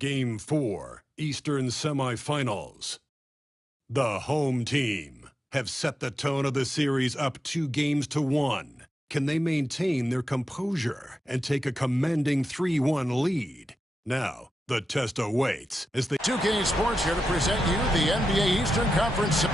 Game 4, Eastern Semifinals. The home team have set the tone of the series up 2-1. Can they maintain their composure and take a commanding 3-1 lead? Now, the test awaits as the 2K Sports here to present you the NBA Eastern Conference.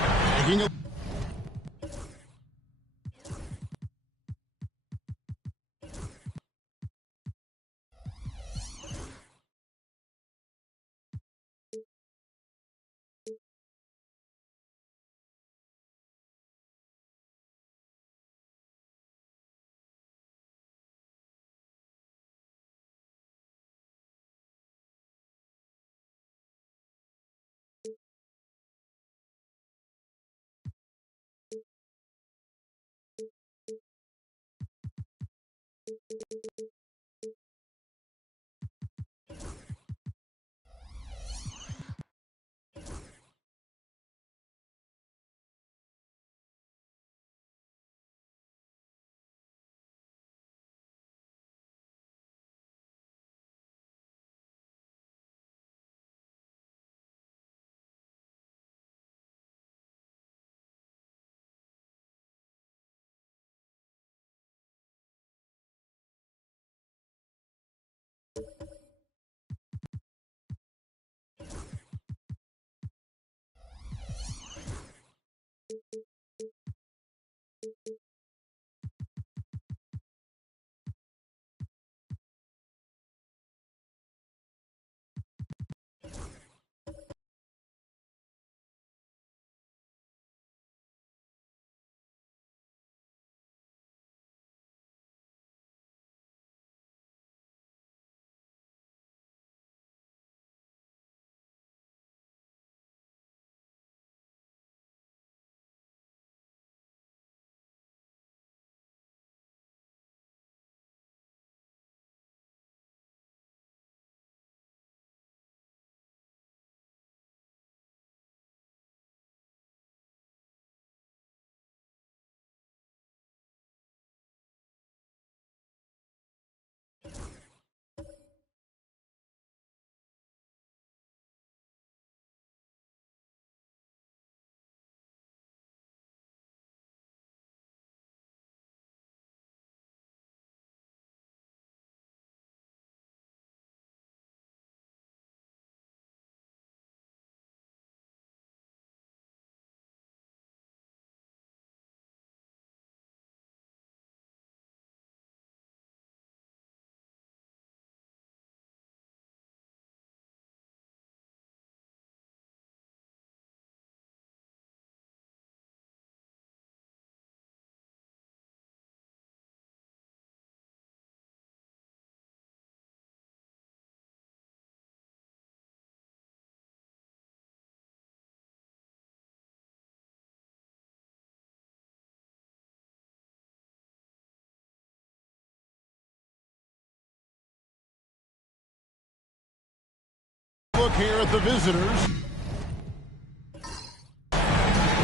Look here at the visitors.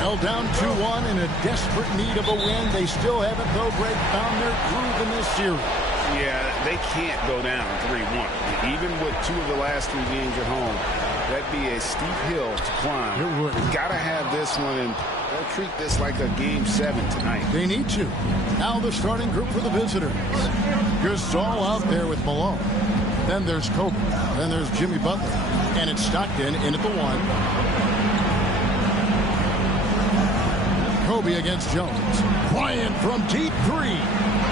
Held down 2-1 in a desperate need of a win. They still haven't, though, Greg, found their groove in this series. Yeah, they can't go down 3-1. Even with 2 of the last 3 games at home, That'd be a steep hill to climb. It would. Got to have this one, and they'll treat this like a Game 7 tonight. They need to. Now the starting group for the visitors. Gasol out there with Malone. Then there's Kobe. Then there's Jimmy Butler. And it's Stockton in at the 1. Kobe against Jones. Bryant from deep 3.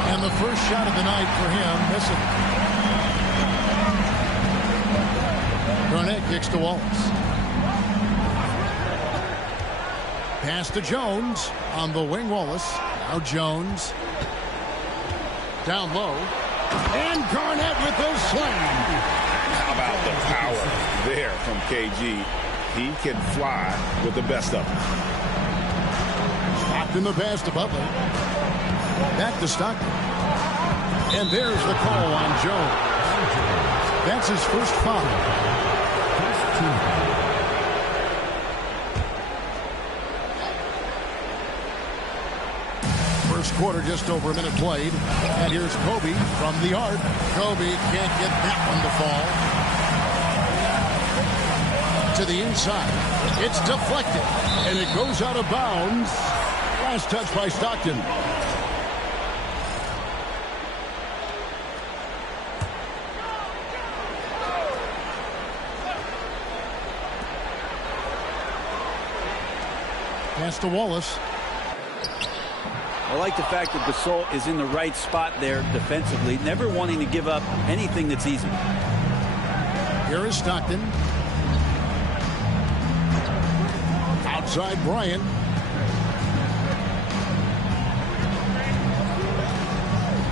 And the first shot of the night for him, missing. Garnett kicks to Wallace. Pass to Jones. On the wing, Wallace. Now Jones. Down low. And Garnett with the slam. How about the power there from KG? He can fly with the best of them. Stockton the pass to Butler. Back to Stockton. And there's the call on Jones. That's his first foul. First quarter, just over a minute played. And here's Kobe from the arc. Kobe can't get that one to fall. To the inside. It's deflected. And it goes out of bounds. Last touch by Stockton. Pass to Wallace. I like the fact that Gasol is in the right spot there defensively, never wanting to give up anything that's easy. Here is Stockton. Outside Bryant.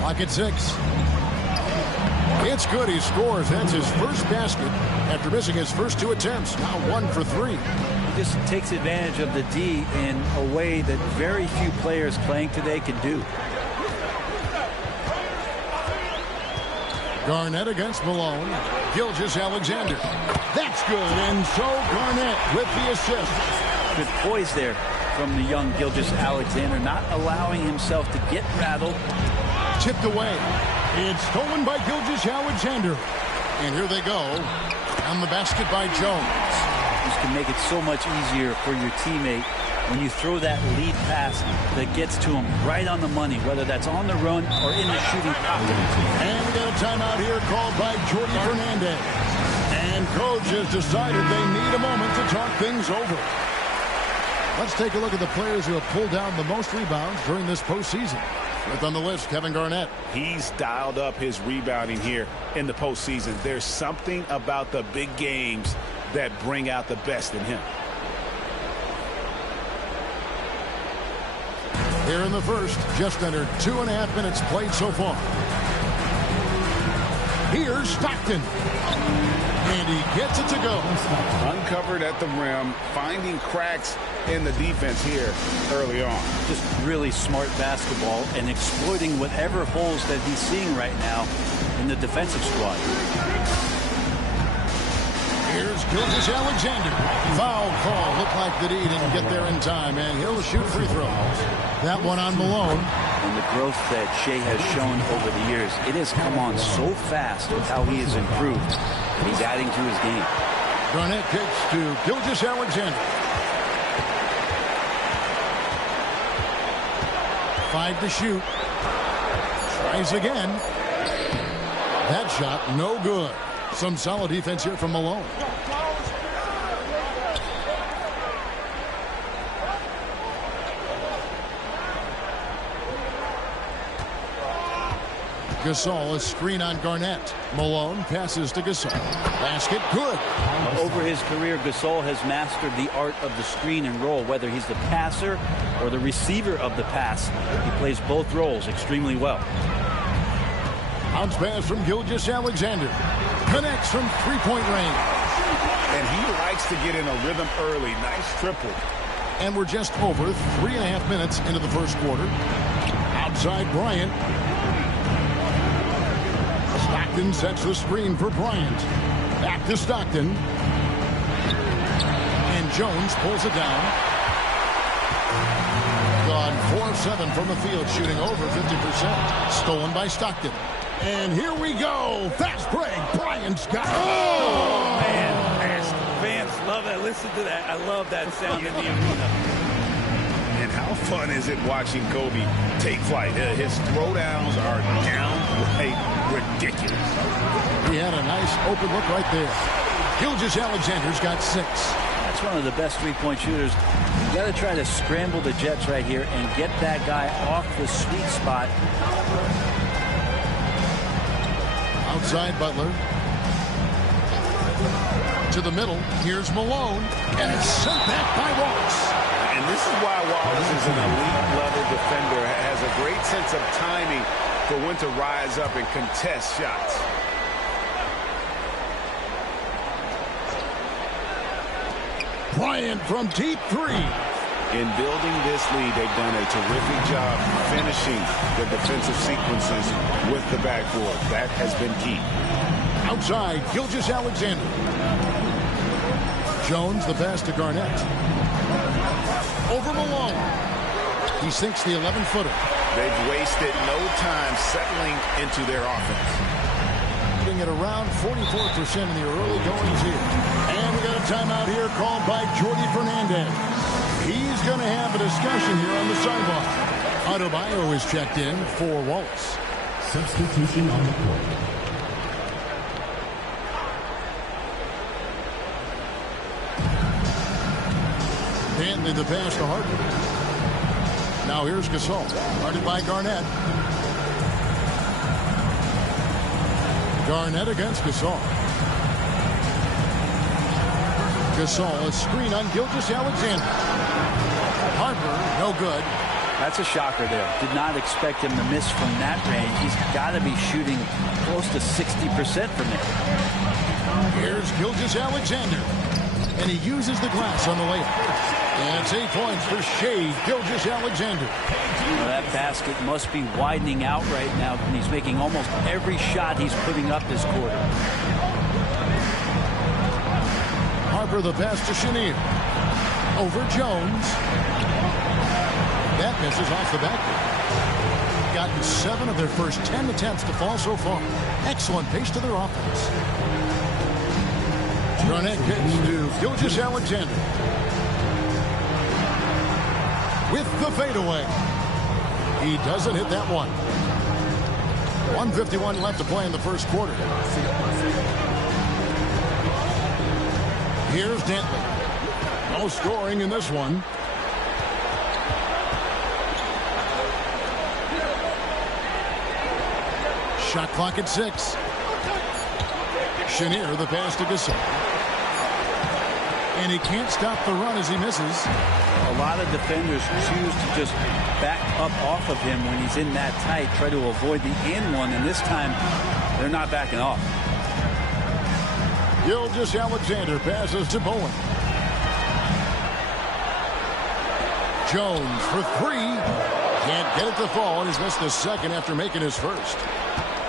Clock at 6. It's good. He scores. That's his first basket after missing his first 2 attempts. Now 1 for 3. He just takes advantage of the D in a way that very few players playing today can do. Garnett against Malone. Gilgeous-Alexander. That's good. And so Garnett with the assist. Good poise there from the young Gilgeous-Alexander, not allowing himself to get rattled. Tipped away. It's stolen by Gilgeous-Alexander. And here they go. On the basket by Jones. This can make it so much easier for your teammate when you throw that lead pass that gets to him right on the money, whether that's on the run or in the shooting pocket. And we got a timeout here called by Jordi Fernandez. And coach has decided they need a moment to talk things over. Let's take a look at the players who have pulled down the most rebounds during this postseason. With on the list, Kevin Garnett. He's dialed up his rebounding here in the postseason. There's something about the big games that bring out the best in him. Here in the first, just under 2.5 minutes played so far. Here's Stockton. And he gets it to go. Uncovered at the rim, finding cracks in the defense here early on. Just really smart basketball and exploiting whatever holes that he's seeing right now in the defensive squad. Here's Gilgeous-Alexander. Foul call. Looked like that he didn't get there in time, and he'll shoot free throws. That one on Malone. And the growth that Shea has shown over the years, it has come on so fast with how he has improved. And he's adding to his game. Garnett kicks to Gilgeous-Alexander. 5 to shoot. Tries again. That shot no good. Some solid defense here from Malone. Gasol, a screen on Garnett. Malone passes to Gasol. Basket, good. Over his career, Gasol has mastered the art of the screen and roll, whether he's the passer or the receiver of the pass. He plays both roles extremely well. Bounce pass from Gilgeous-Alexander. Connects from three-point range. And he likes to get in a rhythm early. Nice triple. And we're just over 3.5 minutes into the first quarter. Outside Bryant. Stockton sets the screen for Bryant. Back to Stockton. And Jones pulls it down. Gone 4 of 7 from the field, shooting over 50%. Stolen by Stockton. And here we go. Fast break. Bryant's got it. Oh, man. That's listen to that. I love that sound in the arena. And how fun is it watching Kobe take flight? His throwdowns are downright ridiculous. He had a nice open look right there. Gilgeous-Alexander's got 6. That's one of the best three-point shooters. You got to try to scramble the Jets right here and get that guy off the sweet spot. Outside Butler. To the middle. Here's Malone. And it's sent back by Wallace. And this is why Wallace is an elite-level defender. Has a great sense of timing for when to rise up and contest shots. Bryant from deep 3. In building this lead, they've done a terrific job finishing the defensive sequences with the backboard. That has been key. Outside, Gilgeous-Alexander. Jones, the pass to Garnett. Over Malone. He sinks the 11-footer. They've wasted no time settling into their offense. Getting it around 44% in the early goings here. And we got a timeout here called by Jordi Fernandez. He's going to have a discussion here on the sideline. Adebayo is checked in for Wallace. Substitution on the court. Dantley the pass to Harper. Now here's Gasol. Guarded by Garnett. Garnett against Gasol. Gasol, a screen on Gilgeous-Alexander. Harper, no good. That's a shocker there. Did not expect him to miss from that range. He's got to be shooting close to 60% from there. Here's Gilgeous-Alexander. And he uses the glass on the layup. And it's 8 points for Shai Gilgeous-Alexander. Well, that basket must be widening out right now, and he's making almost every shot he's putting up this quarter. Harper the pass to Chenier. Over Jones. That misses off the backboard. Gotten 7 of their first 10 attempts to fall so far. Excellent pace to their offense. Garnett gets to Gilgeous-Alexander. With the fadeaway. He doesn't hit that one. 1:51 left to play in the first quarter. Here's Dantley. No scoring in this one. Shot clock at 6. Chenier the pass to Gasol. And he can't stop the run as he misses. A lot of defenders choose to just back up off of him when he's in that tight, try to avoid the and one, and this time they're not backing off. Gilgeous-Alexander passes to Bowen. Jones for 3. Can't get it to fall, and he's missed the second after making his first.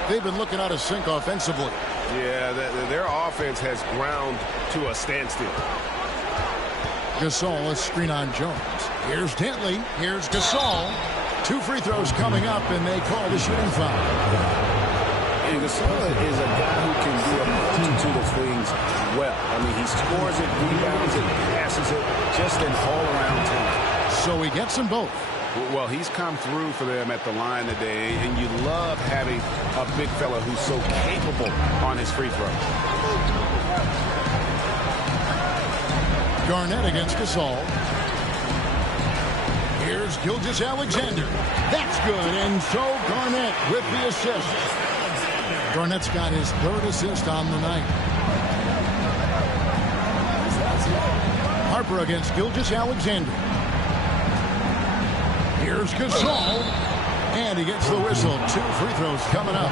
They've been looking out of sync offensively. Yeah, their offense has ground to a standstill. Gasol, a screen on Jones. Here's Dantley. Here's Gasol. 2 free throws coming up, and they call the shooting foul. And Gasol is a guy who can do a multitude of things well. I mean, he scores it, rebounds it, passes it, just an all-around talent. So he gets them both. Well, he's come through for them at the line today, and you love having a big fella who's so capable on his free throw. Garnett against Gasol. Here's Gilgeous-Alexander. That's good, and so Garnett with the assist. Garnett's got his 3rd assist on the night. Harper against Gilgeous-Alexander. Here's Gasol. And he gets the whistle. 2 free throws coming up.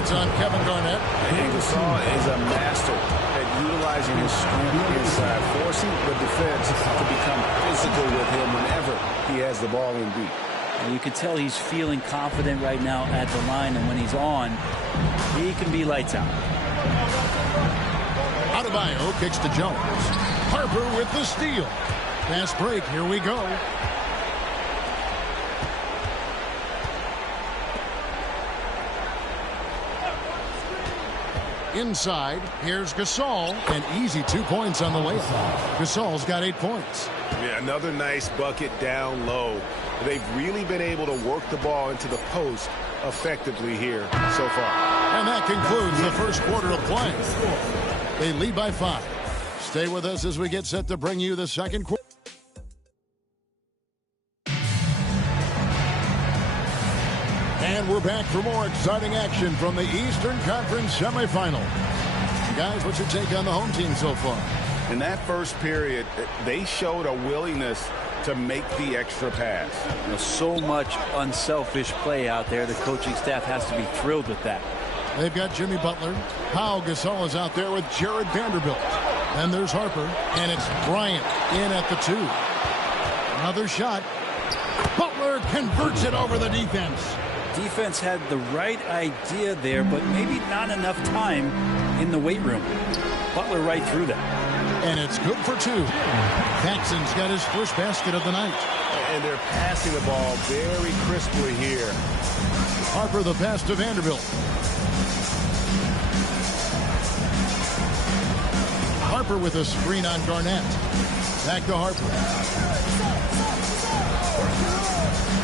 It's on Kevin Garnett. And Gasol is a master at utilizing his strength inside, forcing the defense to become physical with him whenever he has the ball in deep. And you can tell he's feeling confident right now at the line, and when he's on, he can be lights out. Adebayo kicks to Jones. Harper with the steal. Fast break. Here we go. Inside, here's Gasol. An easy 2 points on the layup. Gasol's got 8 points. Yeah, another nice bucket down low. They've really been able to work the ball into the post effectively here so far. And that concludes the first quarter of play. They lead by 5. Stay with us as we get set to bring you the second quarter. And we're back for more exciting action from the Eastern Conference semifinal. Guys, what's your take on the home team so far? In that first period, they showed a willingness to make the extra pass. So much unselfish play out there. The coaching staff has to be thrilled with that. They've got Jimmy Butler. Pau Gasol is out there with Jared Vanderbilt. And there's Harper. And it's Bryant in at the 2. Another shot. Butler converts it over the defense. Defense had the right idea there, but maybe not enough time in the weight room. Butler right through that. And it's good for 2. Paxson's got his first basket of the night. And they're passing the ball very crisply here. Harper the pass to Vanderbilt. Harper with a screen on Garnett. Back to Harper.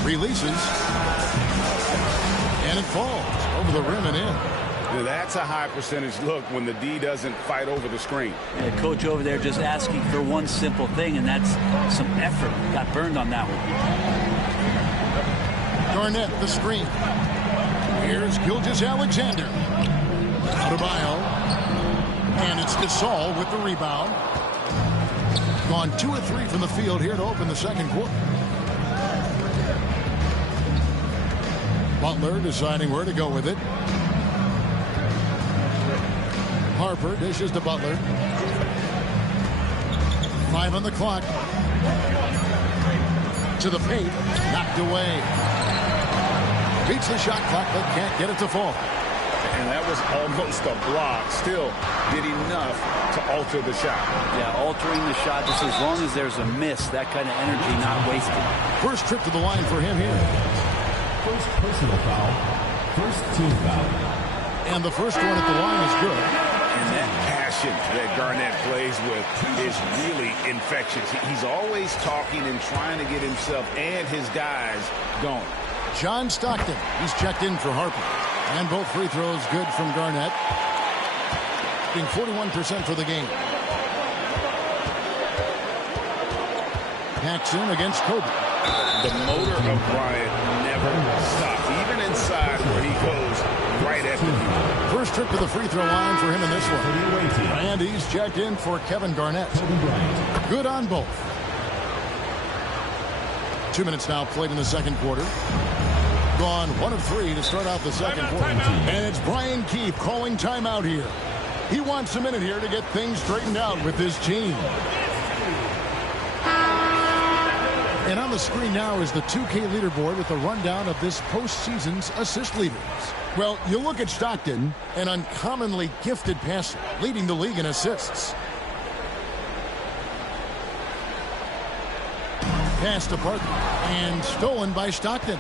Releases. And it falls over the rim and in. Now that's a high percentage look when the D doesn't fight over the screen. Yeah, coach over there just asking for one simple thing, and that's some effort. Got burned on that one. Garnett, the screen. Here's Gilgeous-Alexander. Adebayo. And it's Gasol with the rebound. Gone 2 of 3 from the field here to open the second quarter. Butler deciding where to go with it. Harper dishes to Butler. 5 on the clock. To the paint. Knocked away. Beats the shot clock but can't get it to fall. And that was almost a block. Still did enough to alter the shot. Yeah, altering the shot just as long as there's a miss. That kind of energy not wasted. First trip to the line for him here. First personal foul. First team foul. And the first one at the line is good. And that passion that Garnett plays with is really infectious. He's always talking and trying to get himself and his guys going. John Stockton, he's checked in for Harper. And both free throws good from Garnett. Being 41% for the game. Paxson against Kobe. The motor of Bryant never stops, even inside where he goes right at the people. First trip to the free throw line for him in this one. And he's checked in for Kevin Garnett. Good on both. 2 minutes now played in the second quarter. Gone 1 of 3 to start out the second quarter. And it's Brian Keefe calling timeout here. He wants a minute here to get things straightened out with his team. And on the screen now is the 2K leaderboard with a rundown of this postseason's assist leaders. Well, you look at Stockton, an uncommonly gifted passer, leading the league in assists. Pass to Parker, and stolen by Stockton.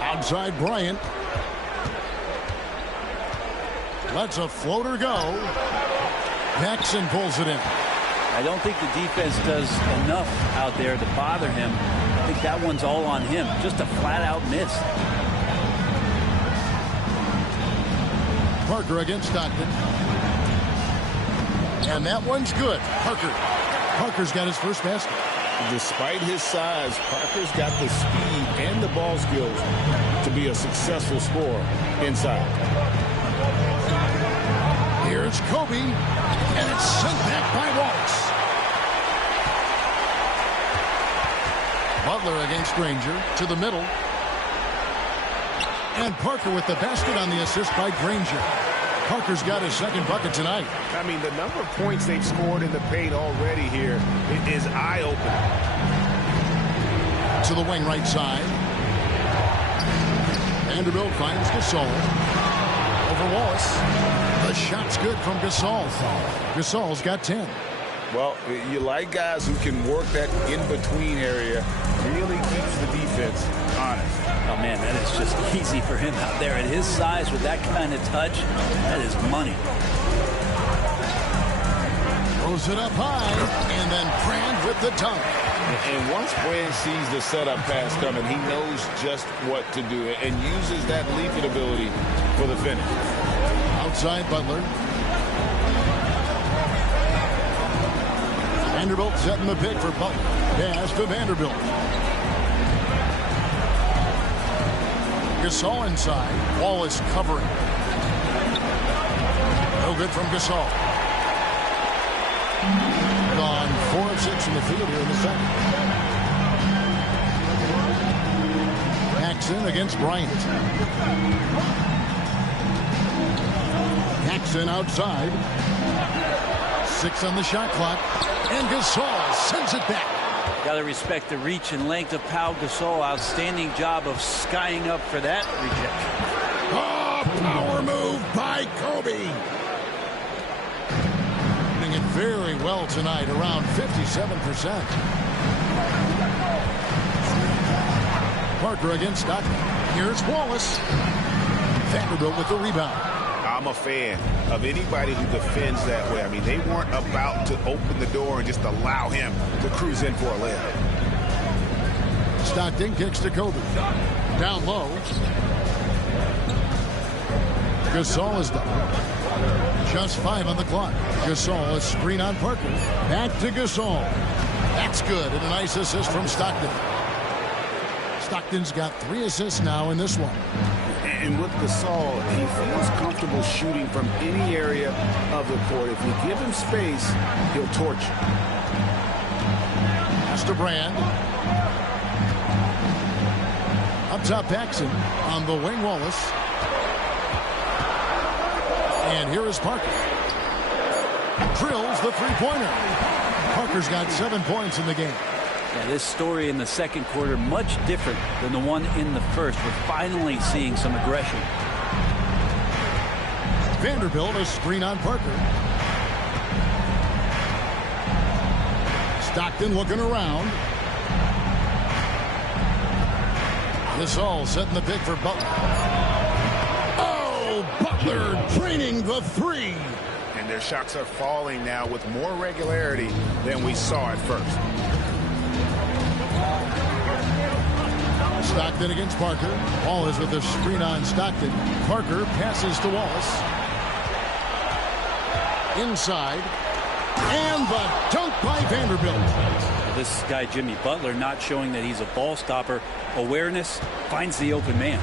Outside Bryant. Lets a floater go. Paxson pulls it in. I don't think the defense does enough out there to bother him. I think that one's all on him. Just a flat-out miss. Parker against Stockton. And that one's good. Parker's got his first basket. Despite his size, Parker's got the speed and the ball skills to be a successful scorer inside. Here's Kobe, and it's sent back by Wallace. Butler against Granger to the middle. And Parker with the basket on the assist by Granger. Parker's got his second bucket tonight. I mean, the number of points they've scored in the paint already here is eye-opening. To the wing right side. Vanderbilt finds Gasol. Over Wallace. The shot's good from Gasol. Gasol's got 10. Well, you like guys who can work that in-between area. Really keeps the defense honest. Oh, man, that is just easy for him out there. At his size, with that kind of touch, that is money. Throws it up high, and then Brand with the dunk. And once Brand sees the setup pass coming, he knows just what to do and uses that leaping ability for the finish. Outside Butler. Vanderbilt setting the pick for Butler. Pass to Vanderbilt. Gasol inside. Wallace covering. No good from Gasol. Gone 4 of 6 in the field here in the second. Paxson against Bryant. Paxson outside. 6 on the shot clock. And Gasol sends it back. Got to respect the reach and length of Pau Gasol. Outstanding job of skying up for that rejection. Oh, power move by Kobe. Doing it very well tonight, around 57%. Parker against Stockton. Here's Wallace. Vanderbilt with the rebound. I'm a fan of anybody who defends that way. I mean, they weren't about to open the door and just allow him to cruise in for a layup. Stockton kicks to Kobe. Down low. Gasol is done. Just 5 on the clock. Gasol, a screen on Parker. Back to Gasol. That's good. And a nice assist from Stockton. Stockton's got 3 assists now in this one. And with Gasol, he feels comfortable shooting from any area of the court. If you give him space, he'll torch you. Pass to Brand. Up top, Paxson. On the wing, Wallace. And here is Parker. Drills the three-pointer. Parker's got 7 points in the game. Yeah, this story in the second quarter much different than the one in the first. We're finally seeing some aggression. Vanderbilt, a screen on Parker. Stockton looking around. Gasol setting the pick for Butler. Oh, Butler draining the 3. And their shots are falling now with more regularity than we saw at first. Stockton against Parker. Wallace with a screen on Stockton. Parker passes to Wallace. Inside. And the dunk by Vanderbilt. This guy, Jimmy Butler, not showing that he's a ball stopper. Awareness, finds the open man.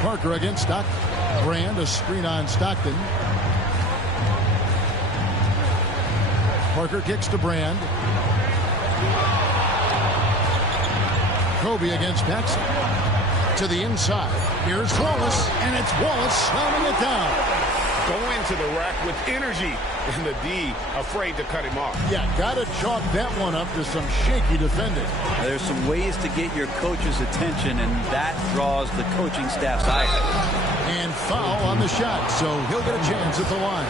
Parker against Stockton. Brand, a screen on Stockton. Parker kicks to Brand. Kobe against Paxson. To the inside. Here's Wallace, and it's Wallace slamming it down. Going to the rack with energy, and the D afraid to cut him off. Yeah, got to chalk that one up to some shaky defending. There's some ways to get your coach's attention, and that draws the coaching staff's eye. And foul on the shot, so he'll get a chance at the line.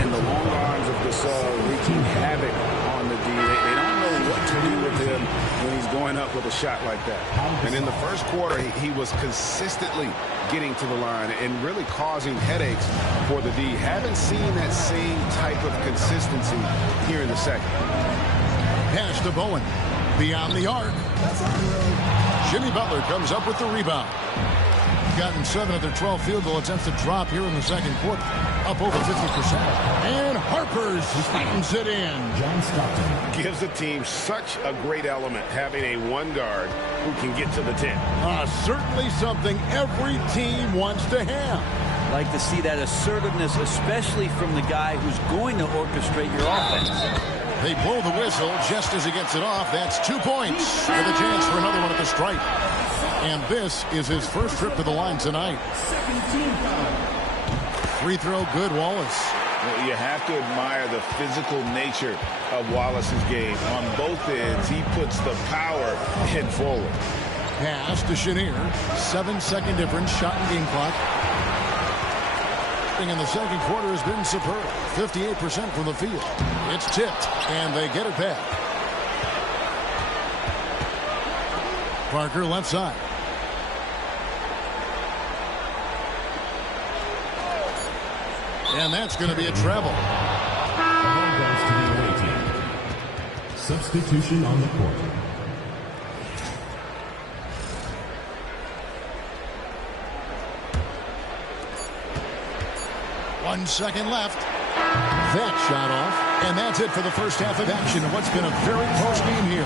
And the long arms of Gasol wreaking havoc on the D. They don't know what to do with him when he's going up with a shot like that. And in the first quarter, he was consistently getting to the line and really causing headaches for the D. Haven't seen that same type of consistency here in the second. Pass to Bowen. Beyond the arc. Jimmy Butler comes up with the rebound. Gotten 7 of their 12 field goal attempts to drop here in the second quarter. Up over 50%. And Harper slams it in. John Stockton. Gives the team such a great element having a one guard who can get to the 10. Certainly something every team wants to have. Like to see that assertiveness, especially from the guy who's going to orchestrate your offense. They blow the whistle just as he gets it off. That's 2 points with a chance for another one at the stripe. And this is his first trip to the line tonight. Free throw good, Wallace. You have to admire the physical nature of Wallace's game. On both ends, he puts the power in forward. Pass to Chenier. 7-second difference, shot and game clock. In the second quarter has been superb. 58% from the field. It's tipped, and they get it back. Parker left side. And that's going to be a travel. The ball goes to the away team. Substitution on the court. One second left. That shot off. And that's it for the first half of action of what's been a very close game here.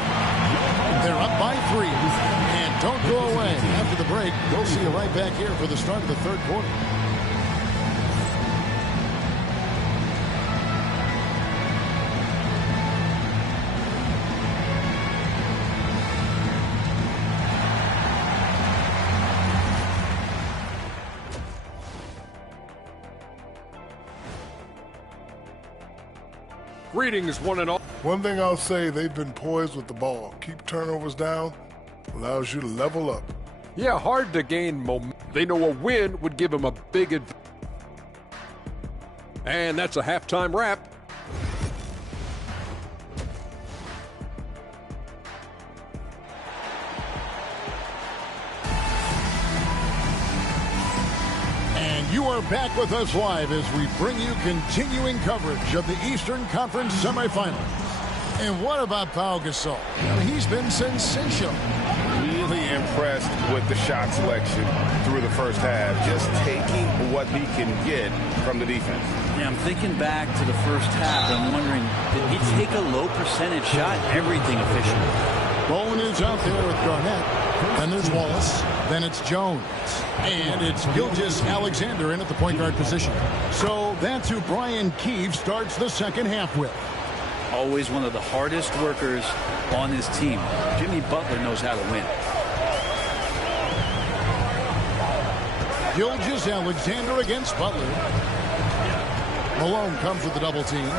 They're up by 3. And don't go away. After the break, we'll see you right back here for the start of the third quarter. Greetings, one and all. One thing I'll say, they've been poised with the ball. Keep turnovers down, allows you to level up. Yeah, hard to gain momentum. They know a win would give them a big advantage. And that's a halftime wrap. You are back with us live as we bring you continuing coverage of the Eastern Conference semifinals. And what about Pau Gasol? He's been sensational. Really impressed with the shot selection through the first half. Just taking what he can get from the defense. Yeah, I'm thinking back to the first half. I'm wondering, did he take a low percentage shot? Everything efficient. Bowen is out there with Garnett. Then there's Wallace. Then it's Jones. And it's Gilgeous-Alexander in at the point guard position. So that's who Brian Keefe starts the second half with. Always one of the hardest workers on his team. Jimmy Butler knows how to win. Gilgeous-Alexander against Butler. Malone comes with the double team.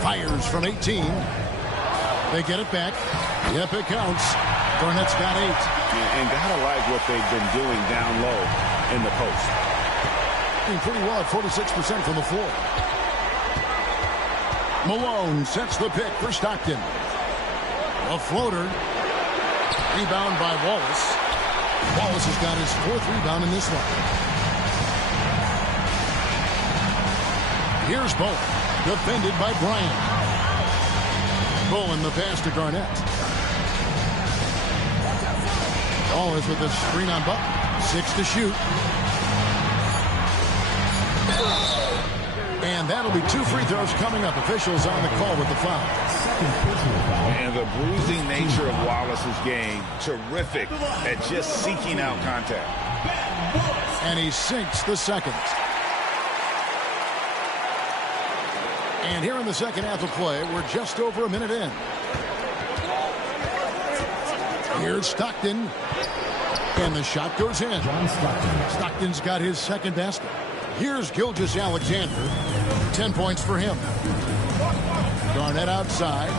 Fires from 18. They get it back. Yep, it counts. Garnett's got 8. And gotta like what they've been doing down low in the post. Doing pretty well at 46% from the floor. Malone sets the pick for Stockton. A floater. Rebound by Wallace. Wallace has got his 4th rebound in this one. Here's Bowen. Defended by Bryant. Bowen the pass to Garnett. Wallace with the screen on Butler. 6 to shoot. And that'll be 2 free throws coming up. Officials on the call with the foul. And the bruising nature of Wallace's game, terrific at just seeking out contact. And he sinks the second. And here in the second half of play, we're just over a minute in. Here's Stockton. And the shot goes in. Stockton's got his second basket. Here's Gilgeous-Alexander. 10 points for him. Garnett outside.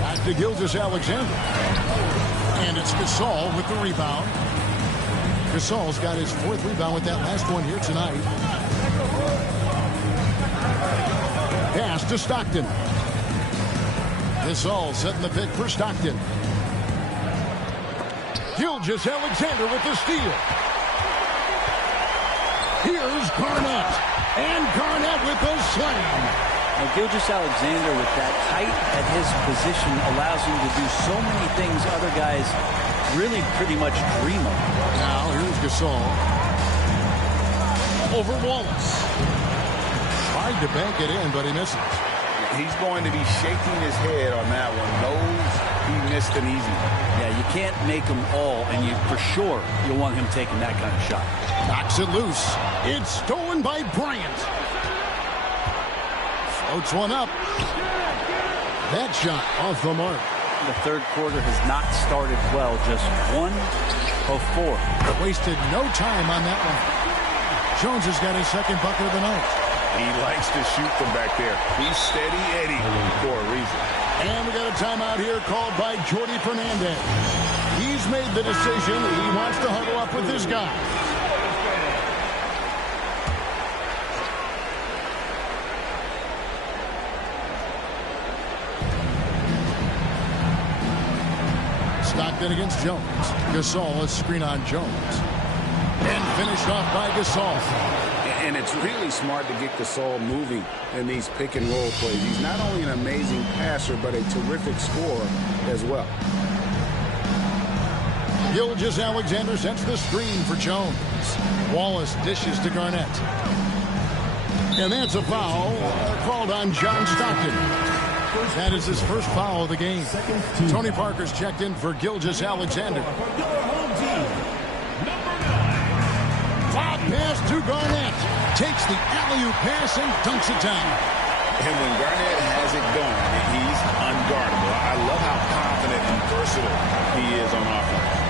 Back to Gilgeous-Alexander. And it's Gasol with the rebound. Gasol's got his 4th rebound with that last one here tonight. Pass to Stockton. Gasol setting the pick for Stockton. Gilgeous-Alexander with the steal. Here's Garnett. And Garnett with the slam. Now, Gilgeous-Alexander with that height at his position allows him to do so many things other guys really pretty much dream of. Now here's Gasol. Over Wallace. Tried to bank it in, but he misses. He's going to be shaking his head on that one. Knows he missed an easy one. Yeah, you can't make them all, and you for sure you'll want him taking that kind of shot. Knocks it loose. It's stolen by Bryant. Floats one up. That shot off the mark. The third quarter has not started well. Just 1 of 4. Wasted no time on that one. Jones has got his second bucket of the night. He likes to shoot from back there. He's steady Eddie for a reason. And we got a timeout here called by Jordi Fernandez. He's He's made the decision. He wants to huddle up with his guy. Stockton against Jones. Gasol, a screen on Jones. And finished off by Gasol. And it's really smart to get Gasol moving in these pick-and-roll plays. He's not only an amazing passer, but a terrific scorer as well. Gilgeous-Alexander sets the screen for Jones. Wallace dishes to Garnett. And that's a foul called on John Stockton. That is his first foul of the game. Tony Parker's checked in for Gilgeous-Alexander. Lob pass to Garnett. Takes the alley-oop pass and dunks it down. And when Garnett has it going, he's unguardable. I love how confident and versatile he is on offense.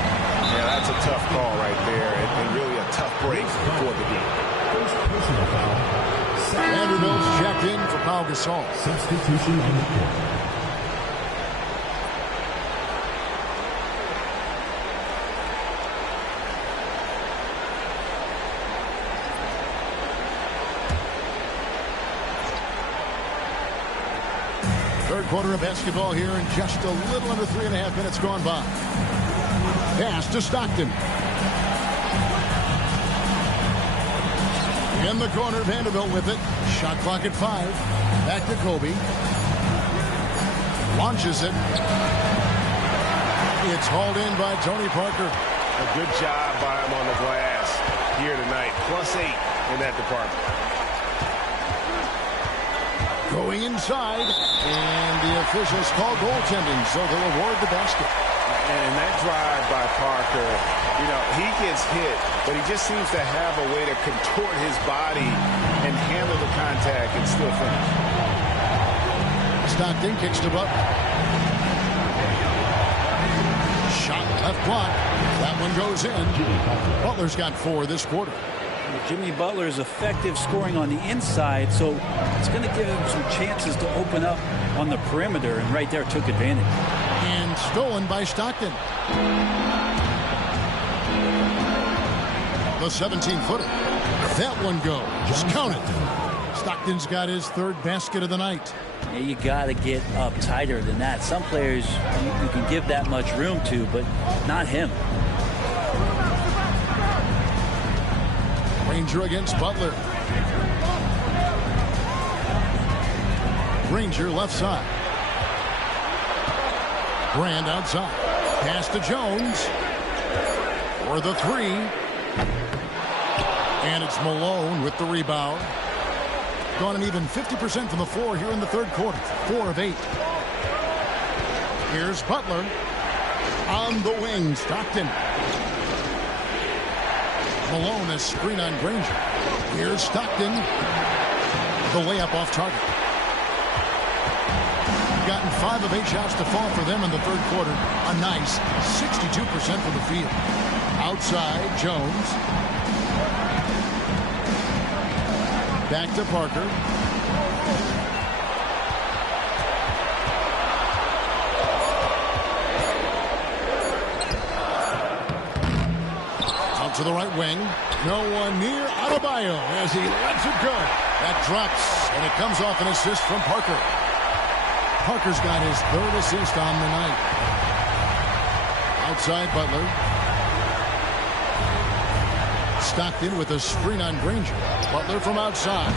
Yeah, that's a tough call right there, and really a tough break before the game. Personal foul. Vanderbilt's checked in for Pau Gasol. Substitution on the court. Third quarter of basketball here, and just a little under 3.5 minutes gone by. Pass to Stockton. In the corner, Vanderbilt with it. Shot clock at 5. Back to Kobe. Launches it. It's hauled in by Tony Parker. A good job by him on the glass here tonight. +8 in that department. Going inside, and the officials call goaltending, so they'll award the basket. And that drive by Parker, you know, he gets hit, but he just seems to have a way to contort his body and handle the contact and still finish. Stockton kicks to Butler. Shot left block. That one goes in. Butler's got 4 this quarter. Jimmy Butler is effective scoring on the inside, so it's going to give him some chances to open up on the perimeter, and right there took advantage. And stolen by Stockton. The 17-footer. That one goes. Just count it. Stockton's got his 3rd basket of the night. Yeah, you got to get up tighter than that. Some players you can give that much room to, but not him. Granger against Butler. Granger left side. Brand outside. Pass to Jones. For the 3. And it's Malone with the rebound. Gone an even 50% from the floor here in the 3rd quarter. 4 of 8. Here's Butler. On the wing, Stockton. Malone, a screen on Granger. Here's Stockton. The layup off target. Gotten 5 of 8 shots to fall for them in the 3rd quarter. A nice 62% from the field. Outside, Jones. Back to Parker. Out to the right wing. No one near Adebayo as he lets it go. That drops, and it comes off an assist from Parker. Parker's got his 3rd assist on the night. Outside Butler. Stockton with a screen on Granger. Butler from outside.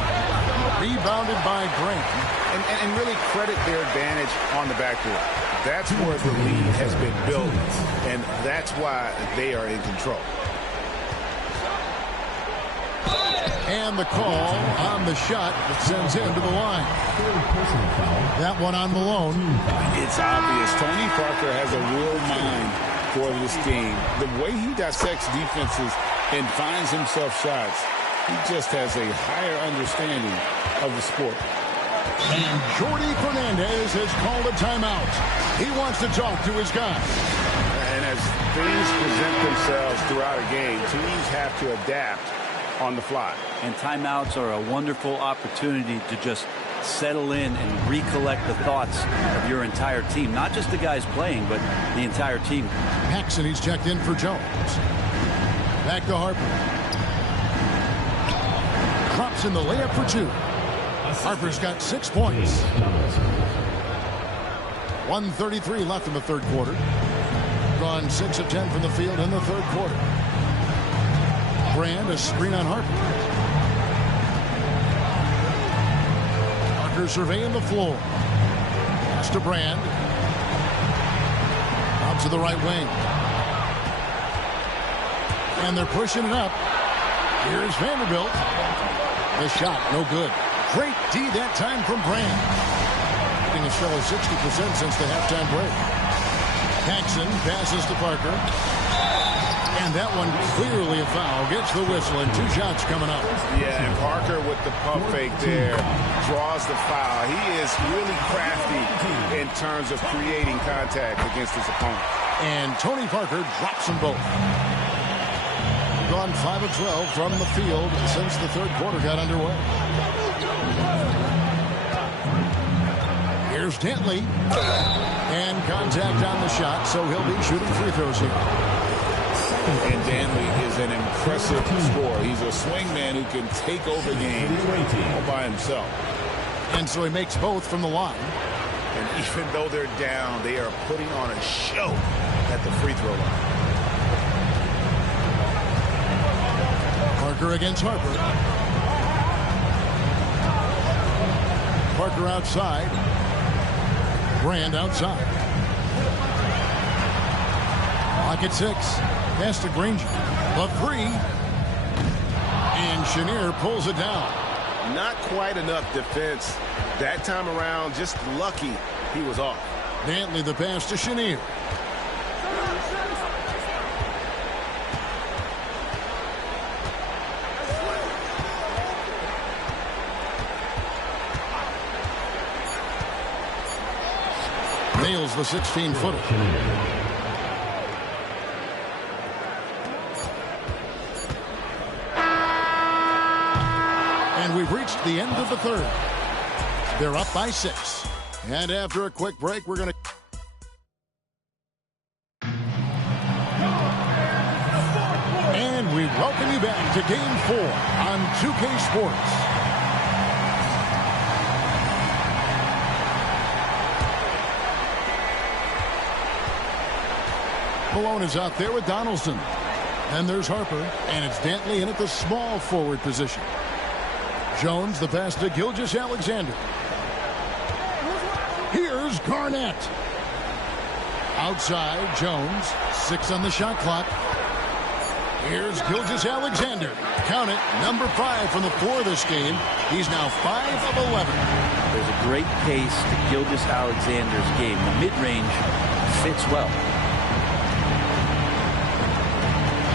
Rebounded by Grant. And really credit their advantage on the backboard. That's where the lead has been built, and that's why they are in control. And the call on the shot that sends him to the line. That one on Malone. It's obvious. Tony Parker has a real mind for this game. The way he dissects defenses and finds himself shots, he just has a higher understanding of the sport. And Jordi Fernandez has called a timeout. He wants to talk to his guys. And as things present themselves throughout a game, teams have to adapt on the fly. And timeouts are a wonderful opportunity to just settle in and recollect the thoughts of your entire team. Not just the guys playing, but the entire team. Paxson, he's checked in for Jones. Back to Harper. Drops in the layup for 2. Harper's got 6 points. 1:33 left in the third quarter. Gone 6 of 10 from the field in the third quarter. Brand, a screen on Harper. Parker surveying the floor. Pass to Brand. Out to the right wing. And they're pushing it up. Here's Vanderbilt. The shot, no good. Great D that time from Brand. Hitting a show of 60% since the halftime break. Paxson passes to Parker. And that one clearly a foul. Gets the whistle and 2 shots coming up. Yeah, and Parker with the pump fake there draws the foul. He is really crafty in terms of creating contact against his opponent. And Tony Parker drops them both. Gone 5 of 12 from the field since the third quarter got underway. Here's Dantley. And contact on the shot, so he'll be shooting free throws here. And Dantley is an impressive scorer. He's a swingman who can take over games all by himself. And so he makes both from the line. And even though they're down, they are putting on a show at the free throw line. Parker against Harper. Parker outside. Brand outside. Clock at 6. Pass to Granger. The 3. And Chenier pulls it down. Not quite enough defense that time around. Just lucky he was off. Dantley the pass to Chenier. Nails the 16-footer. And we've reached the end of the third. They're up by 6. And after a quick break, we're going to... And we welcome you back to Game 4 on 2K Sports. Malone is out there with Donaldson. And there's Harper, and it's Dantley in at the small forward position. Jones, the pass to Gilgeous-Alexander. Here's Garnett. Outside, Jones. 6 on the shot clock. Here's Gilgeous-Alexander. Count it, number 5 from the floor this game. He's now 5 of 11. There's a great pace to Gilgeous-Alexander's game. The mid-range fits well.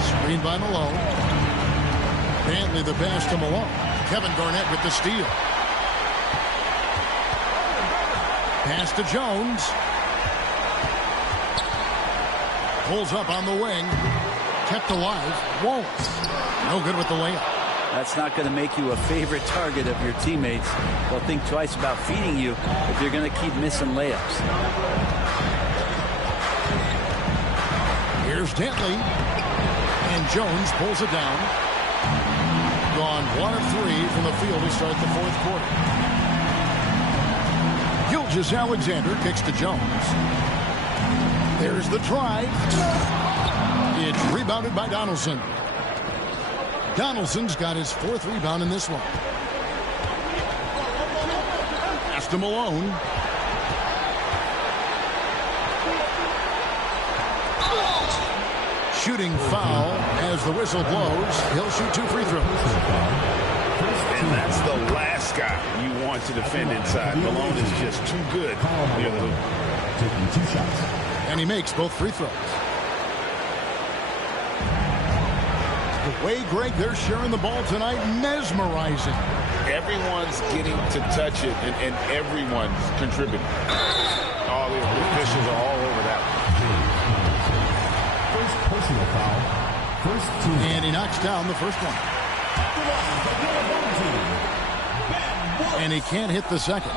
Screen by Malone. Dantley the pass to Malone. Kevin Garnett with the steal. Pass to Jones. Pulls up on the wing. Kept alive. Won't. No good with the layup. That's not going to make you a favorite target of your teammates. They'll think twice about feeding you if you're going to keep missing layups. Here's Dantley. And Jones pulls it down. Gone 1 of 3 from the field to start the fourth quarter. Gilgeous-Alexander kicks to Jones. There's the try. It's rebounded by Donaldson. Donaldson's got his 4th rebound in this one. Pass to Malone. Shooting foul as the whistle blows. He'll shoot 2 free throws. And that's the last guy you want to defend inside. Malone is just too good near the hoop. Taking 2 shots. And he makes both free throws. The way, Greg, they're sharing the ball tonight, mesmerizing. Everyone's getting to touch it, and everyone's contributing. All the officials are all over that. First personal foul. First team. And he knocks down the first one. Off the line, the number 1 team, Ben And he can't hit the second.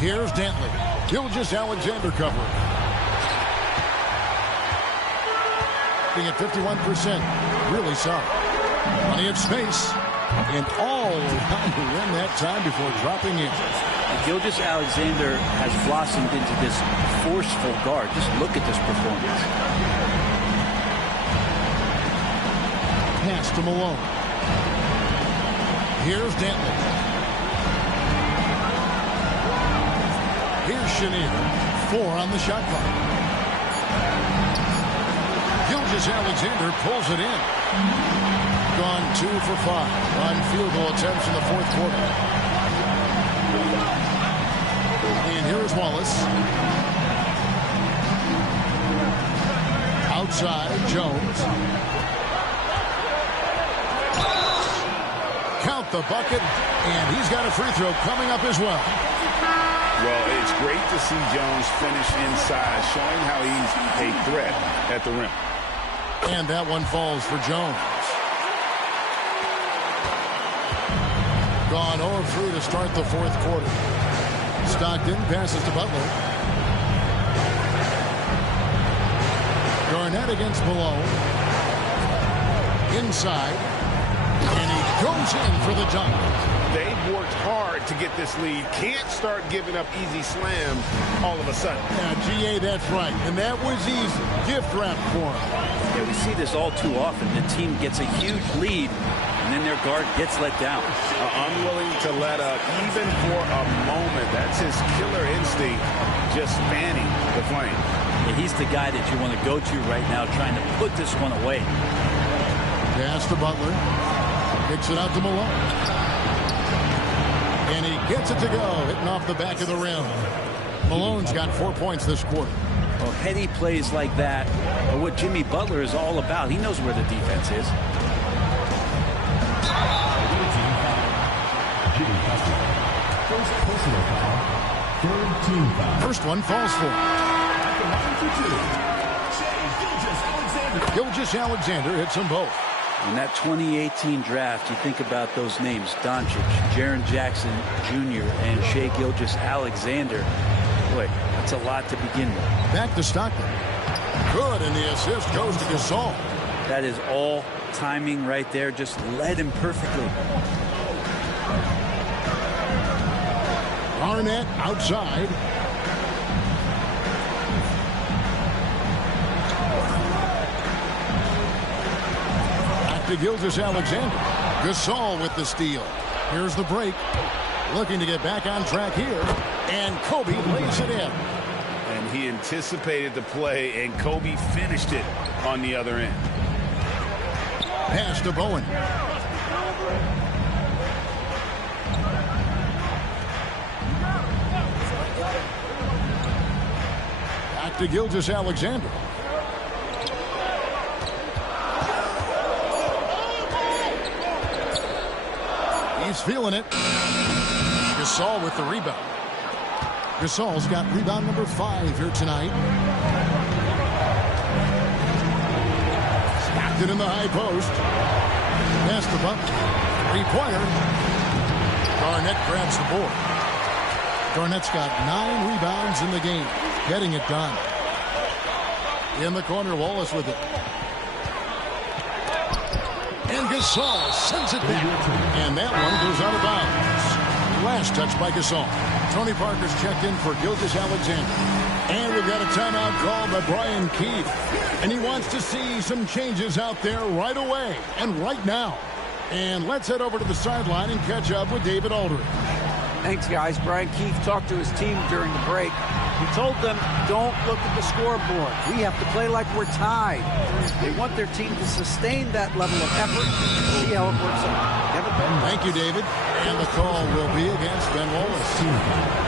Here's Dantley. Gilgeous-Alexander covering. Being at 51%. Really solid. Plenty of space. And all around the rim that time before dropping in. Gilgeous-Alexander has blossomed into this forceful guard. Just look at this performance. Pass to Malone. Here's Dantley. Here's Chenier. 4 on the shot clock. Gilgeous-Alexander pulls it in. Gone 2 for 5 on field goal attempts in the fourth quarter. And here is Wallace. Outside, Jones. Count the bucket, and he's got a free throw coming up as well. Well, it's great to see Jones finish inside, showing how he's a threat at the rim. And that one falls for Jones. Gone 0 through to start the fourth quarter. Stockton passes to Butler. Garnett against Malone. Inside. And he goes in for the dunk. They've worked hard to get this lead. Can't start giving up easy slams all of a sudden. Yeah, GA, that's right. And that was easy. Gift wrap for him. Yeah, we see this all too often. The team gets a huge lead, and then their guard gets let down. Unwilling to let up, even for a moment. That's his killer instinct, just fanning the flame. Yeah, he's the guy that you want to go to right now, trying to put this one away. Pass to Butler. Kicks it out to Malone. And he gets it to go, hitting off the back of the rim. Malone's got 4 points this quarter. Well, heady plays like that are what Jimmy Butler is all about. He knows where the defense is. Jimmy Butler. First personal foul. Third team foul. First one falls for him. Gilgeous-Alexander hits them both. In that 2018 draft, you think about those names, Doncic, Jaren Jackson Jr., and Shai Gilgeous-Alexander. Boy, that's a lot to begin with. Back to Stockton. Good, and the assist goes to Gasol. That is all timing right there. Just led him perfectly. Garnett outside. Back to Gilgeous-Alexander. Gasol with the steal. Here's the break. Looking to get back on track here. And Kobe lays it in. And he anticipated the play, and Kobe finished it on the other end. Pass to Bowen. Back to Gilgeous-Alexander. He's feeling it. Gasol with the rebound. Gasol's got rebound number 5 here tonight. Stockton in the high post. Pass the buck. 3-pointer. Garnett grabs the board. Garnett's got 9 rebounds in the game. Getting it done. In the corner, Wallace with it. And Gasol sends it back. And that one goes out of bounds. Last touch by Gasol. Tony Parker's checked in for Gilgeous-Alexander. And we've got a timeout called by Brian Keefe. And he wants to see some changes out there right away and right now. And let's head over to the sideline and catch up with David Aldridge. Thanks, guys. Brian Keefe talked to his team during the break. He told them, don't look at the scoreboard. We have to play like we're tied. They want their team to sustain that level of effort. See how it works out. Thank you, David. And the call will be against Ben Wallace.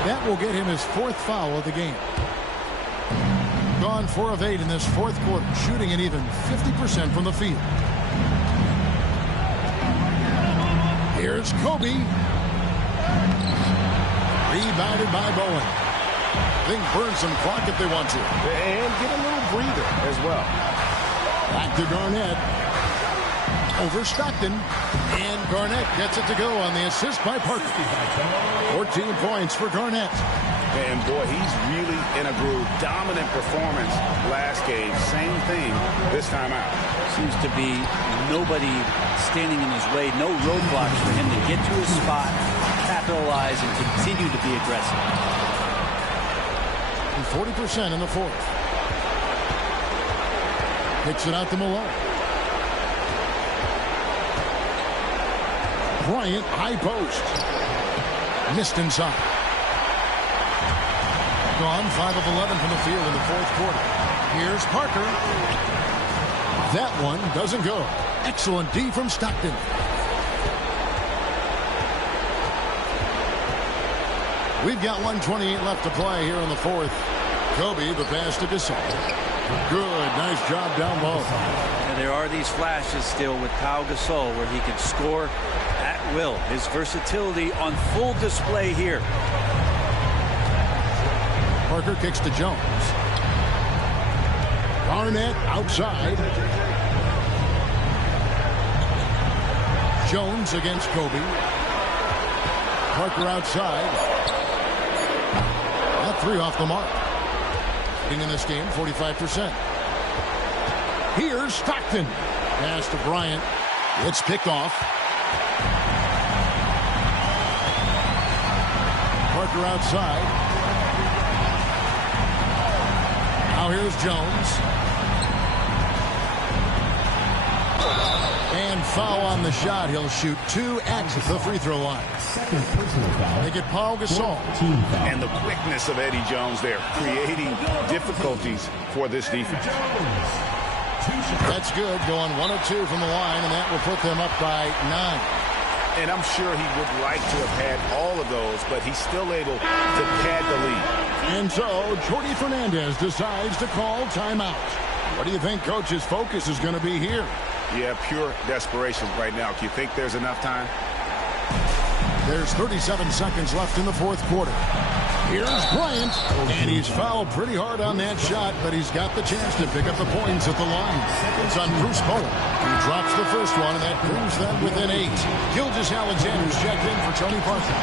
That will get him his 4th foul of the game. Gone 4 of 8 in this fourth quarter, shooting an even 50% from the field. Here's Kobe. Rebounded by Bowen. They can burn some clock if they want to. And get a little breather as well. Back to Garnett. over Stockton. And Garnett gets it to go on the assist by Parker. 14 points for Garnett. And boy, he's really in a groove. Dominant performance last game. Same thing this time out. Seems to be nobody standing in his way. No roadblocks for him to get to his spot, capitalize, and continue to be aggressive. 40% in the fourth. Kicks it out to Malone. Bryant, high post. Missed inside. Gone 5 of 11 from the field in the fourth quarter. Here's Parker. That one doesn't go. Excellent D from Stockton. We've got 1:28 left to play here in the fourth. Kobe, the pass to Gasol. Good, nice job down low. And there are these flashes still with Pau Gasol where he can score at will. His versatility on full display here. Parker kicks to Jones. Garnett outside. Jones against Kobe. Parker outside. That three off the mark. In this game, 45%. Here's Stockton. Pass to Bryant. It's picked off. Parker outside. Now here's Jones. And foul on the shot. He'll shoot 2 at the free throw line. Second personal foul. They get Pau Gasol. Team foul. And the quickness of Eddie Jones there, creating difficulties for this defense. That's good. Going 1 of 2 from the line, and that will put them up by 9. And I'm sure he would like to have had all of those, but he's still able to pad the lead. And so, Jordi Fernandez decides to call timeout. What do you think Coach's focus is going to be here? Yeah, pure desperation right now. Do you think there's enough time? There's 37 seconds left in the fourth quarter. Here's Bryant, and he's fouled pretty hard on that shot, but he's got the chance to pick up the points at the line. It's on Bruce Bowen. He drops the first one, and that brings them within 8. Gilgeous-Alexander's checked in for Tony Parker.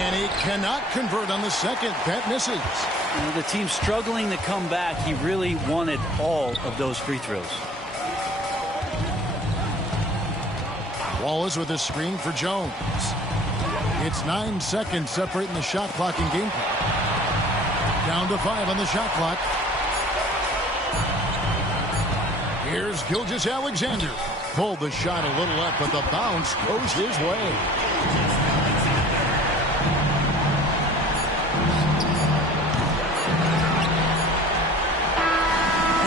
And he cannot convert on the second. That misses. You know, the team's struggling to come back. He really wanted all of those free throws. Wallace with a screen for Jones. It's 9 seconds separating the shot clock and game clock. Down to 5 on the shot clock. Here's Gilgeous-Alexander. Pulled the shot a little up, but the bounce goes his way.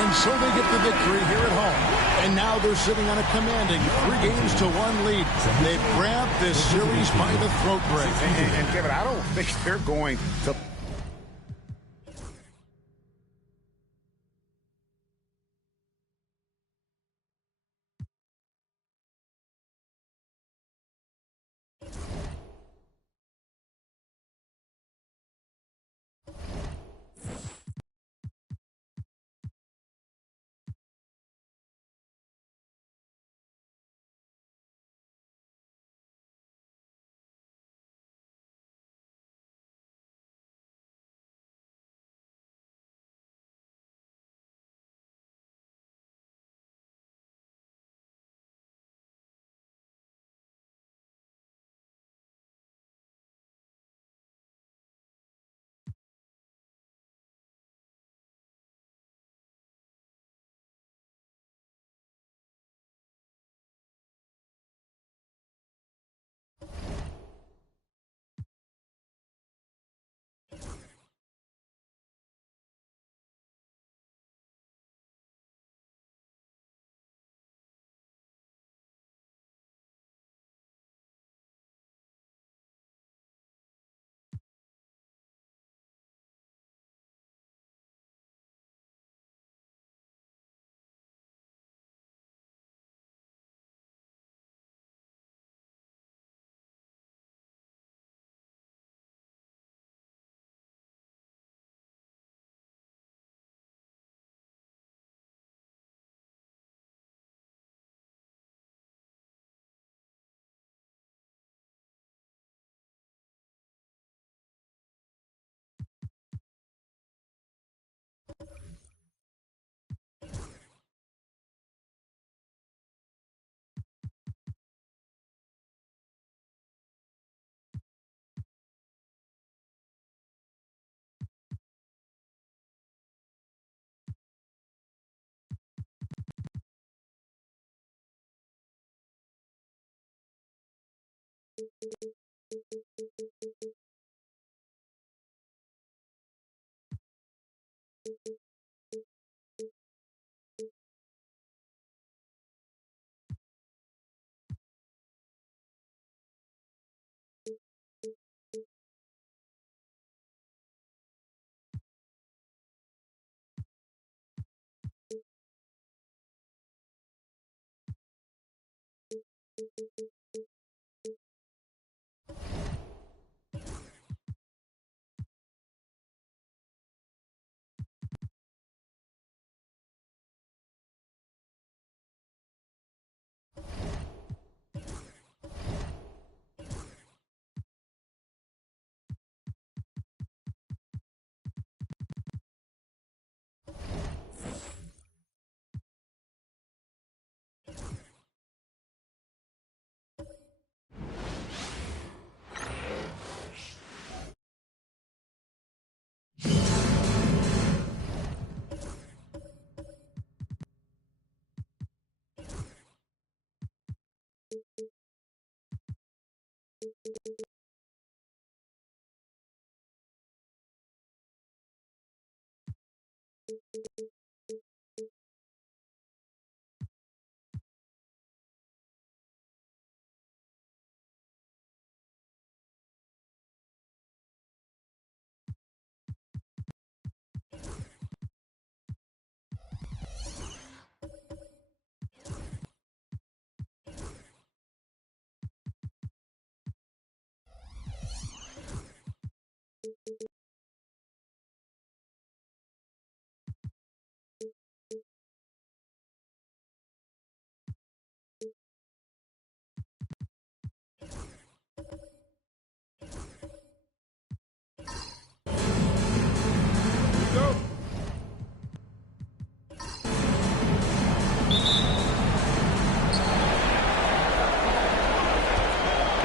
And so they get the victory here at home. And now they're sitting on a commanding 3-1 lead. They've grabbed this series by the throat break. And Kevin, I don't think they're going to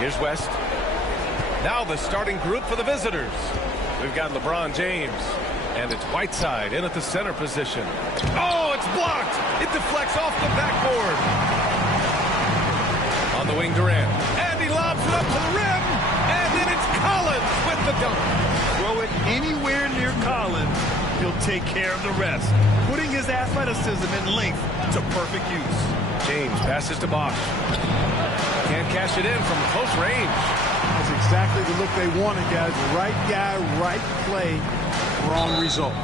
Here's West. Now the starting group for the visitors. We've got LeBron James. And it's Whiteside in at the center position. Oh, it's blocked! It deflects off the backboard. On the wing, Durant. And he lobs it up to the rim. And then it's Collins with the dunk. Throw it anywhere near Collins. He'll take care of the rest. Putting his athleticism and length to perfect use. James passes to Bosh. Can't cash it in from close range. That's exactly the look they wanted, guys. Right guy, right play, wrong result.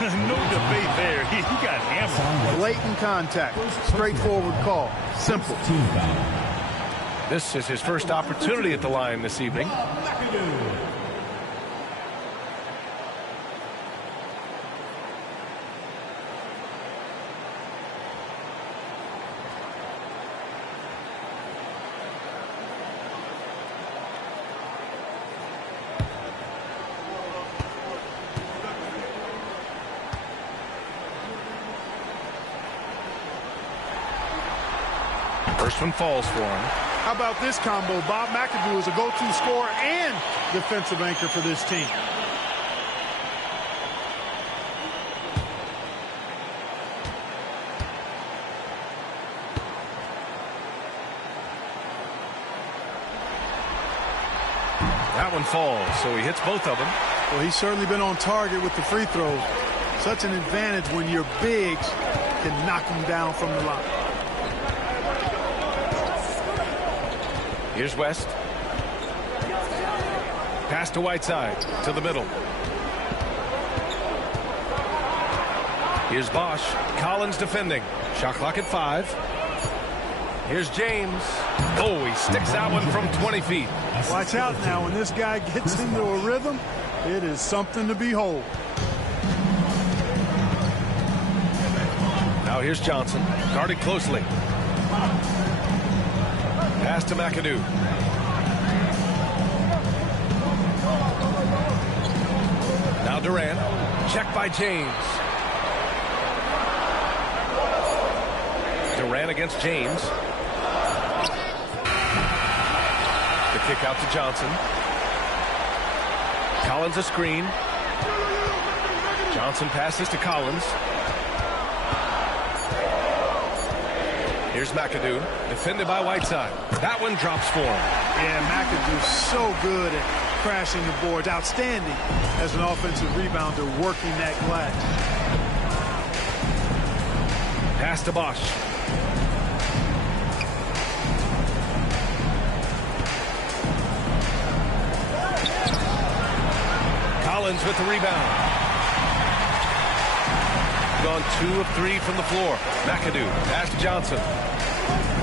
No debate there. He got hammered. Blatant contact. Straightforward call. Simple. This is his first opportunity at the line this evening. First one falls for him. How about this combo? Bob McAdoo is a go-to scorer and defensive anchor for this team. That one falls, so he hits both of them. Well, he's certainly been on target with the free throws. Such an advantage when your bigs can knock them down from the line. Here's West. Pass to Whiteside, to the middle. Here's Bosh. Collins defending. Shot clock at 5. Here's James. Oh, he sticks that one from 20 feet. Watch out now. When this guy gets into a rhythm, it is something to behold. Now here's Johnson. Guarded closely. Pass to McAdoo. Now Durant. Check by James. Durant against James. The kick out to Johnson. Collins a screen. Johnson passes to Collins. Here's McAdoo, defended by Whiteside. That one drops for him. Yeah, McAdoo's so good at crashing the boards. Outstanding as an offensive rebounder working that glass. Pass to Bosch. Collins with the rebound. Gone 2 of 3 from the floor. McAdoo, pass to Johnson.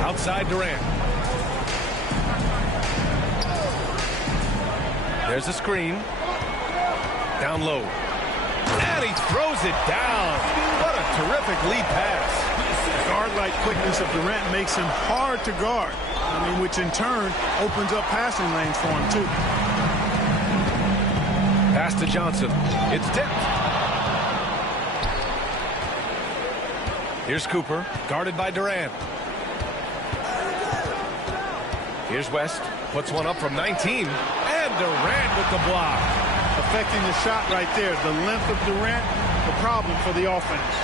Outside Durant. There's a screen. Down low. And he throws it down. What a terrific lead pass. Guard-like quickness of Durant makes him hard to guard. Which in turn opens up passing lanes for him too. Pass to Johnson. It's tipped. Here's Cooper, guarded by Durant. Here's West, puts one up from 19, and Durant with the block. Affecting the shot right there. The length of Durant, the problem for the offense.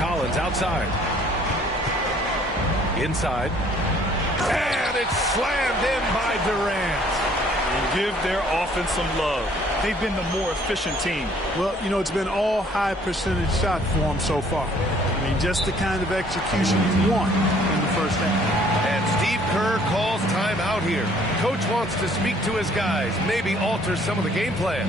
Collins outside. Inside. And it's slammed in by Durant. And give their offense some love. They've been the more efficient team. Well, it's been all high percentage shots for them so far. Just the kind of execution you want in the first half. And Steve Kerr calls timeout here. Coach wants to speak to his guys, maybe alter some of the game plan.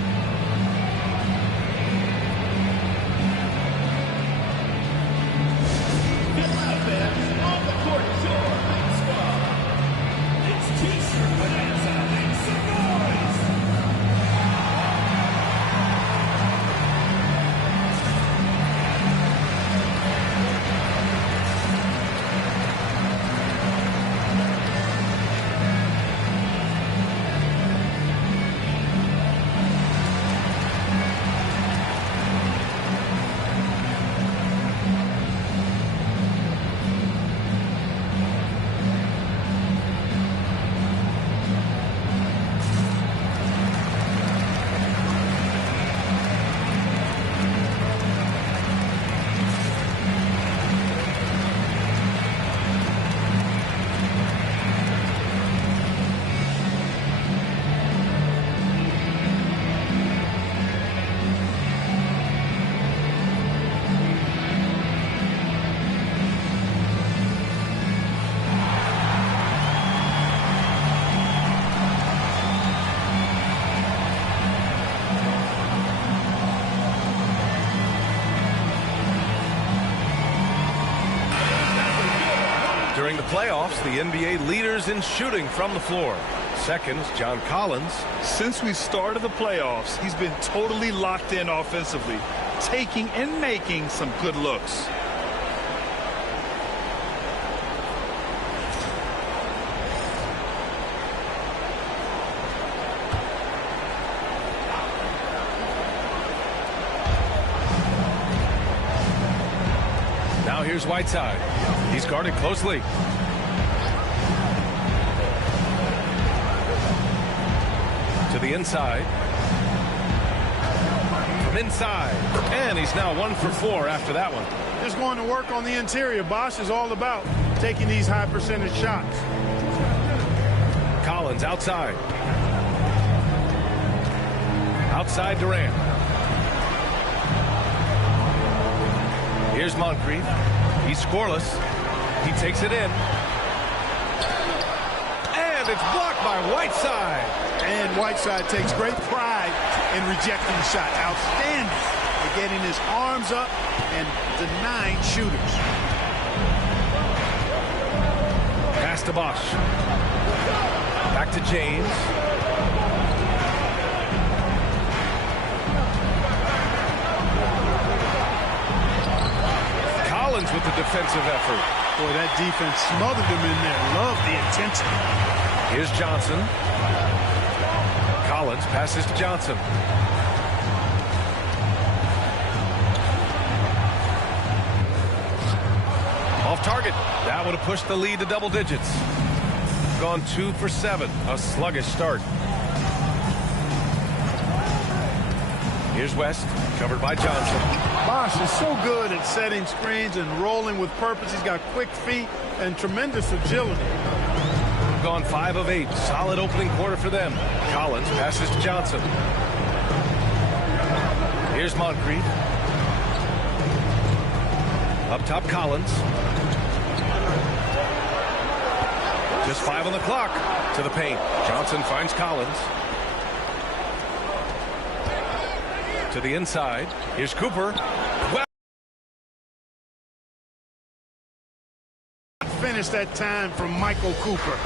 During the playoffs, the NBA leaders in shooting from the floor. Second, John Collins. Since we started the playoffs, he's been totally locked in offensively, taking and making some good looks. Now here's Whiteside. He's guarded closely. To the inside. From inside. And he's now 1 for 4 after that one. Just going to work on the interior. Bosch is all about taking these high percentage shots. Collins outside. Outside Durant. Here's Moncrief. He's scoreless. He takes it in. And it's blocked by Whiteside. And Whiteside takes great pride in rejecting the shot. Outstanding at getting his arms up and denying shooters. Pass to Bosch. Back to James. Collins with the defensive effort. Boy, that defense smothered him in there. Love the intensity. Here's Johnson. Collins passes to Johnson. Off target. That would have pushed the lead to double digits. Gone 2 for 7. A sluggish start. Here's West, covered by Johnson. Bosh is so good at setting screens and rolling with purpose. He's got quick feet and tremendous agility. Gone 5 of 8. Solid opening quarter for them. Collins passes to Johnson. Here's Moncrief. Up top, Collins. Just 5 on the clock. To the paint. Johnson finds Collins. To the inside. Here's Cooper. Well, finish that time from Michael Cooper.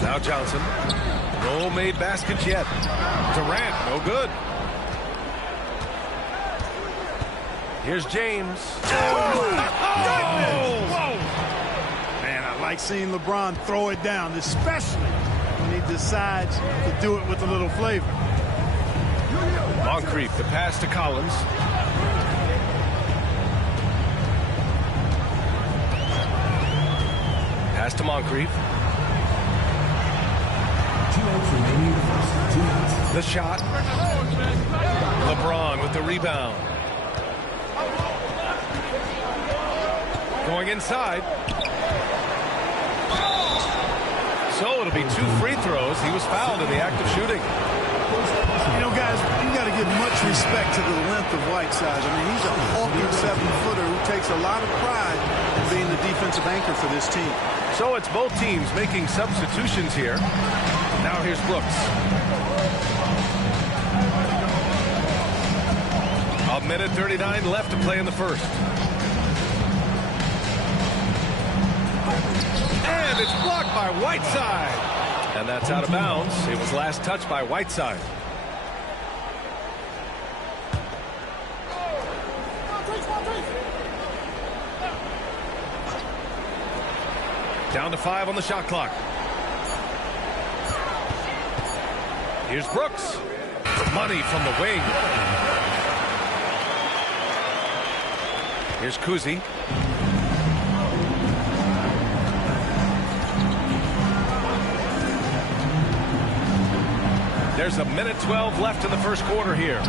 Now Johnson. No made baskets yet. Durant, no good. Here's James. Man, I like seeing LeBron throw it down, especially when he decides to do it with a little flavor. Moncrief, the pass to Collins. Pass to Moncrief. The shot. LeBron with the rebound. Going inside. So it'll be 2 free throws. He was fouled in the act of shooting. You know, guys, you got to give much respect to the length of Whiteside. I mean, he's a hulking 7-footer who takes a lot of pride in being the defensive anchor for this team. So it's both teams making substitutions here. Now here's Brooks. A minute 39 left to play in the first. And it's blocked by Whiteside. And that's out of bounds. It was last touched by Whiteside. Down to 5 on the shot clock. Here's Brooks. Money from the wing. Here's Kuzi. There's a minute 12 left in the first quarter here.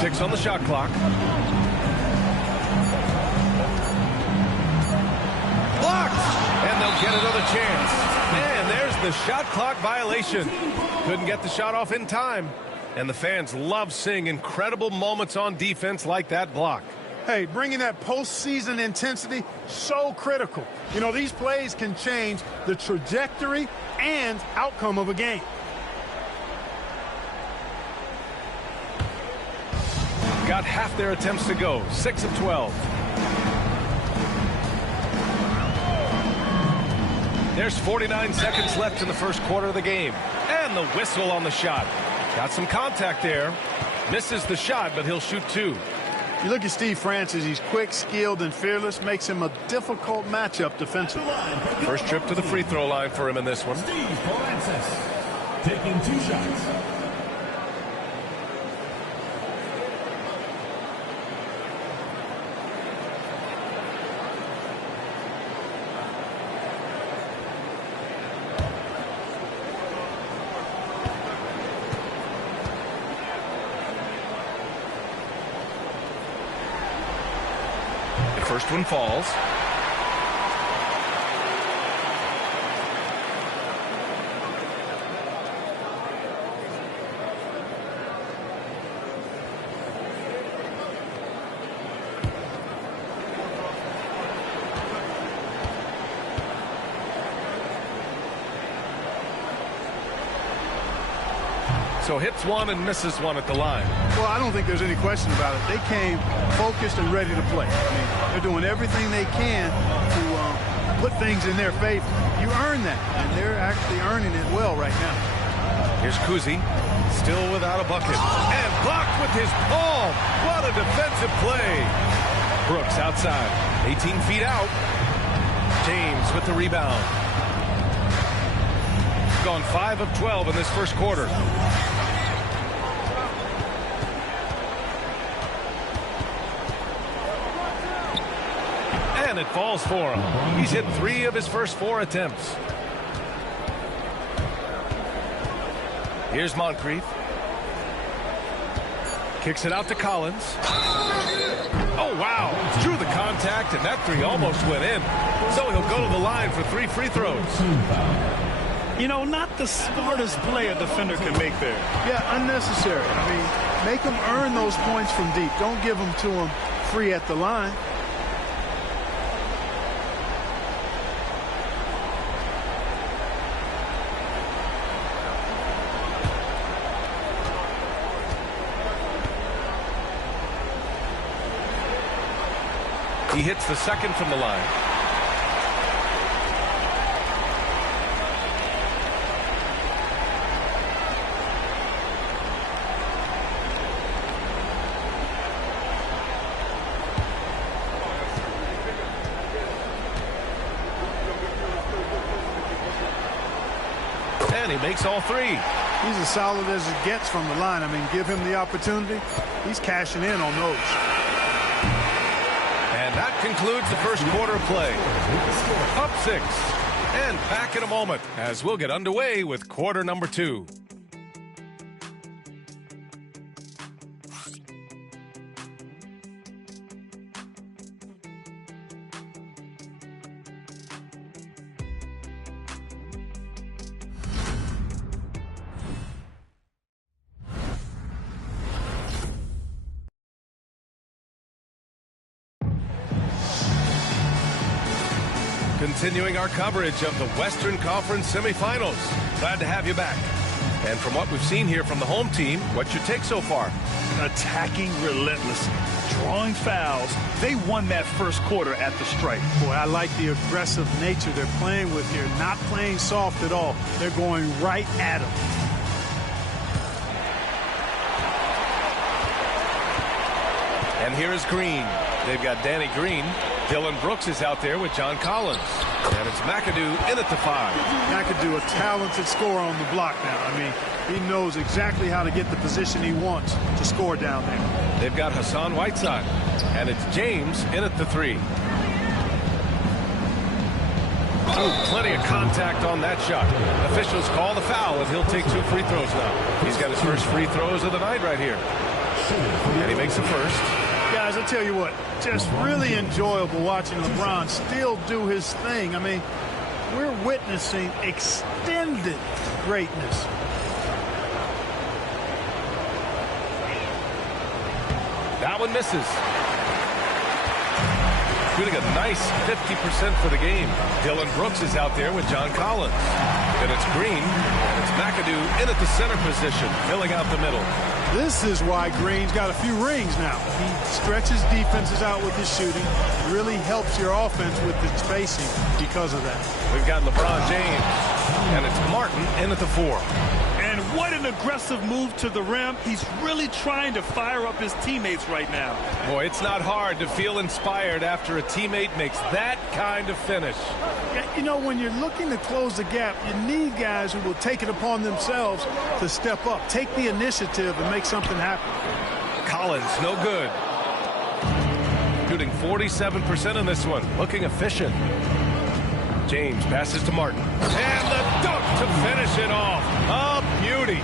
Six on the shot clock. Blocked! And they'll get another chance. And there's the shot clock violation. Couldn't get the shot off in time. And the fans love seeing incredible moments on defense like that block. Hey, bringing that postseason intensity, so critical. You know, these plays can change the trajectory and outcome of a game. Got half their attempts to go. 6 of 12. There's 49 seconds left in the first quarter of the game. And the whistle on the shot. Got some contact there. Misses the shot, but he'll shoot 2. You look at Steve Francis, he's quick, skilled, and fearless, makes him a difficult matchup defensively. First trip to the free throw line for him in this one. Steve Francis taking 2 shots. First one falls. So hits one and misses one at the line. Well, I don't think there's any question about it. They came focused and ready to play. I mean, they're doing everything they can to put things in their favor. You earn that, and they're actually earning it well right now. Here's Kuzi, still without a bucket. And blocked with his palm. What a defensive play. Brooks outside, 18 feet out. James with the rebound. Gone 5 of 12 in this first quarter. and it falls for him. He's hit 3 of his first 4 attempts. Here's Moncrief. Kicks it out to Collins. Oh, wow. Drew the contact, and that 3 almost went in. So he'll go to the line for 3 free throws. You know, not the smartest play a defender can make there. Yeah, unnecessary. I mean, make them earn those points from deep. Don't give them to them free at the line. He hits the second from the line. And he makes all 3. He's as solid as it gets from the line. I mean, give him the opportunity. He's cashing in on those. And that concludes the first quarter play. Up 6. And back in a moment as we'll get underway with quarter number 2. Continuing our coverage of the Western Conference semifinals. Glad to have you back. And from what we've seen here from the home team, what's your take so far? Attacking relentlessly, drawing fouls. They won that first quarter at the stripe. Boy, I like the aggressive nature they're playing with here. Not playing soft at all. They're going right at them. And here is Green. They've got Danny Green. Dylan Brooks is out there with John Collins. And it's McAdoo in at the 5. McAdoo, a talented scorer on the block now. I mean, he knows exactly how to get the position he wants to score down there. They've got Hassan Whiteside. And it's James in at the 3. Oh, plenty of contact on that shot. Officials call the foul, and he'll take 2 free throws now. He's got his first free throws of the night right here. And he makes the first. Guys, I'll tell you what, just really enjoyable watching LeBron still do his thing. I mean, we're witnessing extended greatness. That one misses. Shooting a nice 50% for the game. Dylan Brooks is out there with John Collins. And it's Green, and it's McAdoo in at the center position, filling out the middle. This is why Green's got a few rings now. He stretches defenses out with his shooting, really helps your offense with the spacing because of that. We've got LeBron James, and it's Martin in at the 4. And what an aggressive move to the rim. He's really trying to fire up his teammates right now. Boy, it's not hard to feel inspired after a teammate makes that kind of finish. You know, when you're looking to close the gap, you need guys who will take it upon themselves to step up, take the initiative, and make something happen. Collins, no good. Shooting 47% in this one, looking efficient. James passes to Martin. And the dunk to finish it off. A beauty.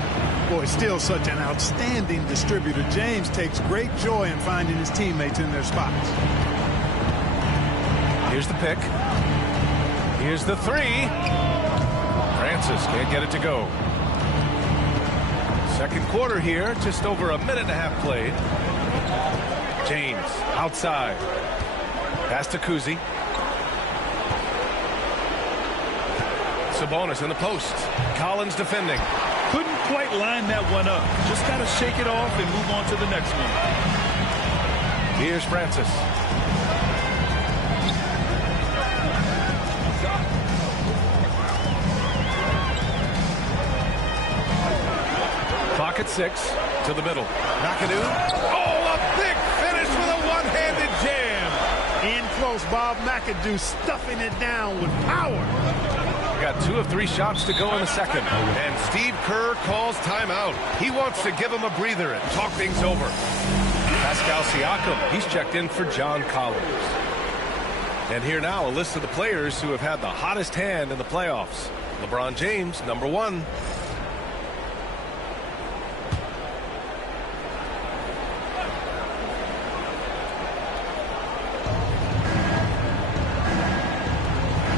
Boy, still such an outstanding distributor. James takes great joy in finding his teammates in their spots. Here's the pick. Here's the 3. Francis can't get it to go. Second quarter here, just over a minute and a half played. James outside. Pass to Kuzi. Sabonis in the post. Collins defending. Couldn't quite line that one up. Just got to shake it off and move on to the next one. Here's Francis. Clock at 6 to the middle. McAdoo. Oh, a big finish with a one-handed jam. In close, Bob. McAdoo stuffing it down with power. Got 2 of 3 shots to go in the second. And Steve Kerr calls timeout. He wants to give him a breather and talk things over. Pascal Siakam, he's checked in for John Collins. And here now, a list of the players who have had the hottest hand in the playoffs. LeBron James, number 1.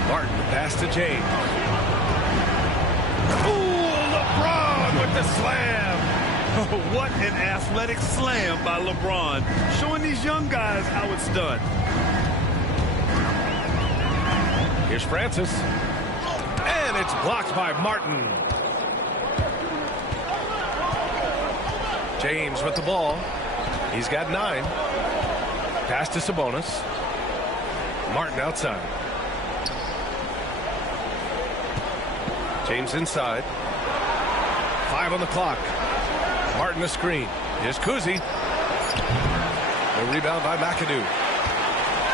Martin, pass to James. Ooh, LeBron with the slam. What an athletic slam by LeBron, showing these young guys how it's done. Here's Francis. And it's blocked by Martin. James with the ball. He's got 9. Pass to Sabonis. Martin outside. James inside. 5 on the clock. Martin a screen. Here's Kuzi. A rebound by McAdoo.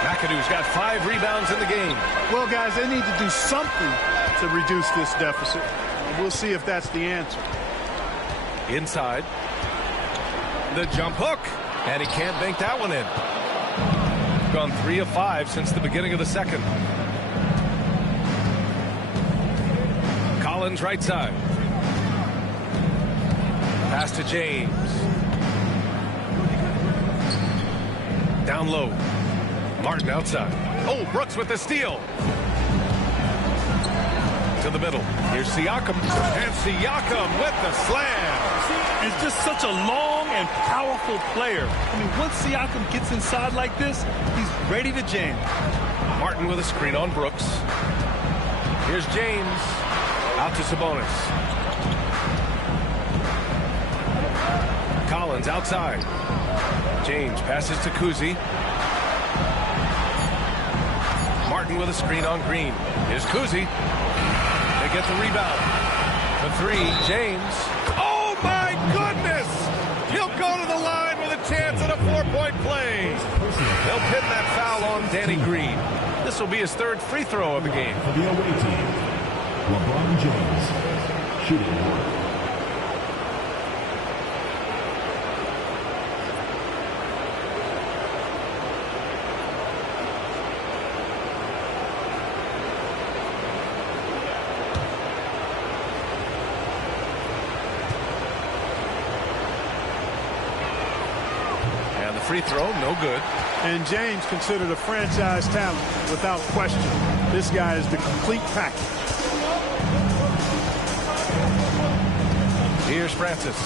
McAdoo's got 5 rebounds in the game. Well, guys, they need to do something to reduce this deficit. We'll see if that's the answer. Inside. The jump hook. And he can't bank that one in. Gone 3 of 5 since the beginning of the second. Collins right side. Pass to James. Down low. Martin outside. Oh, Brooks with the steal. To the middle. Here's Siakam. And Siakam with the slam. He's just such a long and powerful player. I mean, once Siakam gets inside like this, he's ready to jam. Martin with a screen on Brooks. Here's James. Out to Sabonis. Collins outside. James passes to Kuzi. Martin with a screen on Green. Here's Kuzi. They get the rebound. The 3, James. Oh, my goodness! He'll go to the line with a chance at a 4-point play. They'll pin that foul on Danny Green. This will be his 3rd free throw of the game. For the away team, LeBron James, shooting 1. Free throw, no good. And James considered a franchise talent without question. This guy is the complete package. Here's Francis.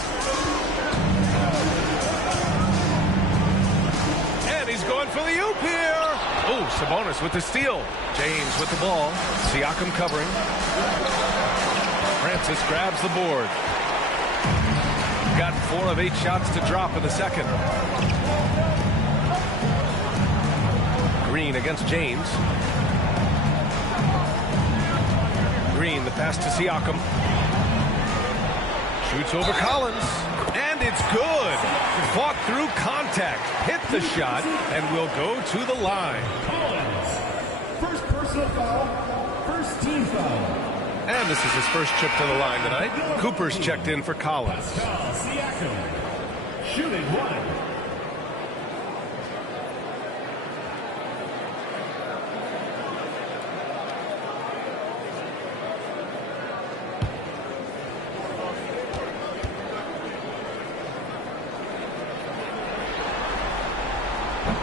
And he's going for the oop here. Oh, Sabonis with the steal. James with the ball. Siakam covering. Francis grabs the board. Got 4 of 8 shots to drop in the second. Green against James. Green, the pass to Siakam. Shoots over Collins. And it's good. Fought through contact. Hit the shot and will go to the line. First personal foul. First team foul. And this is his first trip to the line tonight. Cooper's checked in for Collins. Siakam, shooting 1.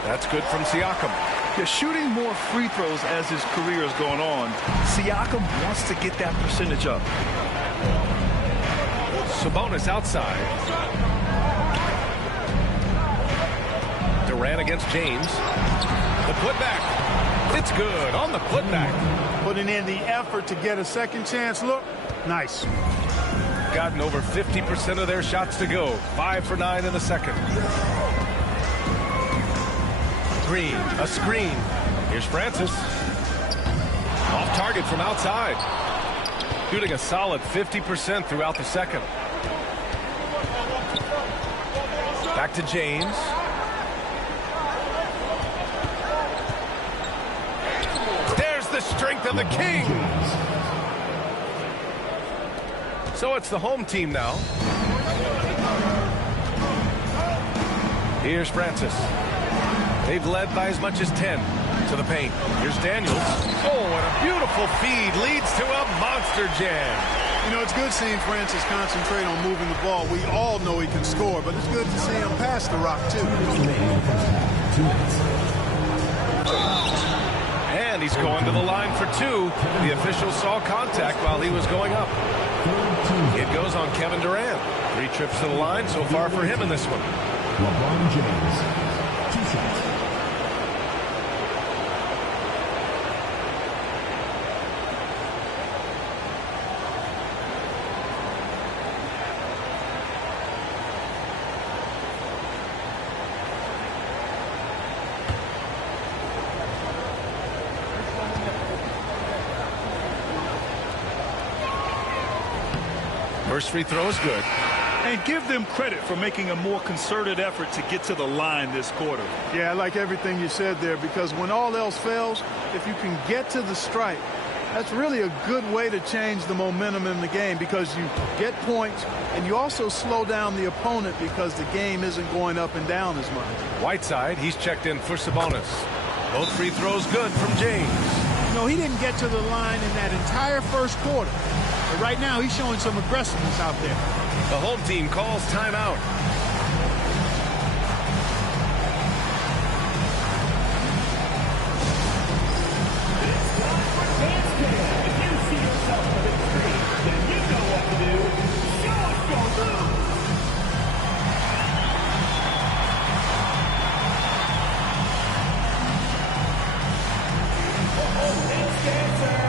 That's good from Siakam. Yeah, shooting more free throws as his career is going on. Siakam wants to get that percentage up. Sabonis outside. Durant against James. The putback. It's good on the putback. Putting in the effort to get a second chance look. Nice. Gotten over 50% of their shots to go. 5 for 9 in the second. Green, a screen. Here's Francis. Off target from outside. Shooting a solid 50% throughout the second. Back to James. There's the strength of the King. So it's the home team now. Here's Francis. They've led by as much as 10. To the paint. Here's Daniels. Oh, and a beautiful feed leads to a monster jam. You know, it's good seeing Francis concentrate on moving the ball. We all know he can score, but it's good to see him pass the rock, too. And he's going to the line for two. The official saw contact while he was going up. It goes on Kevin Durant. 3 trips to the line so far for him in this one. LeBron James, 2 shots. First free throw is good. And give them credit for making a more concerted effort to get to the line this quarter. Yeah, I like everything you said there, because when all else fails, if you can get to the stripe, that's really a good way to change the momentum in the game, because you get points and you also slow down the opponent because the game isn't going up and down as much. Whiteside, he's checked in for Sabonis. Both free throws good from James. You know, he didn't get to the line in that entire first quarter. But right now, he's showing some aggressiveness out there. The home team calls timeout. If you see yourself on the big screen, then you know what to do. Show us your move. Dance dancer.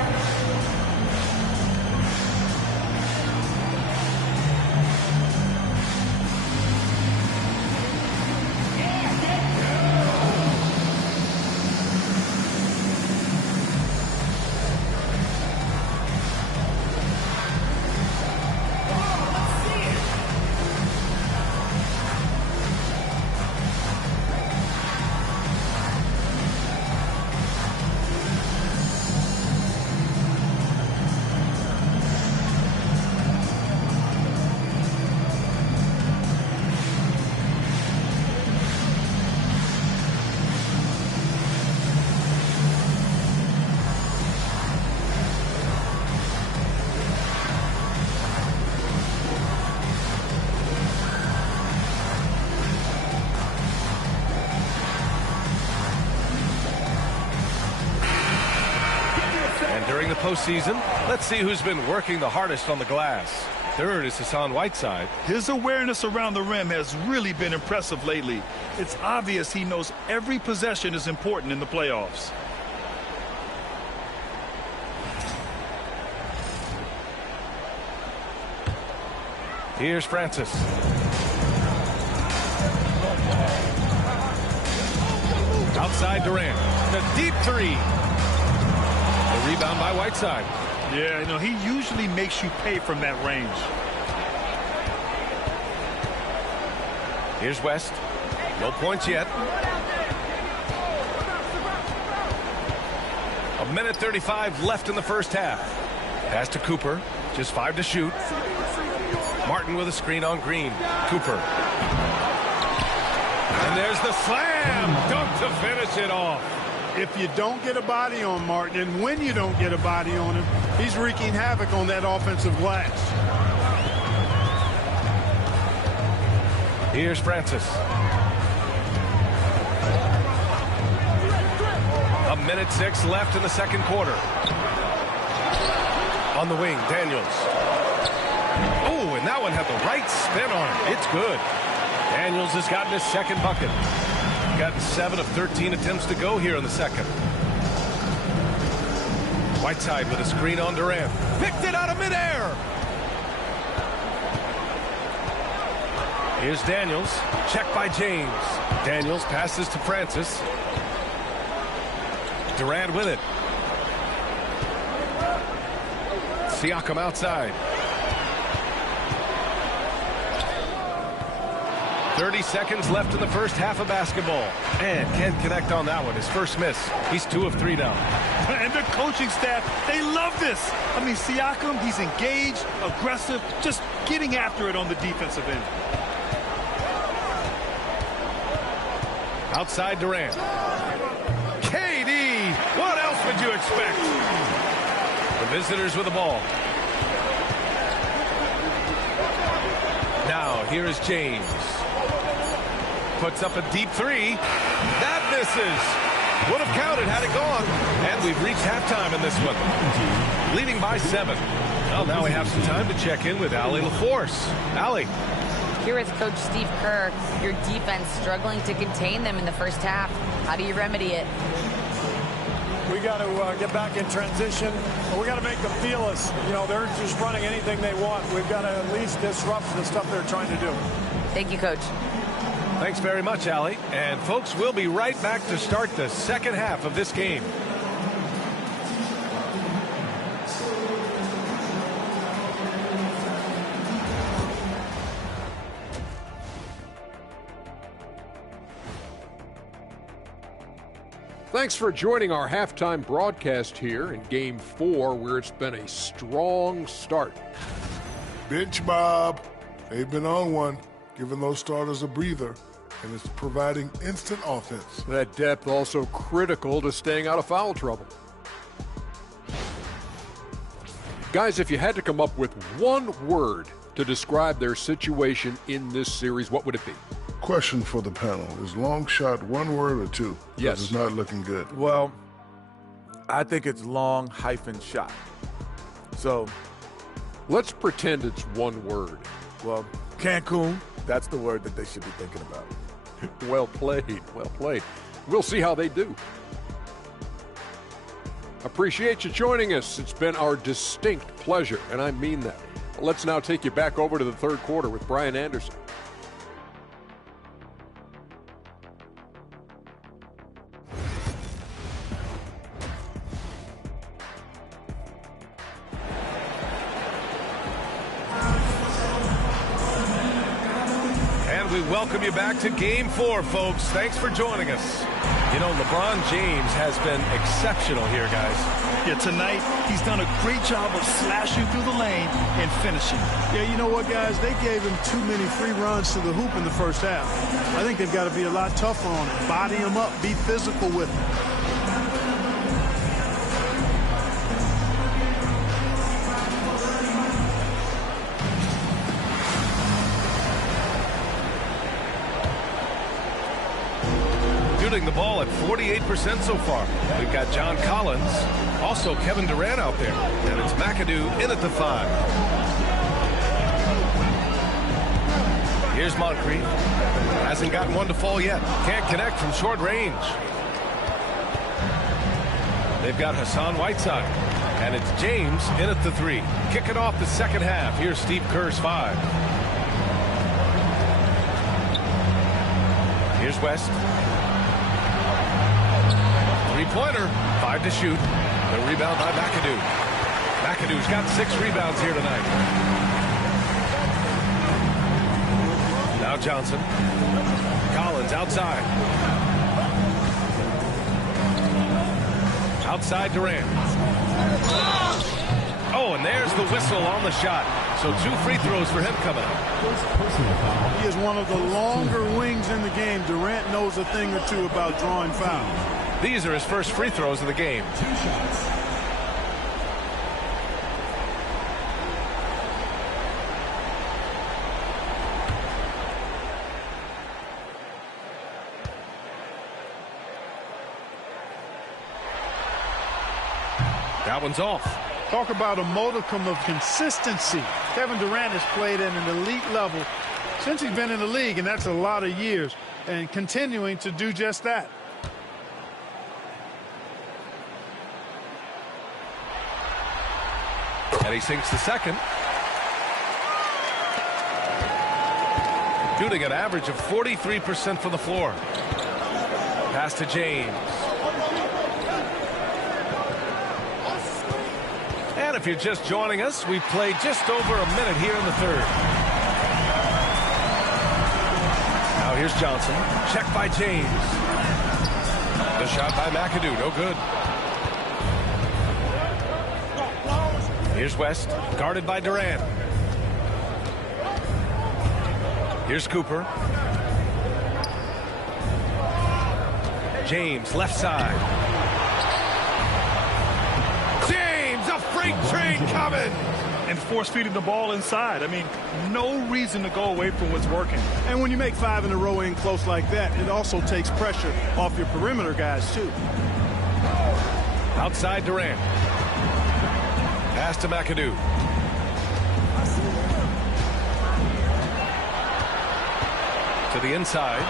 During the postseason, let's see who's been working the hardest on the glass. Third is Hassan Whiteside. His awareness around the rim has really been impressive lately. It's obvious he knows every possession is important in the playoffs. Here's Francis. Outside Durant. The deep three. The rebound by Whiteside. Yeah, you know, he usually makes you pay from that range. Here's West. No points yet. 1:35 left in the first half. Pass to Cooper. Just 5 to shoot. Martin with a screen on Green. Cooper. And there's the slam. Dunk to finish it off. If you don't get a body on Martin, and when you don't get a body on him, he's wreaking havoc on that offensive glass. Here's Francis. 1:06 left in the second quarter. On the wing, Daniels. Oh, and that one had the right spin on it. It's good. Daniels has gotten his second bucket. Got 7 of 13 attempts to go here in the second. Whiteside with a screen on Durant. Picked it out of midair. Here's Daniels. Checked by James. Daniels passes to Francis. Durant with it. Siakam outside. 30 seconds left in the first half of basketball. And can't connect on that one. His first miss. He's 2 of 3 now. And the coaching staff, they love this. I mean, Siakam, he's engaged, aggressive, just getting after it on the defensive end. Outside Durant. KD you expect? The visitors with the ball. Now, here is James. Puts up a deep three. That misses. Would have counted had it gone. And we've reached halftime in this one. Leading by 7. Well, now we have some time to check in with Allie LaForce. Allie. Here with Coach Steve Kerr. Your defense struggling to contain them in the first half. How do you remedy it? We got to get back in transition. We got to make them feel us. You know, they're just running anything they want. We've got to at least disrupt the stuff they're trying to do. Thank you, Coach. Thanks very much, Allie. And, folks, we'll be right back to start the second half of this game. Thanks for joining our halftime broadcast here in Game 4, where it's been a strong start. Bench Bob. They've been on one, giving those starters a breather, and it's providing instant offense. That depth also critical to staying out of foul trouble. Guys, if you had to come up with one word to describe their situation in this series, what would it be? Question for the panel. Is long shot one word or two? Yes. It's not looking good. Well, I think it's long hyphen shot. So let's pretend it's one word. Well, Cancun, that's the word that they should be thinking about. Well played, well played. We'll see how they do. Appreciate you joining us. It's been our distinct pleasure, and I mean that. Let's now take you back over to the third quarter with Brian Anderson. We welcome you back to Game 4, folks. Thanks for joining us. You know, LeBron James has been exceptional here, guys. Yeah, tonight he's done a great job of slashing through the lane and finishing. Yeah, you know what, guys? They gave him too many free runs to the hoop in the first half. I think they've got to be a lot tougher on him. Body him up. Be physical with him. Shooting the ball at 48% so far. We've got John Collins, also Kevin Durant out there, and it's McAdoo in at the 5. Here's Moncrief. Hasn't gotten one to fall yet. Can't connect from short range. They've got Hassan Whiteside, and it's James in at the 3. Kicking off the second half. Here's Steve Kerr's 5. Here's West. Three-pointer, 5 to shoot. The rebound by McAdoo. McAdoo's got 6 rebounds here tonight. Now Johnson. Collins outside. Outside Durant. Oh, and there's the whistle on the shot. So 2 free throws for him coming up. He is one of the longer wings in the game. Durant knows a thing or two about drawing fouls. These are his first free throws of the game. 2 shots. That one's off. Talk about a modicum of consistency. Kevin Durant has played at an elite level since he's been in the league, and that's a lot of years, and continuing to do just that. And he sinks the second. Shooting an average of 43% from the floor. Pass to James. And if you're just joining us, we've played just over a minute here in the third. Now here's Johnson. Check by James. The shot by McAdoo, no good. Here's West, guarded by Durant. Here's Cooper. James, left side. freight train coming. And force-feeding the ball inside. I mean, no reason to go away from what's working. And when you make 5 in a row in close like that, it also takes pressure off your perimeter guys, too. Outside Durant. Pass to McAdoo. To the inside.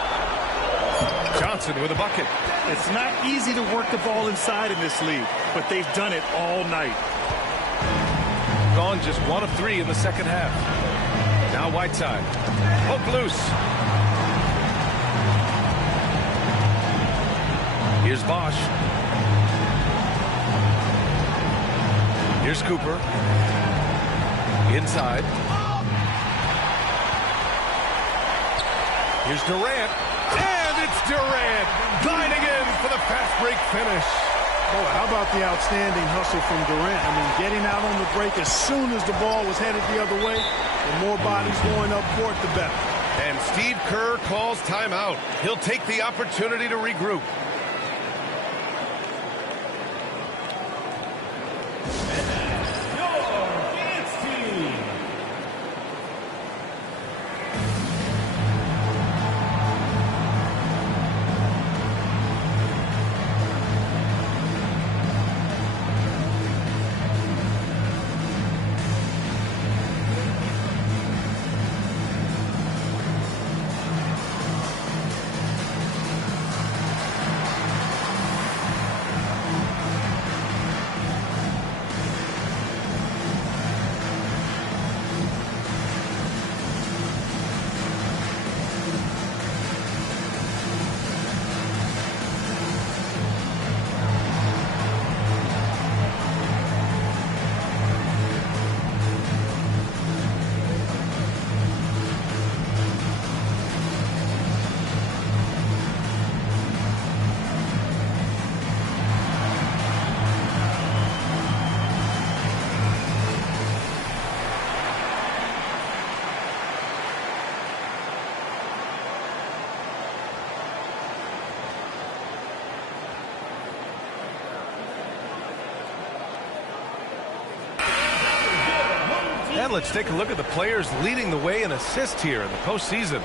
Johnson with a bucket. It's not easy to work the ball inside in this league, but they've done it all night. Gone just 1 of 3 in the second half. Now Whiteside. Hook loose. Here's Bosch. Here's Cooper. Inside. Here's Durant. And it's Durant. Dying again for the fast break finish. Boy, how about the outstanding hustle from Durant? I mean, getting out on the break as soon as the ball was headed the other way. The more bodies going up court, the better. And Steve Kerr calls timeout. He'll take the opportunity to regroup. And let's take a look at the players leading the way in assists here in the postseason.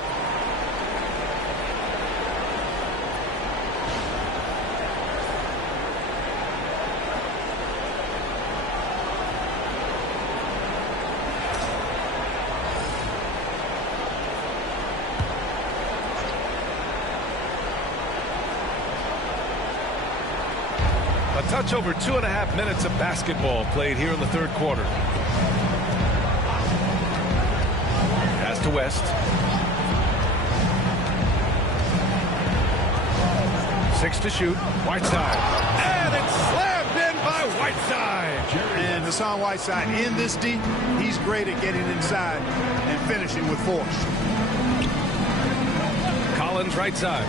A touch over 2.5 minutes of basketball played here in the third quarter. Pass to West. 6 to shoot. Whiteside. And it's slammed in by Whiteside. And Hassan Whiteside in this deep, he's great at getting inside and finishing with force. Collins right side.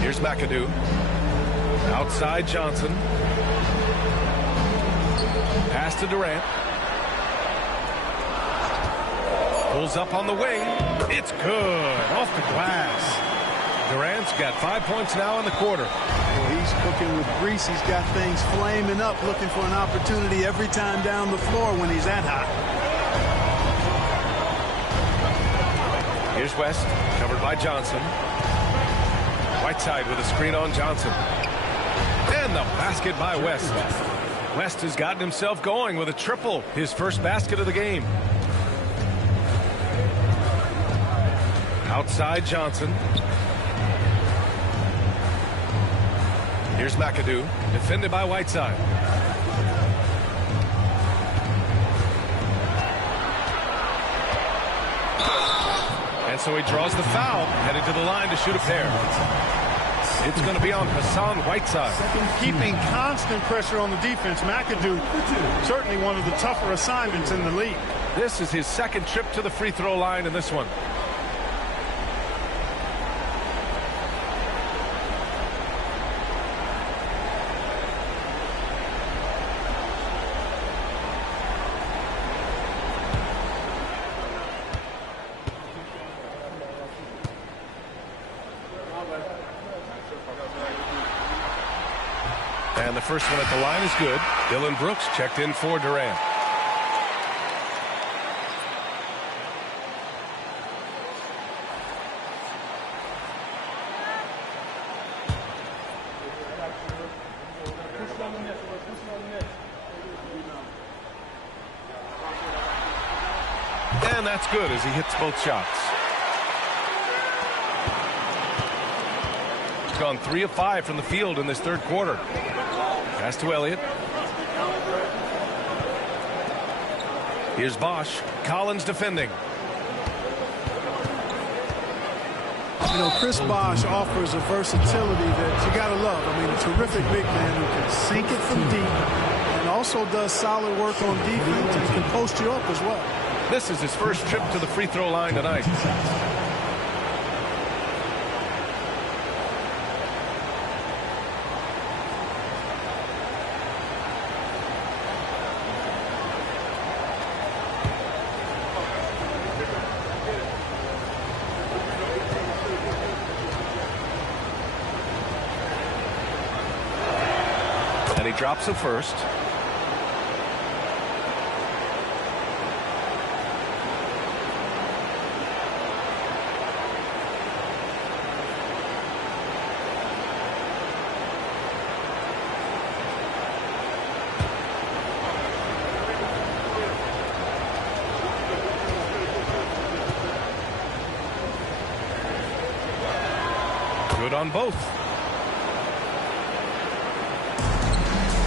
Here's McAdoo. Outside Johnson. Pass to Durant. Pulls up on the wing. It's good. Off the glass. Durant's got 5 points now in the quarter. Well, he's cooking with grease. He's got things flaming up, looking for an opportunity every time down the floor when he's that hot. Here's West, covered by Johnson. Whiteside with a screen on Johnson. And the basket by West. West has gotten himself going with a triple, his first basket of the game. Outside Johnson. Here's McAdoo, defended by Whiteside. And so he draws the foul, headed to the line to shoot a pair. It's going to be on Hassan Whiteside. Keeping constant pressure on the defense. McAdoo, certainly one of the tougher assignments in the league. This is his second trip to the free throw line in this one. And the first one at the line is good. Dillon Brooks checked in for Durant. And that's good as he hits both shots. He's gone 3 of 5 from the field in this third quarter. Pass to Elliott. Here's Bosch. Collins defending. You know, Chris Bosch offers a versatility that you got to love. I mean, a terrific big man who can sink it from deep and also does solid work on defense and can post you up as well. This is his first trip to the free throw line tonight. And he drops the first. Good on both.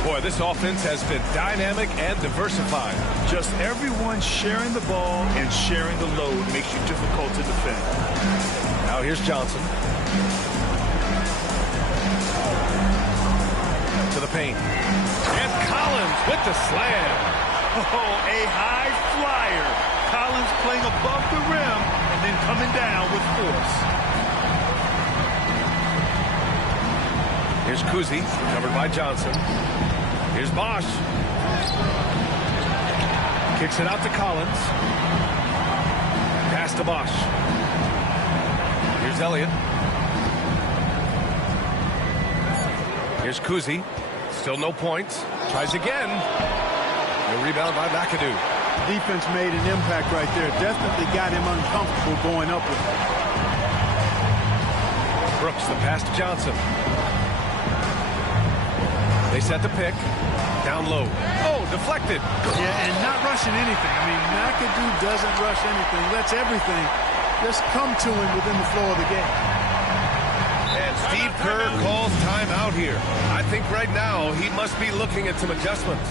Boy, this offense has been dynamic and diversified. Just everyone sharing the ball and sharing the load makes you difficult to defend. Now here's Johnson. To the paint. And Collins with the slam. Oh, a high flyer. Collins playing above the rim and then coming down with force. Here's Kuzi, covered by Johnson. Here's Bosch. Kicks it out to Collins. Pass to Bosch. Here's Elliott. Here's Kuzi. Still no points. Tries again. A rebound by McAdoo. Defense made an impact right there. Definitely got him uncomfortable going up with it. Brooks, the pass to Johnson. They set the pick. Down low. Oh, deflected. Yeah, and not rushing anything. I mean, McAdoo doesn't rush anything. Lets everything just come to him within the flow of the game. And Steve Kerr calls timeout here. I think right now he must be looking at some adjustments.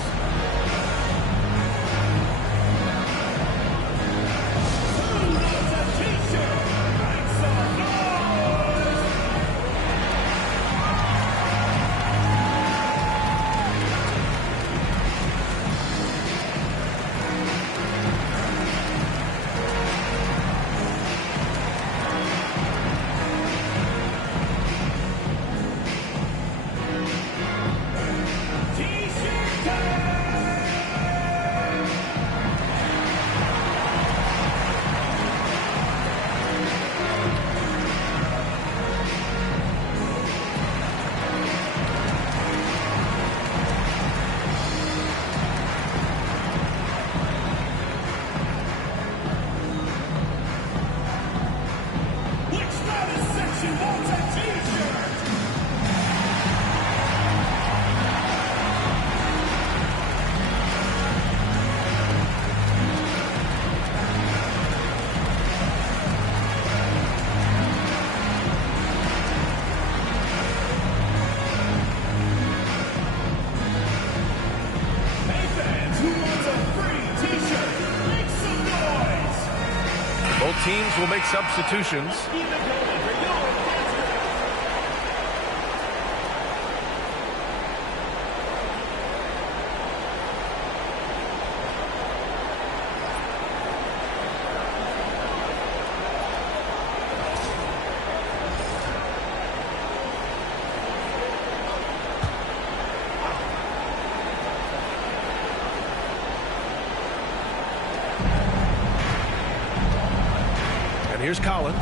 Teams will make substitutions. Here's Collins.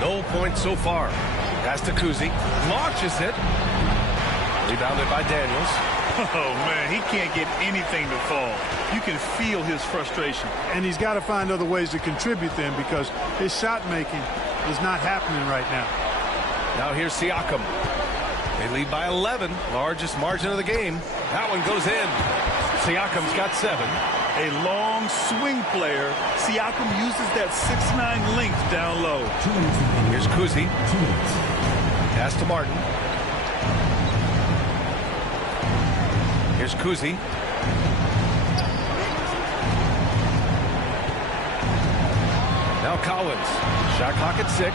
No points so far. Pass to Kuzi. Launches it. Rebounded by Daniels. Oh, man, he can't get anything to fall. You can feel his frustration. And he's got to find other ways to contribute then because his shot making is not happening right now. Now here's Siakam. They lead by 11, largest margin of the game. That one goes in. Siakam's got 7. A long swing player. Siakam uses that 6'9" length down low. Here's Kuzi. Pass to Martin. Here's Kuzi. Now Collins. Shot clock at 6.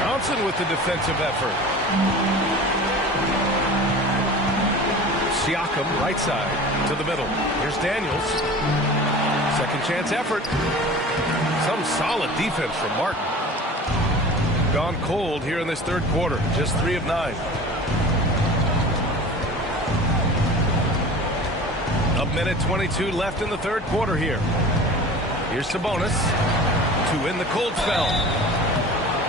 Johnson with the defensive effort. Siakam, right side, to the middle. Here's Daniels. Second chance effort. Some solid defense from Martin. Gone cold here in this third quarter. Just 3 of 9. A minute 22 left in the third quarter here. Here's Sabonis to win the cold spell.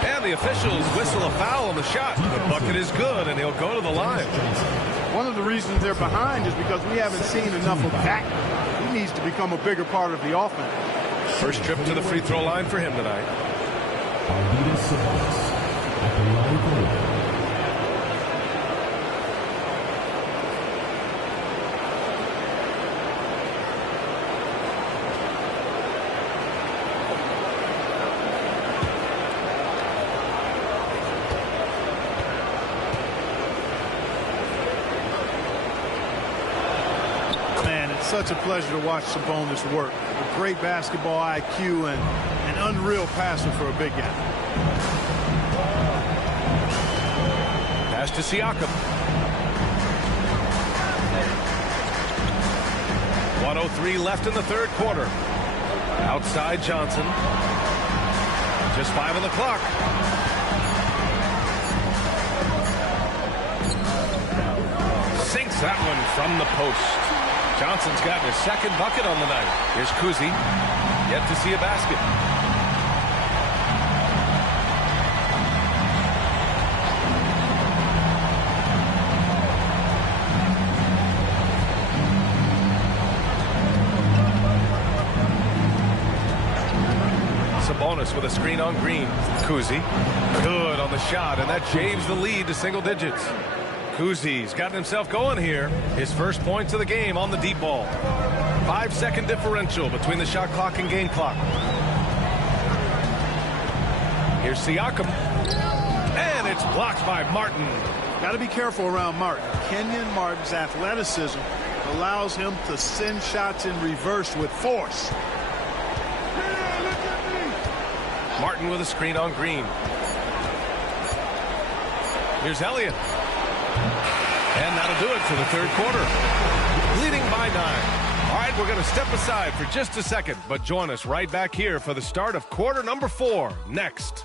And the officials whistle a foul on the shot. The bucket is good, and he'll go to the line. One of the reasons they're behind is because we haven't seen enough of that. He needs to become a bigger part of the offense. First trip to the free throw line for him tonight. Such a pleasure to watch Sabonis work. A great basketball IQ and an unreal passer for a big guy. Pass to Siakam. 1:03 left in the third quarter. Outside Johnson. Just 5 on the clock. Sinks that one from the post. Johnson's gotten his second bucket on the night. Here's Kuzi. Yet to see a basket. Sabonis with a screen on Green. Kuzi. Good on the shot, and that shaves the lead to single digits. Kuzi's gotten himself going here. His first points of the game on the deep ball. 5-second differential between the shot clock and game clock. Here's Siakam. And it's blocked by Martin. Got to be careful around Martin. Kenyon Martin's athleticism allows him to send shots in reverse with force. Martin with a screen on Green. Here's Elliott. And that'll do it for the third quarter. Leading by 9. All right, we're going to step aside for just a second, but join us right back here for the start of quarter number 4 next.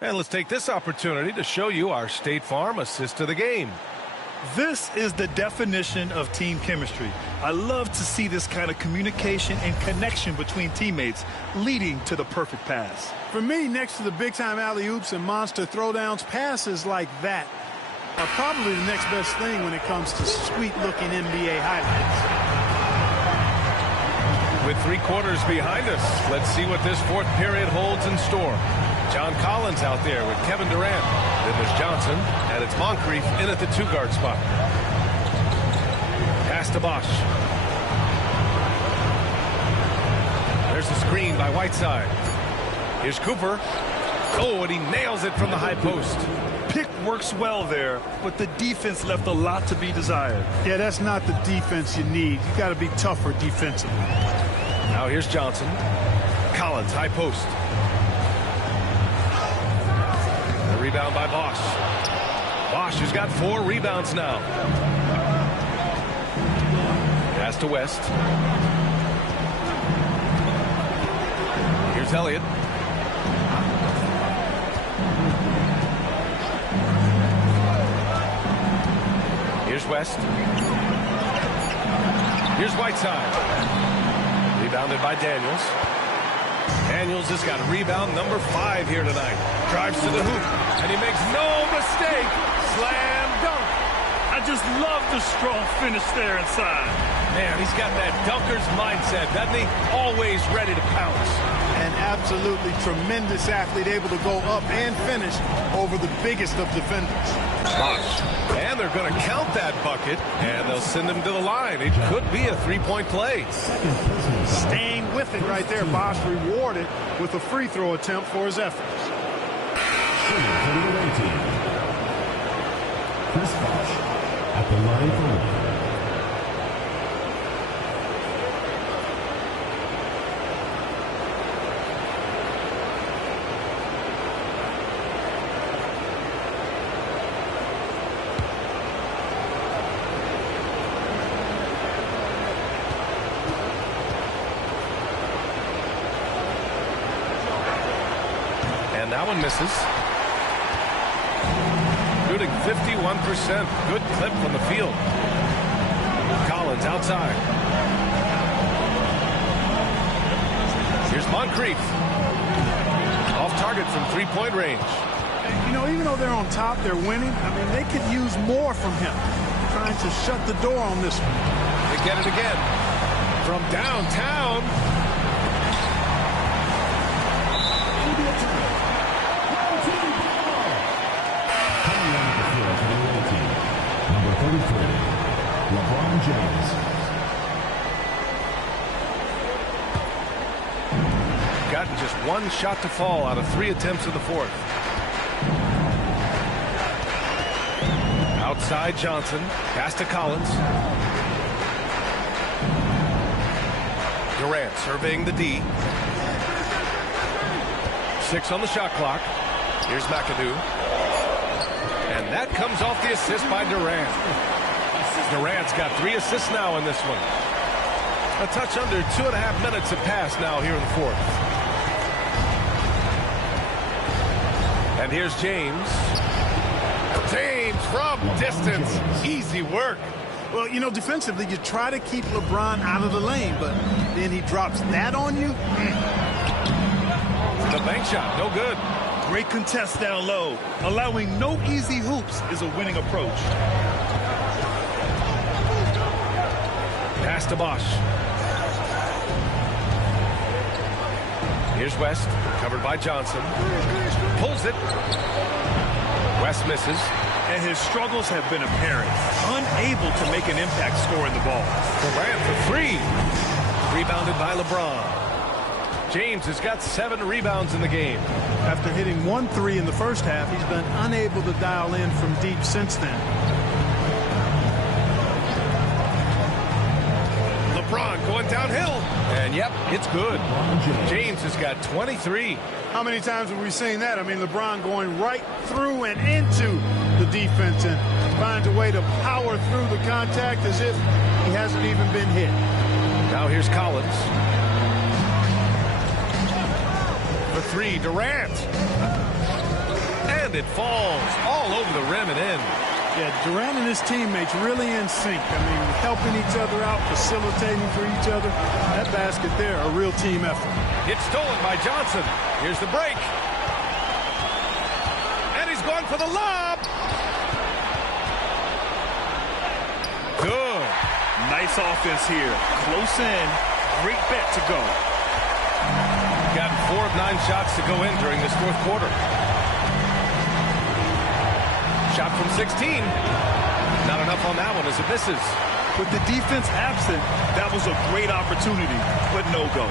And let's take this opportunity to show you our State Farm assist to the game. This is the definition of team chemistry. I love to see this kind of communication and connection between teammates leading to the perfect pass. For me, next to the big-time alley-oops and monster throwdowns, passes like that are probably the next best thing when it comes to sweet-looking NBA highlights. With 3 quarters behind us, let's see what this fourth period holds in store. John Collins out there with Kevin Durant. Then there's Johnson, and it's Moncrief in at the 2-guard spot. Pass to Bosch. There's a screen by Whiteside. Here's Cooper. Oh, and he nails it from the high post. Pick works well there, but the defense left a lot to be desired. Yeah, that's not the defense you need. You got to be tougher defensively. Now here's Johnson. Collins, high post. Rebound by Bosch. Bosch has got 4 rebounds now. Pass to West. Here's Elliott. West. Here's Whiteside. Rebounded by Daniels. Daniels has got rebound number 5 here tonight. Drives to the hoop, and he makes no mistake. Slam dunk. I just love the strong finish there inside. Man, he's got that dunker's mindset, doesn't he? Always ready to pounce. An absolutely tremendous athlete, able to go up and finish over the biggest of defenders. Bosh. And they're going to count that bucket, and they'll send him to the line. It could be a three-point play. Staying with it right there. Bosh rewarded with a free throw attempt for his efforts. Chris Bosh at the line for one. And that one misses. Shooting 51%. Good clip from the field. Collins outside. Here's Moncrief. Off target from three-point range. You know, even though they're on top, they're winning. I mean, they could use more from him. Trying to shut the door on this one. They get it again. From downtown. Number 33, LeBron James. Gotten just one shot to fall out of 3 attempts in the fourth. Outside Johnson. Pass to Collins. Durant surveying the D. 6 on the shot clock. Here's McAdoo. And that comes off the assist by Durant. Durant's got 3 assists now in this one. A touch under 2.5 minutes have passed now here in the fourth. And here's James. James from distance. Easy work. Well, you know, defensively, you try to keep LeBron out of the lane, but then he drops that on you. The bank shot, no good. Great contest down low. Allowing no easy hoops is a winning approach. Pass to Bosh. Here's West, covered by Johnson. Pulls it. West misses. And his struggles have been apparent. Unable to make an impact scoring the ball. Durant for 3. Rebounded by LeBron. James has got 7 rebounds in the game. After hitting 1 3 in the first half, he's been unable to dial in from deep since then. LeBron going downhill. And yep, it's good. James has got 23. How many times have we seen that? I mean, LeBron going right through and into the defense and finds a way to power through the contact as if he hasn't even been hit. Now here's Collins. For 3, Durant. And it falls all over the rim and in. Yeah, Durant and his teammates really in sync. I mean, helping each other out, facilitating for each other. That basket there, a real team effort. It's stolen by Johnson. Here's the break. And he's going for the lob. Good. Nice offense here. Close in. Great bet to go. Got 4 of 9 shots to go in during this fourth quarter. Shot from 16. Not enough on that one as it misses. With the defense absent, that was a great opportunity, but no go.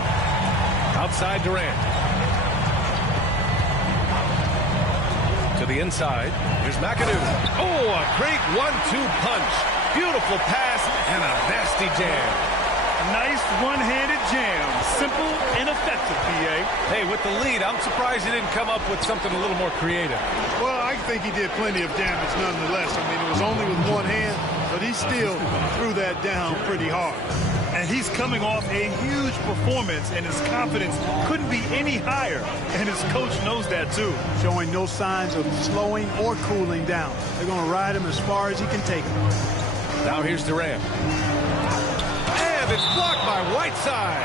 Outside Durant. To the inside. Here's McAdoo. Oh, a great 1-2 punch. Beautiful pass and a nasty jam. Nice one-handed jam. Simple and effective, PA. Hey, with the lead, I'm surprised he didn't come up with something a little more creative. Well, I think he did plenty of damage nonetheless. I mean, it was only with one hand, but he still threw that down pretty hard. And he's coming off a huge performance, and his confidence couldn't be any higher. And his coach knows that, too. Showing no signs of slowing or cooling down. They're going to ride him as far as he can take him. Now here's Durant. And it's blocked by Whiteside.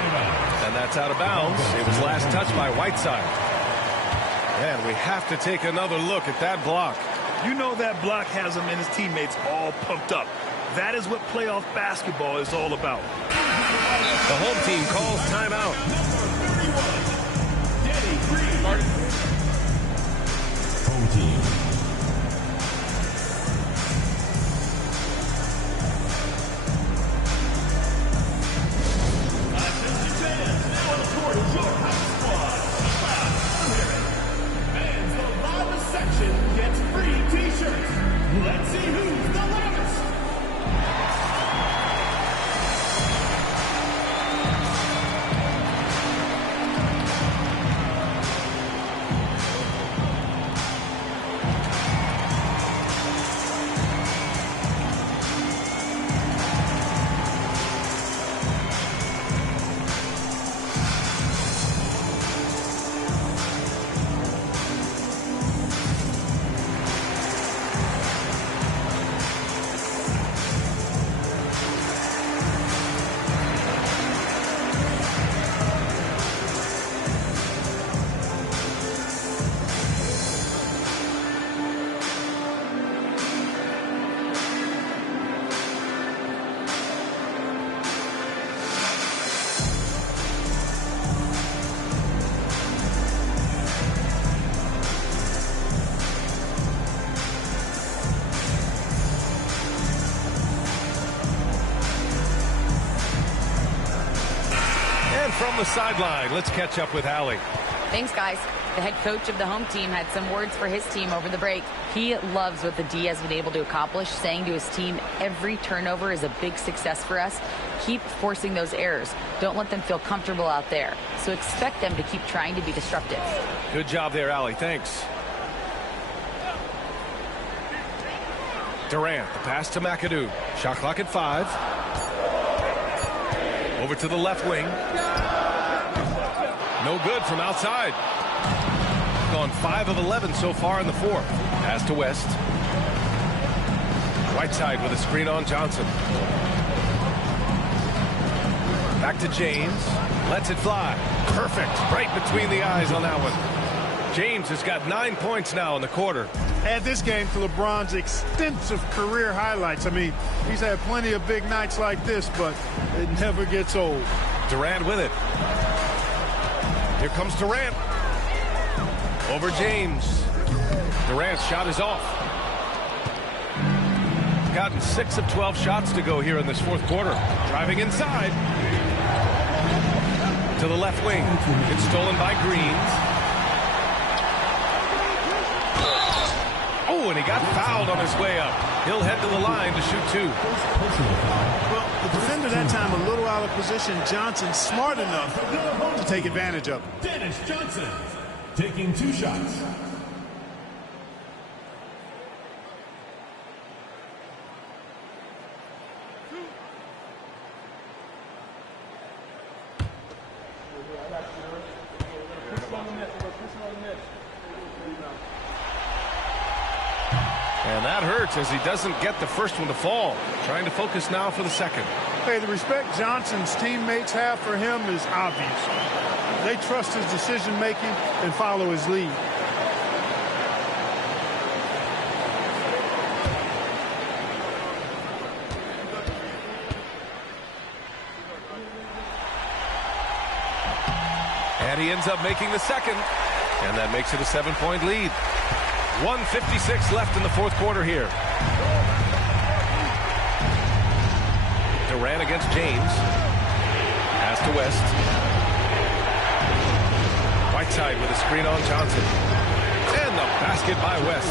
And that's out of bounds. It was last touched by Whiteside. And we have to take another look at that block. You know that block has him and his teammates all pumped up. That is what playoff basketball is all about. The home team calls timeout. Home team. Fans, the loudest section gets free t-shirts. Let's see who's the loudest. From the sideline, let's catch up with Allie. Thanks, guys. The head coach of the home team had some words for his team over the break. He loves what the D has been able to accomplish, saying to his team, every turnover is a big success for us. Keep forcing those errors. Don't let them feel comfortable out there. So expect them to keep trying to be disruptive. Good job there, Allie. Thanks. Durant, the pass to McAdoo. Shot clock at 5. Over to the left wing. No good from outside. Gone 5 of 11 so far in the fourth. Pass to West. Whiteside with a screen on Johnson. Back to James. Lets it fly. Perfect. Right between the eyes on that one. James has got 9 points now in the quarter. Add this game to LeBron's extensive career highlights. I mean, he's had plenty of big nights like this, but it never gets old. Durant with it. Here comes Durant. Over James. Durant's shot is off. Gotten 6 of 12 shots to go here in this fourth quarter. Driving inside. To the left wing. It's stolen by Green. Oh, and he got fouled on his way up. He'll head to the line to shoot 2. Well, the defender that time a little out of position. Johnson smart enough to take advantage of it. Dennis Johnson taking 2 shots. And that hurts as he doesn't get the first one to fall. Trying to focus now for the second. Hey, the respect Johnson's teammates have for him is obvious. They trust his decision-making and follow his lead. And he ends up making the second. And that makes it a 7-point lead. 1:56 left in the fourth quarter here. Durant against James. Pass to West. Whiteside with a screen on Johnson. And the basket by West.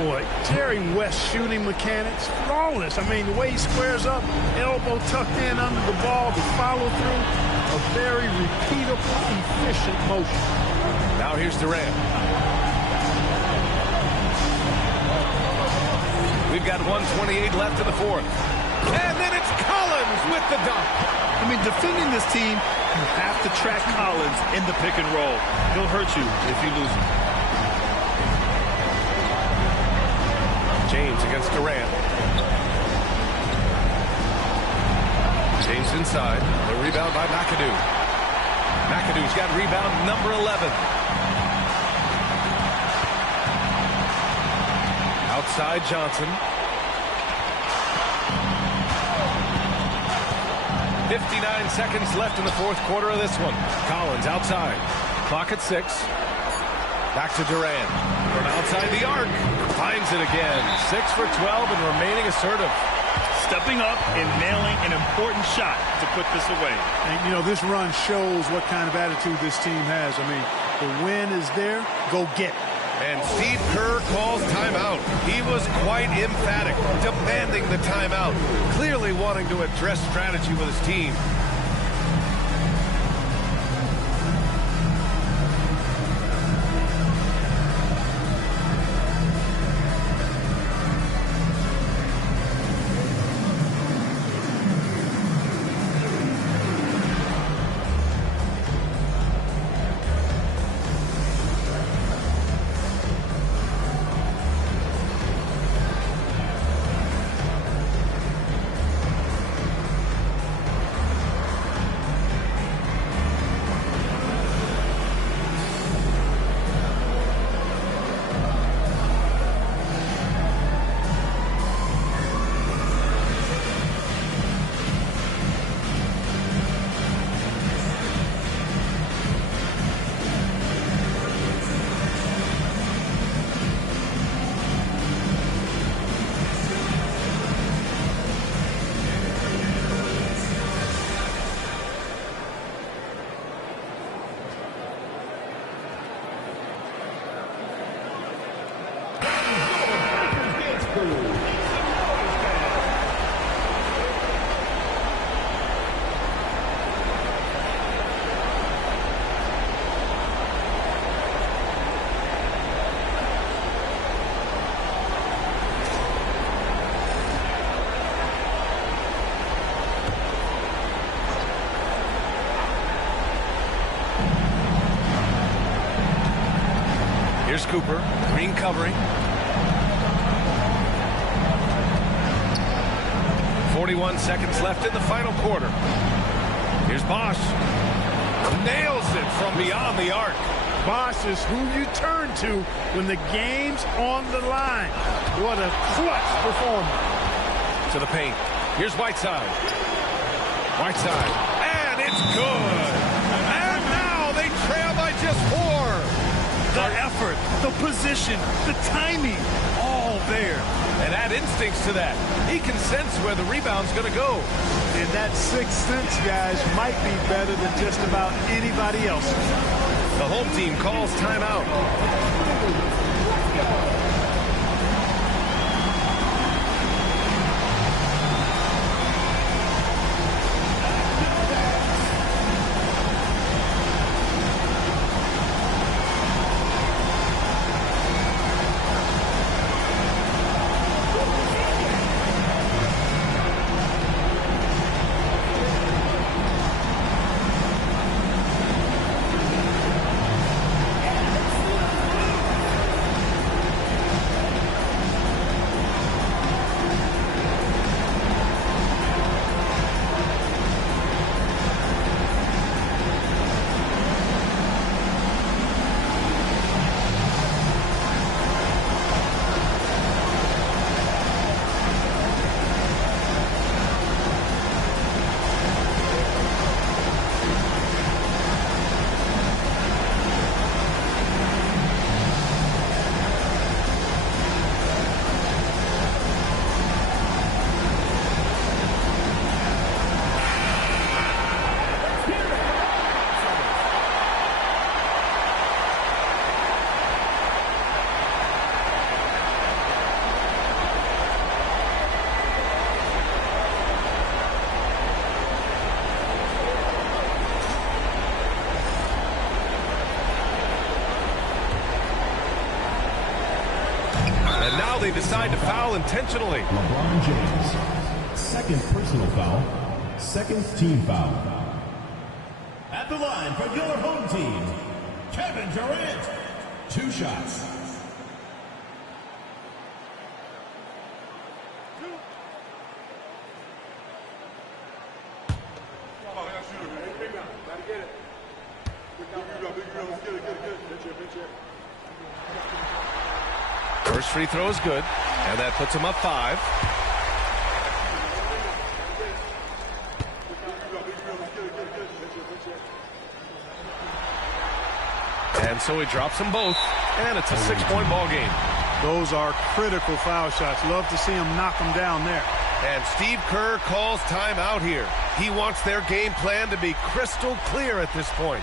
Boy, Jerry West shooting mechanics, flawless. I mean, the way he squares up, elbow tucked in under the ball, the follow through, a very repeatable, efficient motion. Now here's Durant. We've got 1:28 left in the fourth. And then it's Collins with the dunk. I mean, defending this team, you have to track Collins in the pick and roll. He'll hurt you if you lose him. James against Durant. James inside. The rebound by McAdoo. McAdoo's got rebound number 11. Outside Johnson. 59 seconds left in the fourth quarter of this one. Collins outside. Clock at 6. Back to Durant. From outside the arc. Finds it again. 6 for 12 and remaining assertive. Stepping up and nailing an important shot to put this away. And, you know, this run shows what kind of attitude this team has. I mean, the win is there. Go get it. And Steve Kerr calls timeout. He was quite emphatic, demanding the timeout, clearly wanting to address strategy with his team. Here's Cooper. Green covering. 41 seconds left in the final quarter. Here's Bosch. Nails it from beyond the arc. Bosch is who you turn to when the game's on the line. What a clutch performance. To the paint. Here's Whiteside. Whiteside. And it's good. And now they trail by just 4. The effort, the position, the timing, all there. And add instincts to that. He can sense where the rebound's going to go. And that sixth sense, guys, might be better than just about anybody else. The home team calls timeout. They decide to foul intentionally. LeBron James, second personal foul, second team foul. At the line for your home team, Kevin Durant, 2 shots. First free throw is good, and that puts him up 5. And so he drops them both, and it's a 6-point ball game. Those are critical foul shots. Love to see him knock them down there. And Steve Kerr calls timeout here. He wants their game plan to be crystal clear at this point.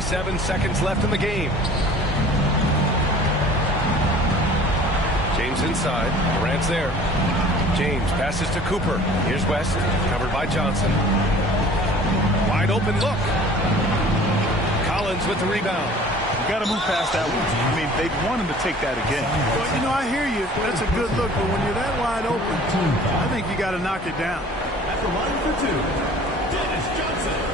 Seven seconds left in the game. James inside. Durant's there. James passes to Cooper. Here's West, covered by Johnson. Wide open look. Collins with the rebound. You got to move past that one. I mean, they want him to take that again. Well, you know, I hear you. That's a good look, but when you're that wide open, I think you got to knock it down. At the line for 2, Dennis Johnson.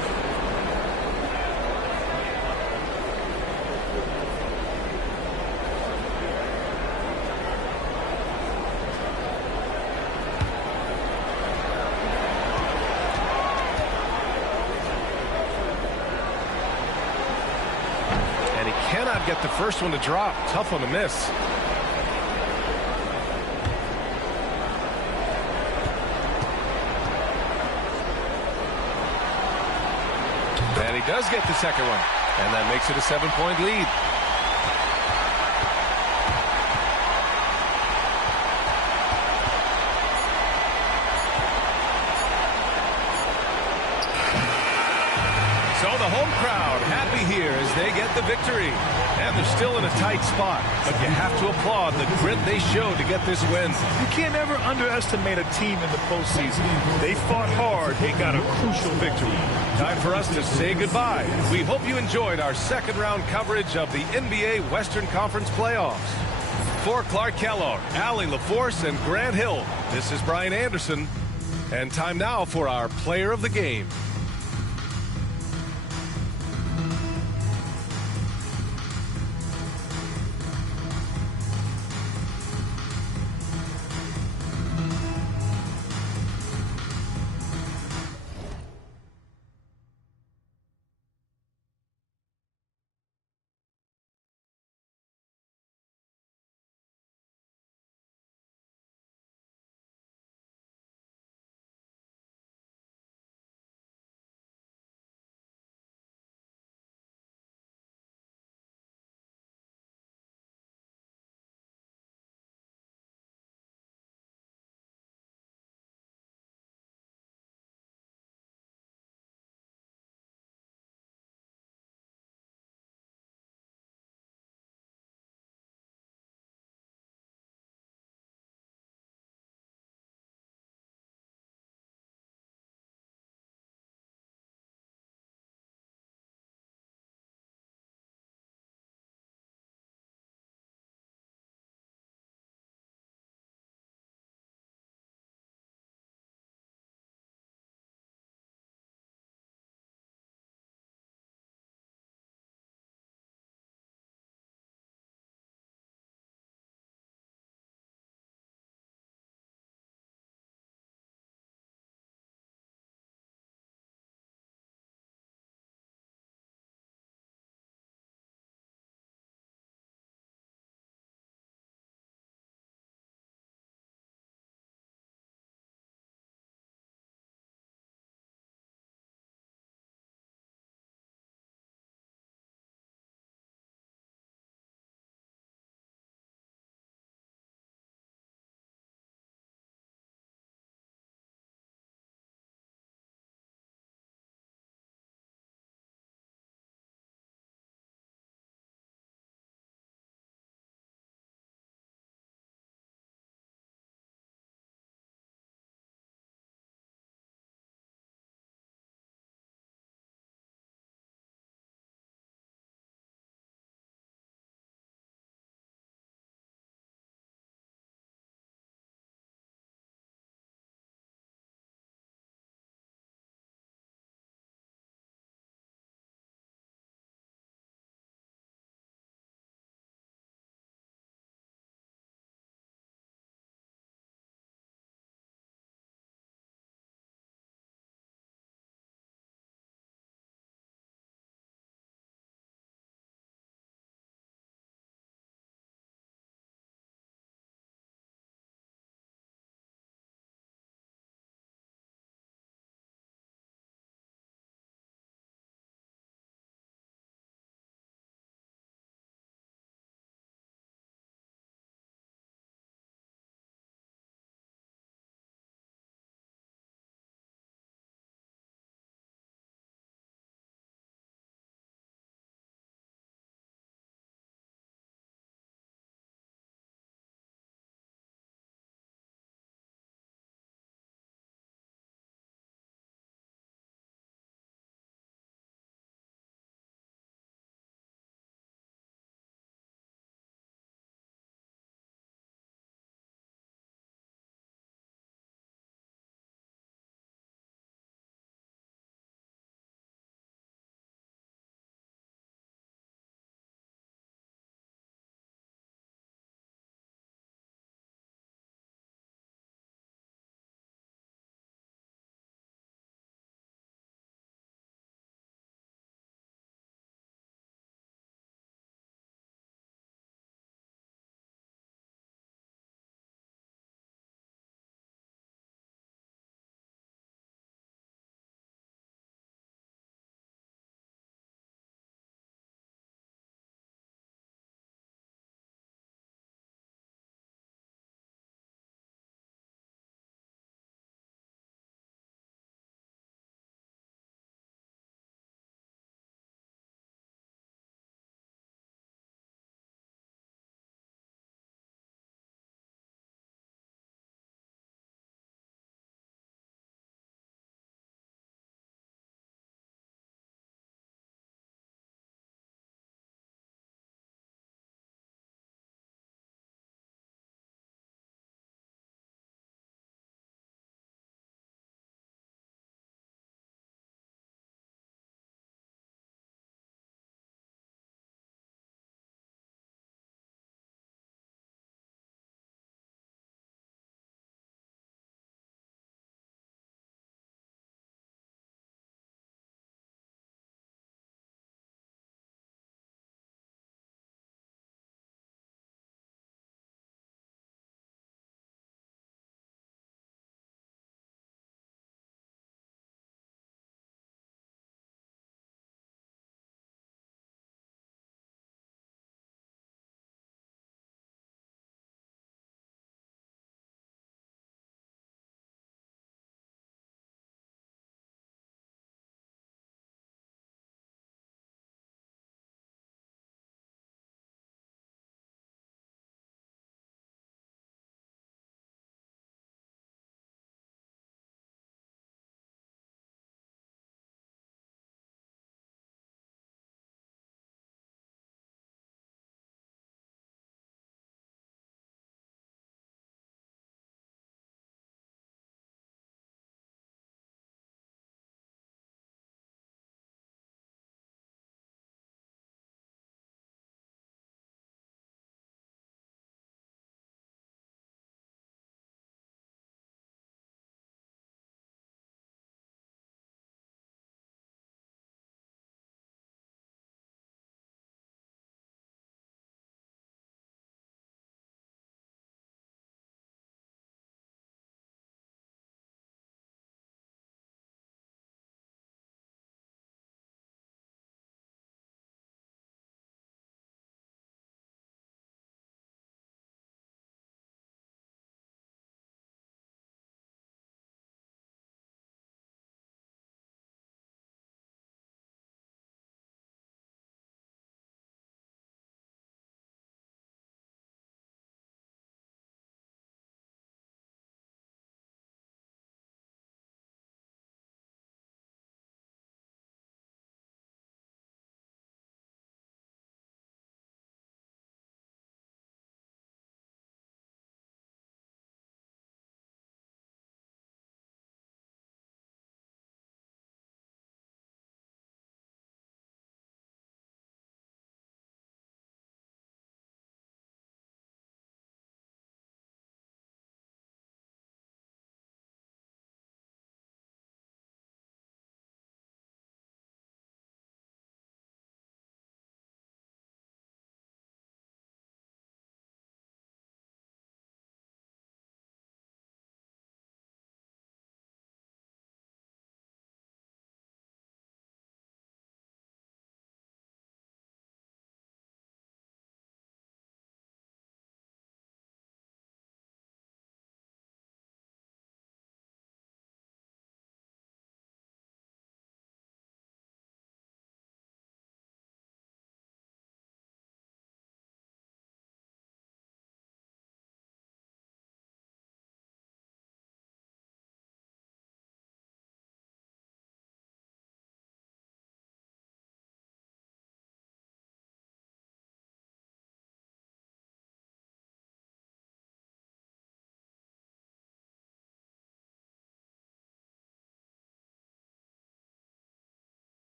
Get the first one to drop. Tough one to miss. And he does get the second one. And that makes it a 7-point lead. So the home crowd happy here as they get the victory. And they're still in a tight spot, but you have to applaud the grit they showed to get this win. You can't ever underestimate a team in the postseason. They fought hard. They got a crucial victory. Time for us to say goodbye. We hope you enjoyed our second-round coverage of the NBA Western Conference playoffs. For Clark Kellogg, Allie LaForce, and Grant Hill, this is Brian Anderson. And time now for our player of the game.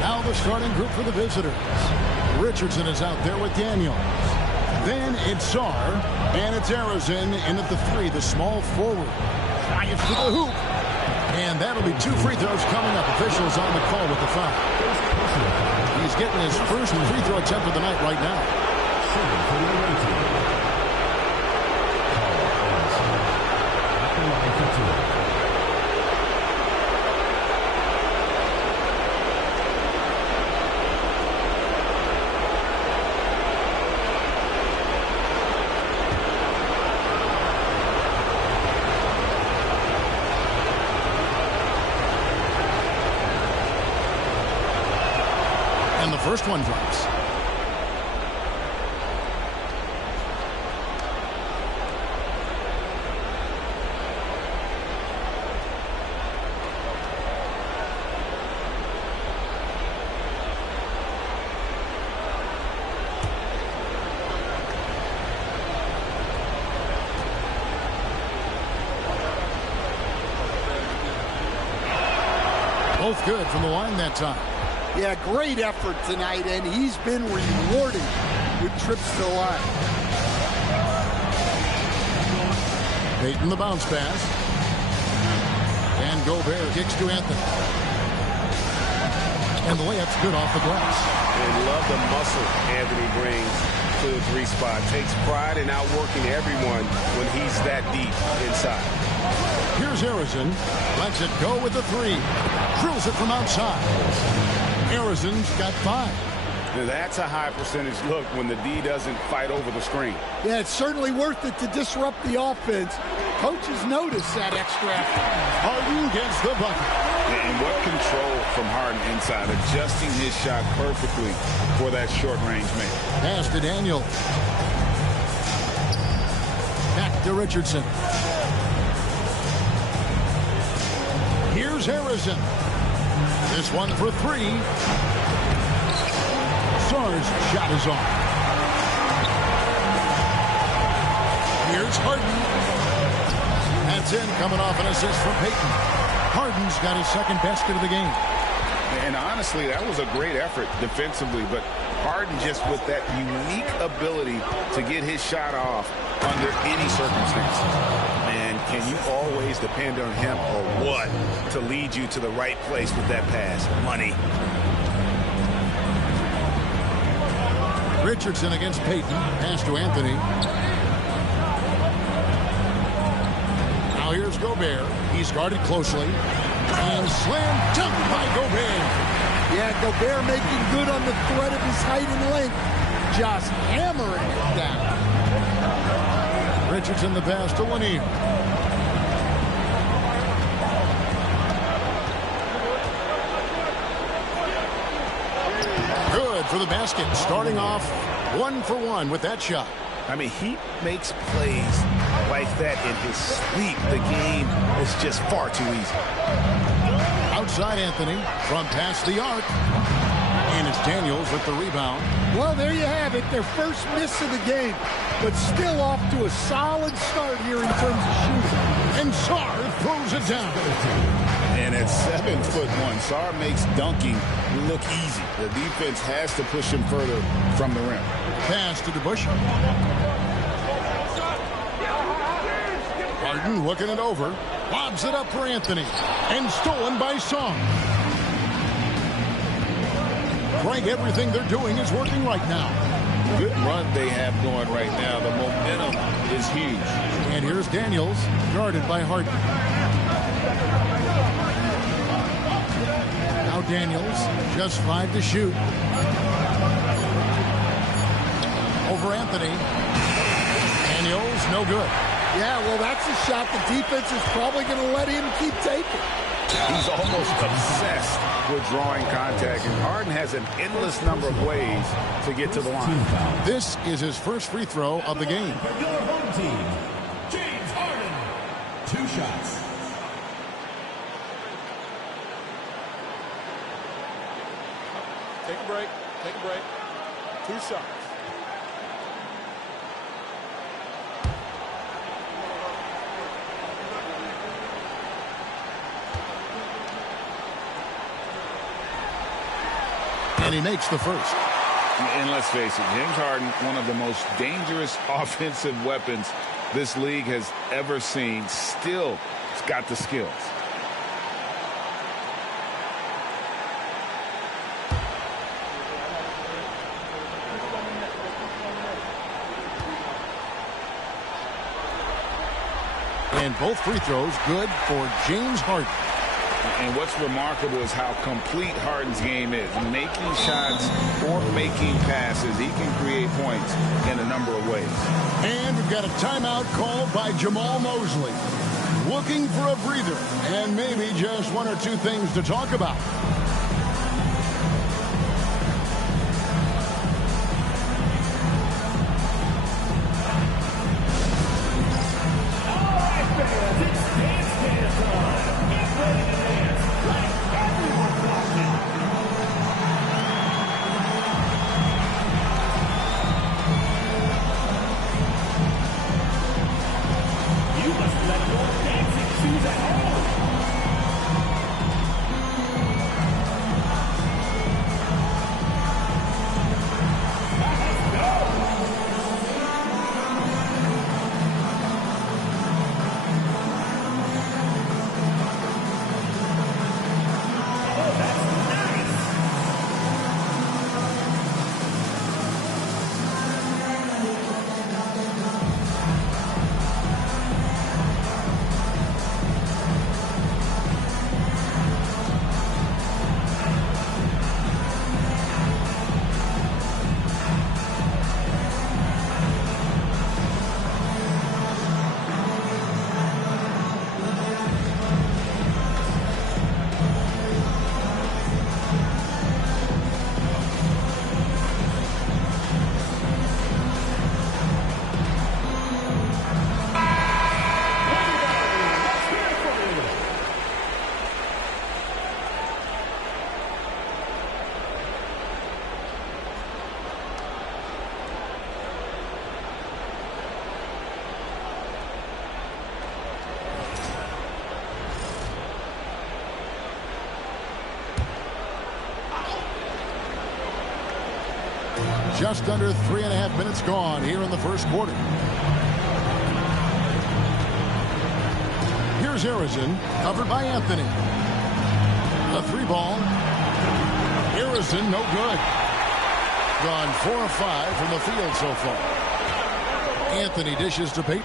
Now the starting group for the visitors. Richardson is out there with Daniels. Then it's Czar, and it's Arizin in at the 3, the small forward. Fires to the hoop. And that'll be 2 free throws coming up. Officials on the call with the foul. He's getting his first free throw attempt of the night right now. And the first one drops. Both good from the line that time. Yeah, great effort tonight, and he's been rewarded with trips to the line. Payton the bounce pass. And Gobert kicks to Anthony. And the layup's good off the glass. And love the muscle Anthony brings to the 3 spot. Takes pride in outworking everyone when he's that deep inside. Here's Arizin. Lets it go with the 3. Drills it from outside. Arizin's got 5. That's a high percentage look when the D doesn't fight over the screen. Yeah, it's certainly worth it to disrupt the offense. Coaches notice that extra effort. Harden gets the bucket. And what control from Harden inside, adjusting his shot perfectly for that short-range man. Pass to Daniel. Back to Richardson. Here's Arizin. This one for 3. Czar's shot is off. Here's Harden. That's in, coming off an assist from Payton. Harden's got his second basket of the game. And honestly, that was a great effort defensively, but Harden just with that unique ability to get his shot off under any circumstances. Man, can you always depend on him or what to lead you to the right place with that pass? Money. Richardson against Payton. Pass to Anthony. Now here's Gobert. He's guarded closely. And slam dunk by Gobert. Yeah, Gobert making good on the threat of his height and length. Just hammering it down. Richardson the pass to Lanier. good for the basket. Starting off 1 for 1 with that shot. I mean, he makes plays like that in his sleep. The game is just far too easy. Outside Anthony from past the arc. And it's Daniels with the rebound. Well, there you have it. Their first miss of the game, but still off to a solid start here in terms of shooting. And Sarr throws it down. And at 7'1", Sarr makes dunking look easy. The defense has to push him further from the rim. Pass to DeBusch. Harden looking it over. Lobs it up for Anthony. And stolen by Song. Craig, everything they're doing is working right now. Good run they have going right now. The momentum is huge. And here's Daniels, guarded by Harden. Now Daniels, just 5 to shoot. Over Anthony. Daniels, no good. Yeah, well, that's a shot the defense is probably going to let him keep taking. He's almost obsessed with drawing contact, and Harden has an endless number of ways to get to the line. This is his first free throw of the game. For your home team, James Harden. 2 shots. Take a break. Take a break. 2 shots. And he makes the first. And let's face it, James Harden, one of the most dangerous offensive weapons this league has ever seen. Still, he's got the skills. And both free throws good for James Harden. And what's remarkable is how complete Harden's game is. Making shots or making passes, he can create points in a number of ways. And we've got a timeout called by Jamal Mosley. Looking for a breather and maybe just 1 or 2 things to talk about. Just under 3.5 minutes gone here in the first quarter. Here's Harrison, covered by Anthony. A 3-ball. Harrison, no good. Gone 4 of 5 from the field so far. Anthony dishes to Payton.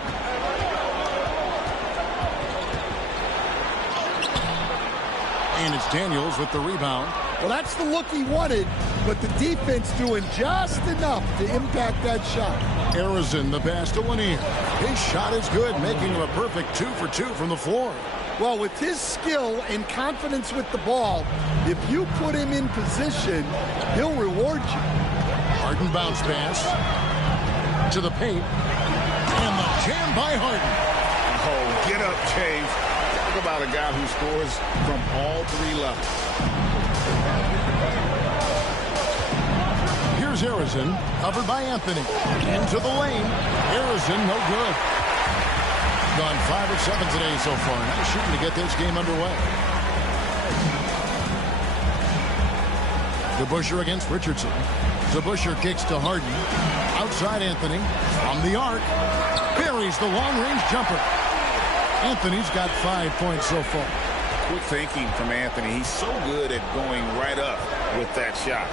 And it's Daniels with the rebound. Well, that's the look he wanted, but the defense doing just enough to impact that shot. Harrison, the pass to Lanier. His shot is good, making him a perfect 2 for 2 from the floor. Well, with his skill and confidence with the ball, if you put him in position, he'll reward you. Harden bounce pass to the paint. And the jam by Harden. Oh, get up, James. Talk about a guy who scores from all three levels. Here's Harrison, covered by Anthony. Into the lane. Harrison, no good. Gone 5 of 7 today so far. Nice shooting to get this game underway. DeBusschere against Richardson. DeBusschere kicks to Harden. Outside Anthony. From the arc. Buries the long-range jumper. Anthony's got 5 points so far. Quick thinking from Anthony. He's so good at going right up with that shot.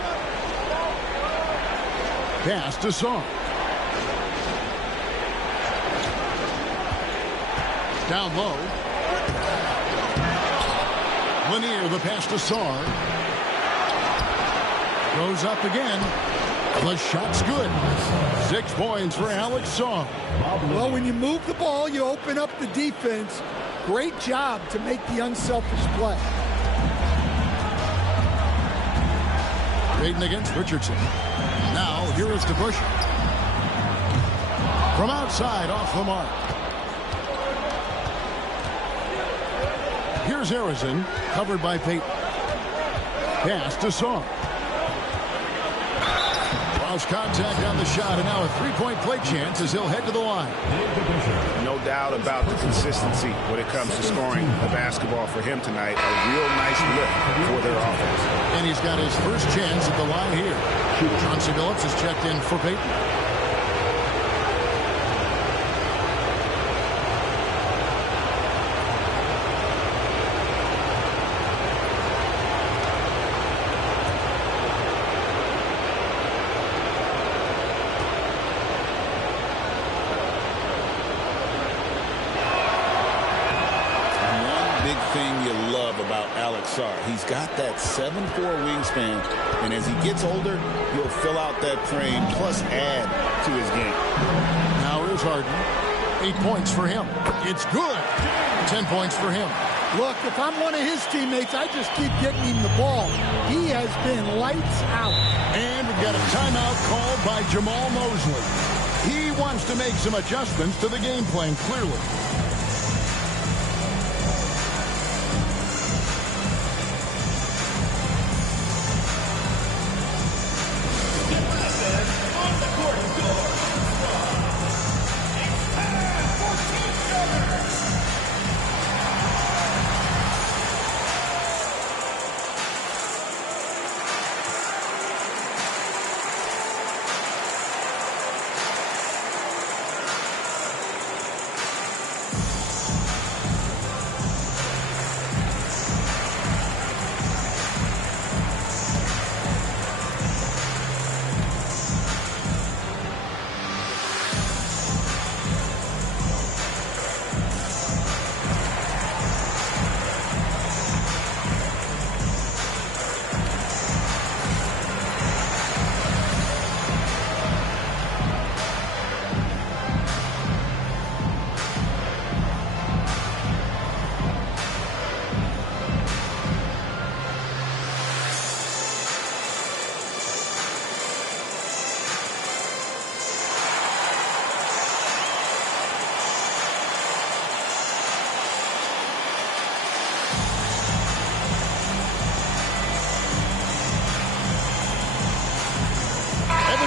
Pass to Song. Down low. Lanier, the pass to Song. Goes up again. The shot's good. 6 points for Alex Song. Well, when you move the ball, you open up the defense. Great job to make the unselfish play. Braden against Richardson. Now, here is DeBusschere. From outside, off the mark. Here's Harrison, covered by Payton. Pass to Song. Lost contact on the shot, and now a 3-point play chance as he'll head to the line. No doubt about the consistency when it comes to scoring the basketball for him tonight. A real nice lift for their offense. And he's got his first chance at the line here. Chauncey Billups has checked in for Payton. He's got that 7'4" wingspan, and as he gets older, he'll fill out that frame, plus add to his game. Now here's Harden. 8 points for him. It's good. 10 points for him. Look, if I'm one of his teammates, I just keep getting him the ball. He has been lights out. And we've got a timeout called by Jamal Mosley. He wants to make some adjustments to the game plan, clearly.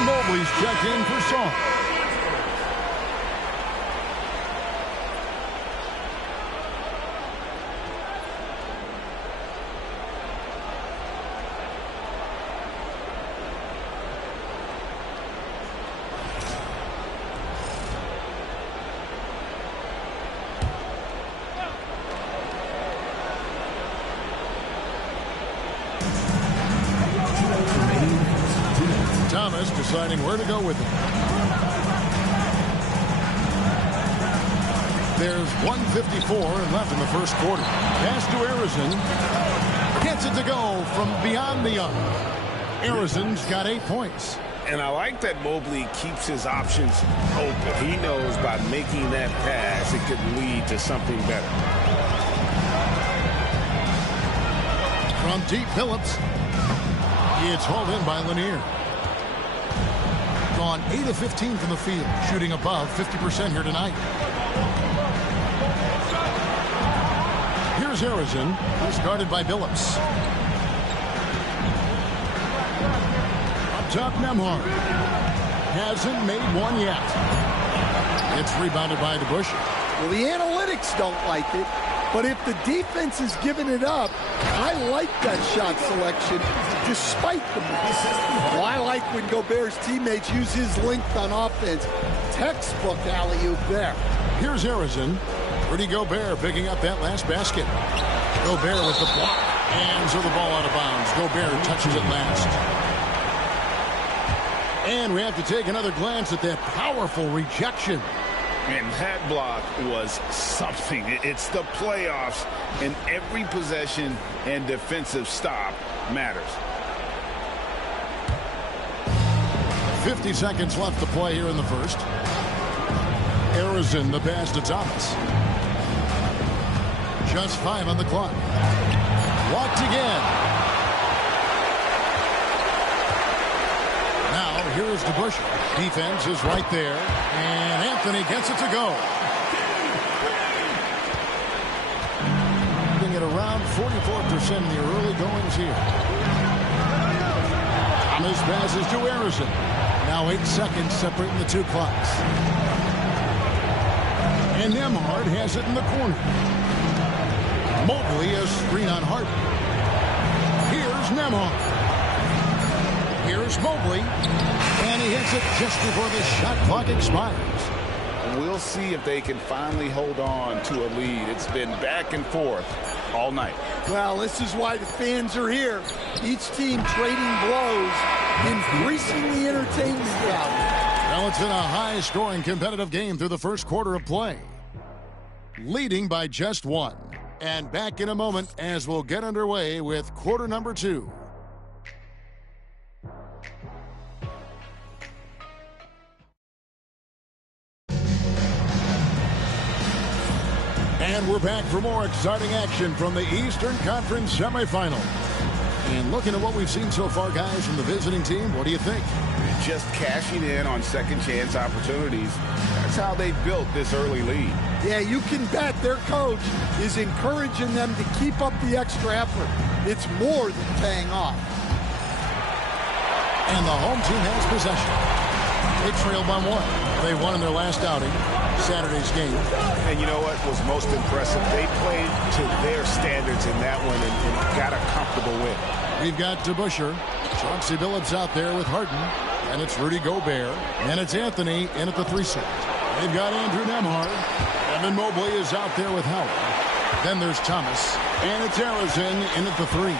Mobley's checked in for Song. Thomas deciding where to go with it. There's 1:54 left in the first quarter. Pass to Harrison. Gets it to go from beyond the arc. Harrison's got 8 points. And I like that Mobley keeps his options open. He knows by making that pass, it could lead to something better. From deep, Phillips. It's hauled in by Lanier. Gone 8 of 15 from the field, shooting above 50% here tonight. Here's Harrison, who's guarded by Phillips. Up top, Nembhard. Hasn't made one yet. It's rebounded by DeBusschere. Well, the analytics don't like it, but if the defense is giving it up, I like that shot selection despite the miss. Well, I like when Gobert's teammates use his length on offense. Textbook alley-oop there. Here's Harrison. Rudy Gobert picking up that last basket. Gobert with the block. And so the ball out of bounds. Gobert touches it last. And we have to take another glance at that powerful rejection. And that block was something. It's the playoffs, and every possession and defensive stop matters. 50 seconds left to play here in the first. Harrison, the pass to Thomas. Just 5 on the clock. Walked again. Now, here's DeBusschere. Defense is right there. And Anthony gets it to go. Getting it around 44% in the early goings here. Thomas passes to Harrison. Now 8 seconds separating the two clocks. And Nembhard has it in the corner. Mobley a screen on Harden. Here's Nembhard. Here's Mobley. And he hits it just before the shot clock expires. We'll see if they can finally hold on to a lead. It's been back and forth all night. Well, this is why the fans are here. Each team trading blows, increasing the entertainment value. Well, it's been a high-scoring competitive game through the first quarter of play. Leading by just 1. And back in a moment as we'll get underway with quarter number 2. And we're back for more exciting action from the Eastern Conference semifinal. And looking at what we've seen so far, guys, from the visiting team, what do you think? Just cashing in on second chance opportunities. That's how they built this early lead. Yeah, you can bet their coach is encouraging them to keep up the extra effort. It's more than paying off. And the home team has possession. They trailed by 1. They won in their last outing, Saturday's game. And you know what was most impressive? They played to their standards in that one and got a comfortable win. We've got DeBusschere. Chauncey Billups out there with Harden. And it's Rudy Gobert. And it's Anthony in at the 3 slot. They've got Andrew Nembhard. Evan Mobley is out there with Howard. Then there's Thomas. And it's Harrison in at the 3.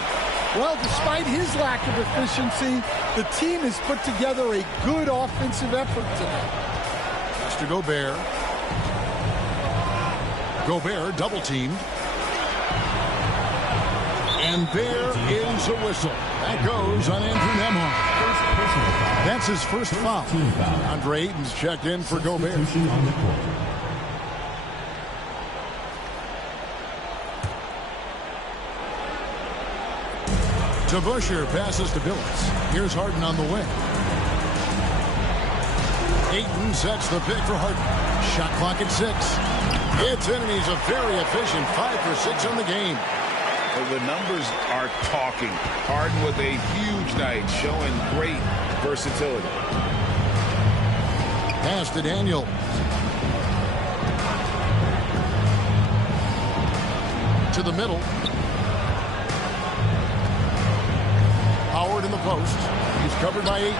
Well, despite his lack of efficiency, the team has put together a good offensive effort tonight. Mr. Gobert. Gobert double-teamed. And there is a whistle. That goes on Andrew Nembhard. That's his first foul. Andre Ayton's checked in for Gobert. DeBusschere passes to Billups. Here's Harden on the wing. Ayton sets the pick for Harden. Shot clock at 6. It's in, and he's a very efficient 5 for 6 on the game. Well, the numbers are talking. Harden with a huge night, showing great versatility. Pass to Daniel. To the middle. Howard in the post. He's covered by 8.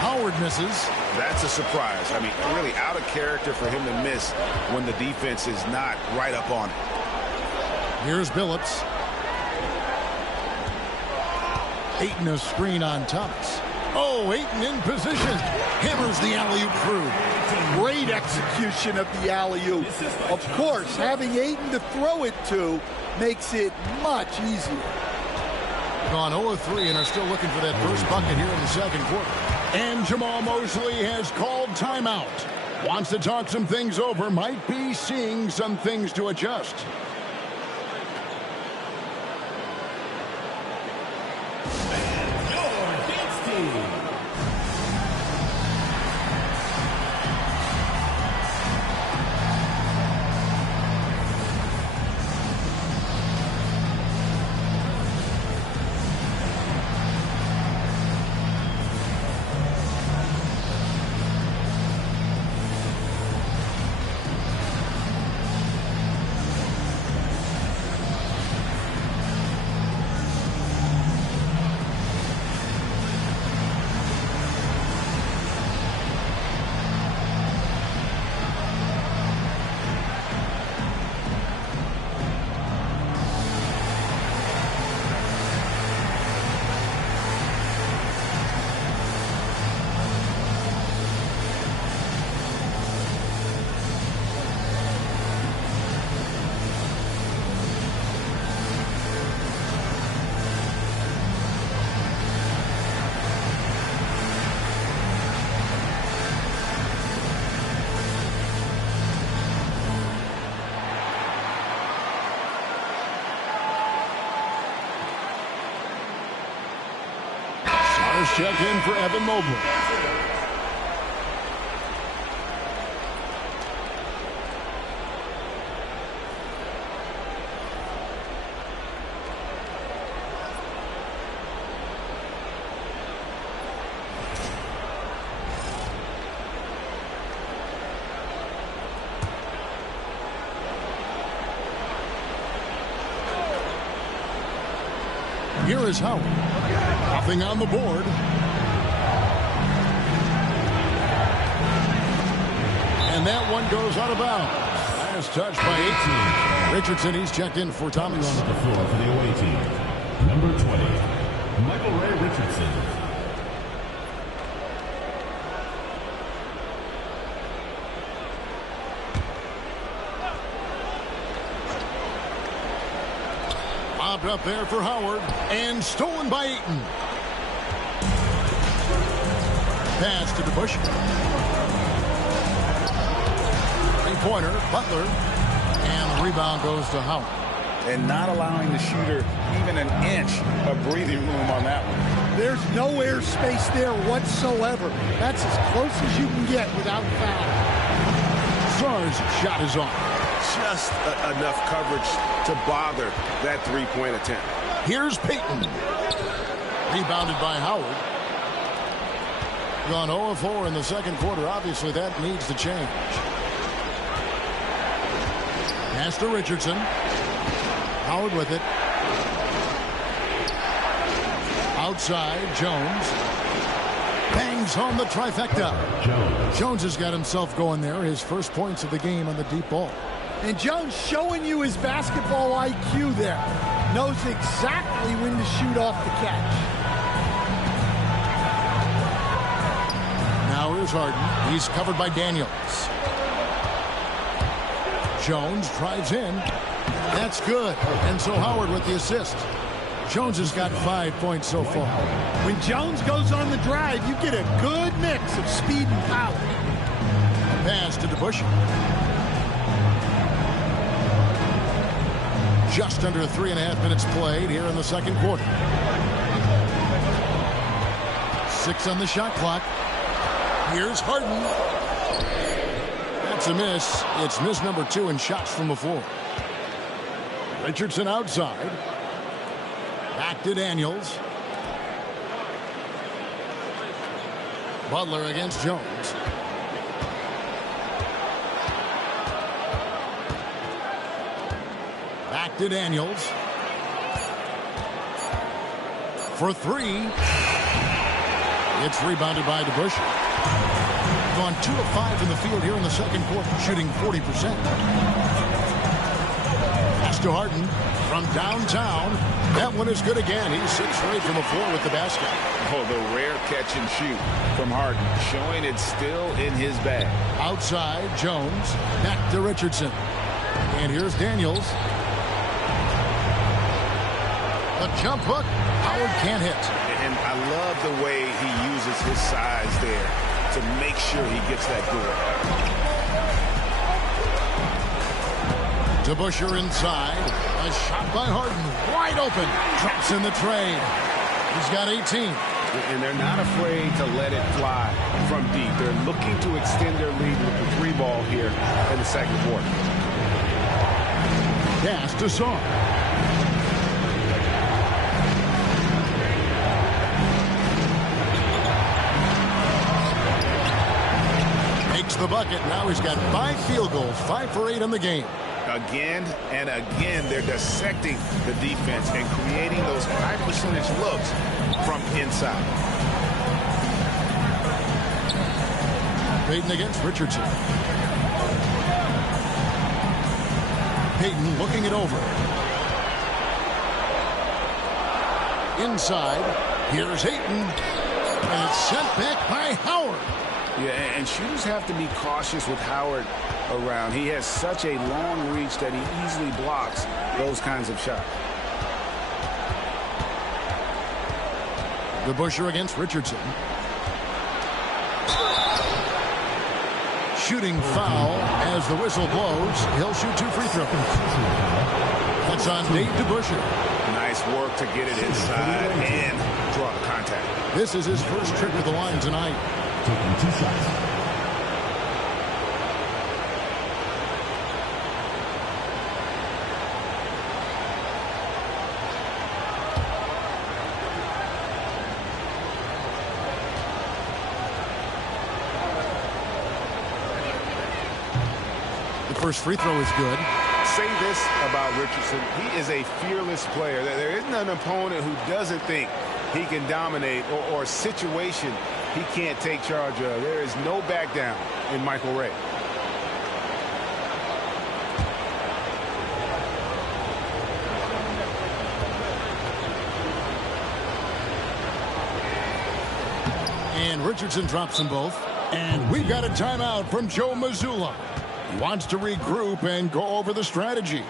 Howard misses. That's a surprise. I mean, really out of character for him to miss when the defense is not right up on it. Here's Billups. Ayton a screen on Thomas. Oh, Ayton in position. Hammers the alley-oop through. Great execution of the alley-oop. Of course, having Ayton to throw it to makes it much easier. Gone 0-3 and are still looking for that first bucket here in the second quarter. And Jamal Mosley has called timeout. Wants to talk some things over. Might be seeing some things to adjust. has checked in for Evan Mobley. Here is Howard. Nothing on the board. And that one goes out of bounds. Last touch by 18. Richardson, he's checked in for Thomas. On the floor for the away team, number 20, Michael Ray Richardson. Lobbed up there for Howard, and stolen by Ayton. Pass to DeBush. Three-pointer, Butler, and the rebound goes to Howard. And not allowing the shooter even an inch of breathing room on that one. There's no air space there whatsoever. That's as close as you can get without foul. Sarr's shot is off. Just enough coverage to bother that three-point attempt. Here's Payton. Rebounded by Howard. Gone 0 of 4 in the second quarter. Obviously, that needs to change. Pass to Richardson. Howard with it. Outside, Jones. Bangs home the trifecta. Jones has got himself going there. His first points of the game on the deep ball. And Jones showing you his basketball IQ there. Knows exactly when to shoot off the catch. Now here's Harden. He's covered by Daniels. Jones drives in. That's good. And so Howard with the assist. Jones has got 5 points so far. When Jones goes on the drive, you get a good mix of speed and power. Pass to DeBush. Just under 3.5 minutes played here in the second quarter. 6 on the shot clock. Here's Harden. That's a miss. It's miss number 2 in shots from the floor. Richardson outside. Back to Daniels. Butler against Jones. Back to Daniels. For 3. It's rebounded by DeBush. Gone 2 of 5 in the field here in the second quarter, shooting 40%. Pass to Harden from downtown. That one is good again. He's 6 straight from the floor with the basket. Oh, the rare catch and shoot from Harden, showing it's still in his bag. Outside, Jones. Back to Richardson. And here's Daniels. The jump hook. Howard can't hit. And I love the way he uses his size there to make sure he gets that board. DeBuscher inside. A shot by Harden. Wide open. Drops in the trade. He's got 18. And they're not afraid to let it fly from deep. They're looking to extend their lead with the 3 ball here in the second quarter. Pass to Sarr. The bucket. Now he's got 5 field goals, 5 for 8 in the game. Again and again, they're dissecting the defense and creating those high percentage looks from inside. Payton against Richardson. Payton looking it over. Inside. Here's Ayton. And it's sent back by Howard. Yeah, and shooters have to be cautious with Howard around. He has such a long reach that he easily blocks those kinds of shots. DeBuscher against Richardson. Shooting foul as the whistle blows. He'll shoot 2 free throws. That's on Nate DeBusschere. Nice work to get it inside and draw the contact. This is his first trip to the line tonight. Taking 2 shots. The first free throw is good. Say this about Richardson. He is a fearless player. There isn't an opponent who doesn't think he can dominate or a situation he can't take charge of. There is no back down in Michael Ray. And Richardson drops them both. And we've got a timeout from Joe Mazzulla. He wants to regroup and go over the strategy.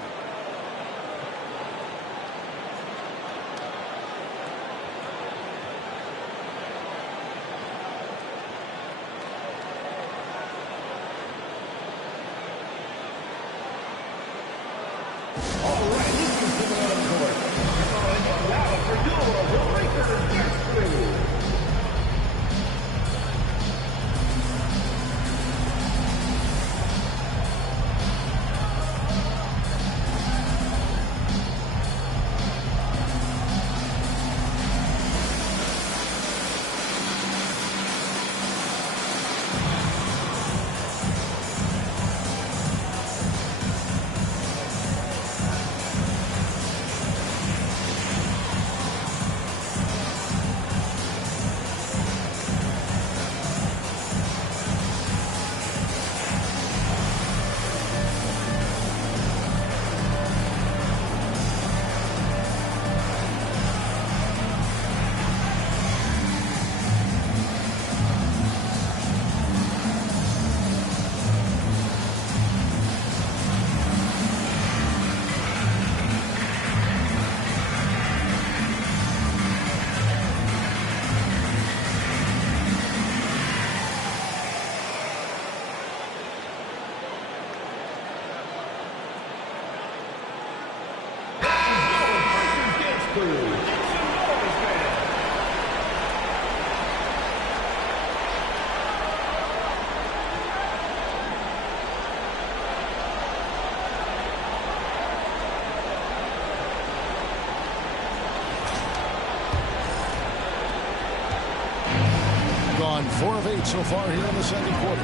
Gone 4 of 8 so far here in the second quarter.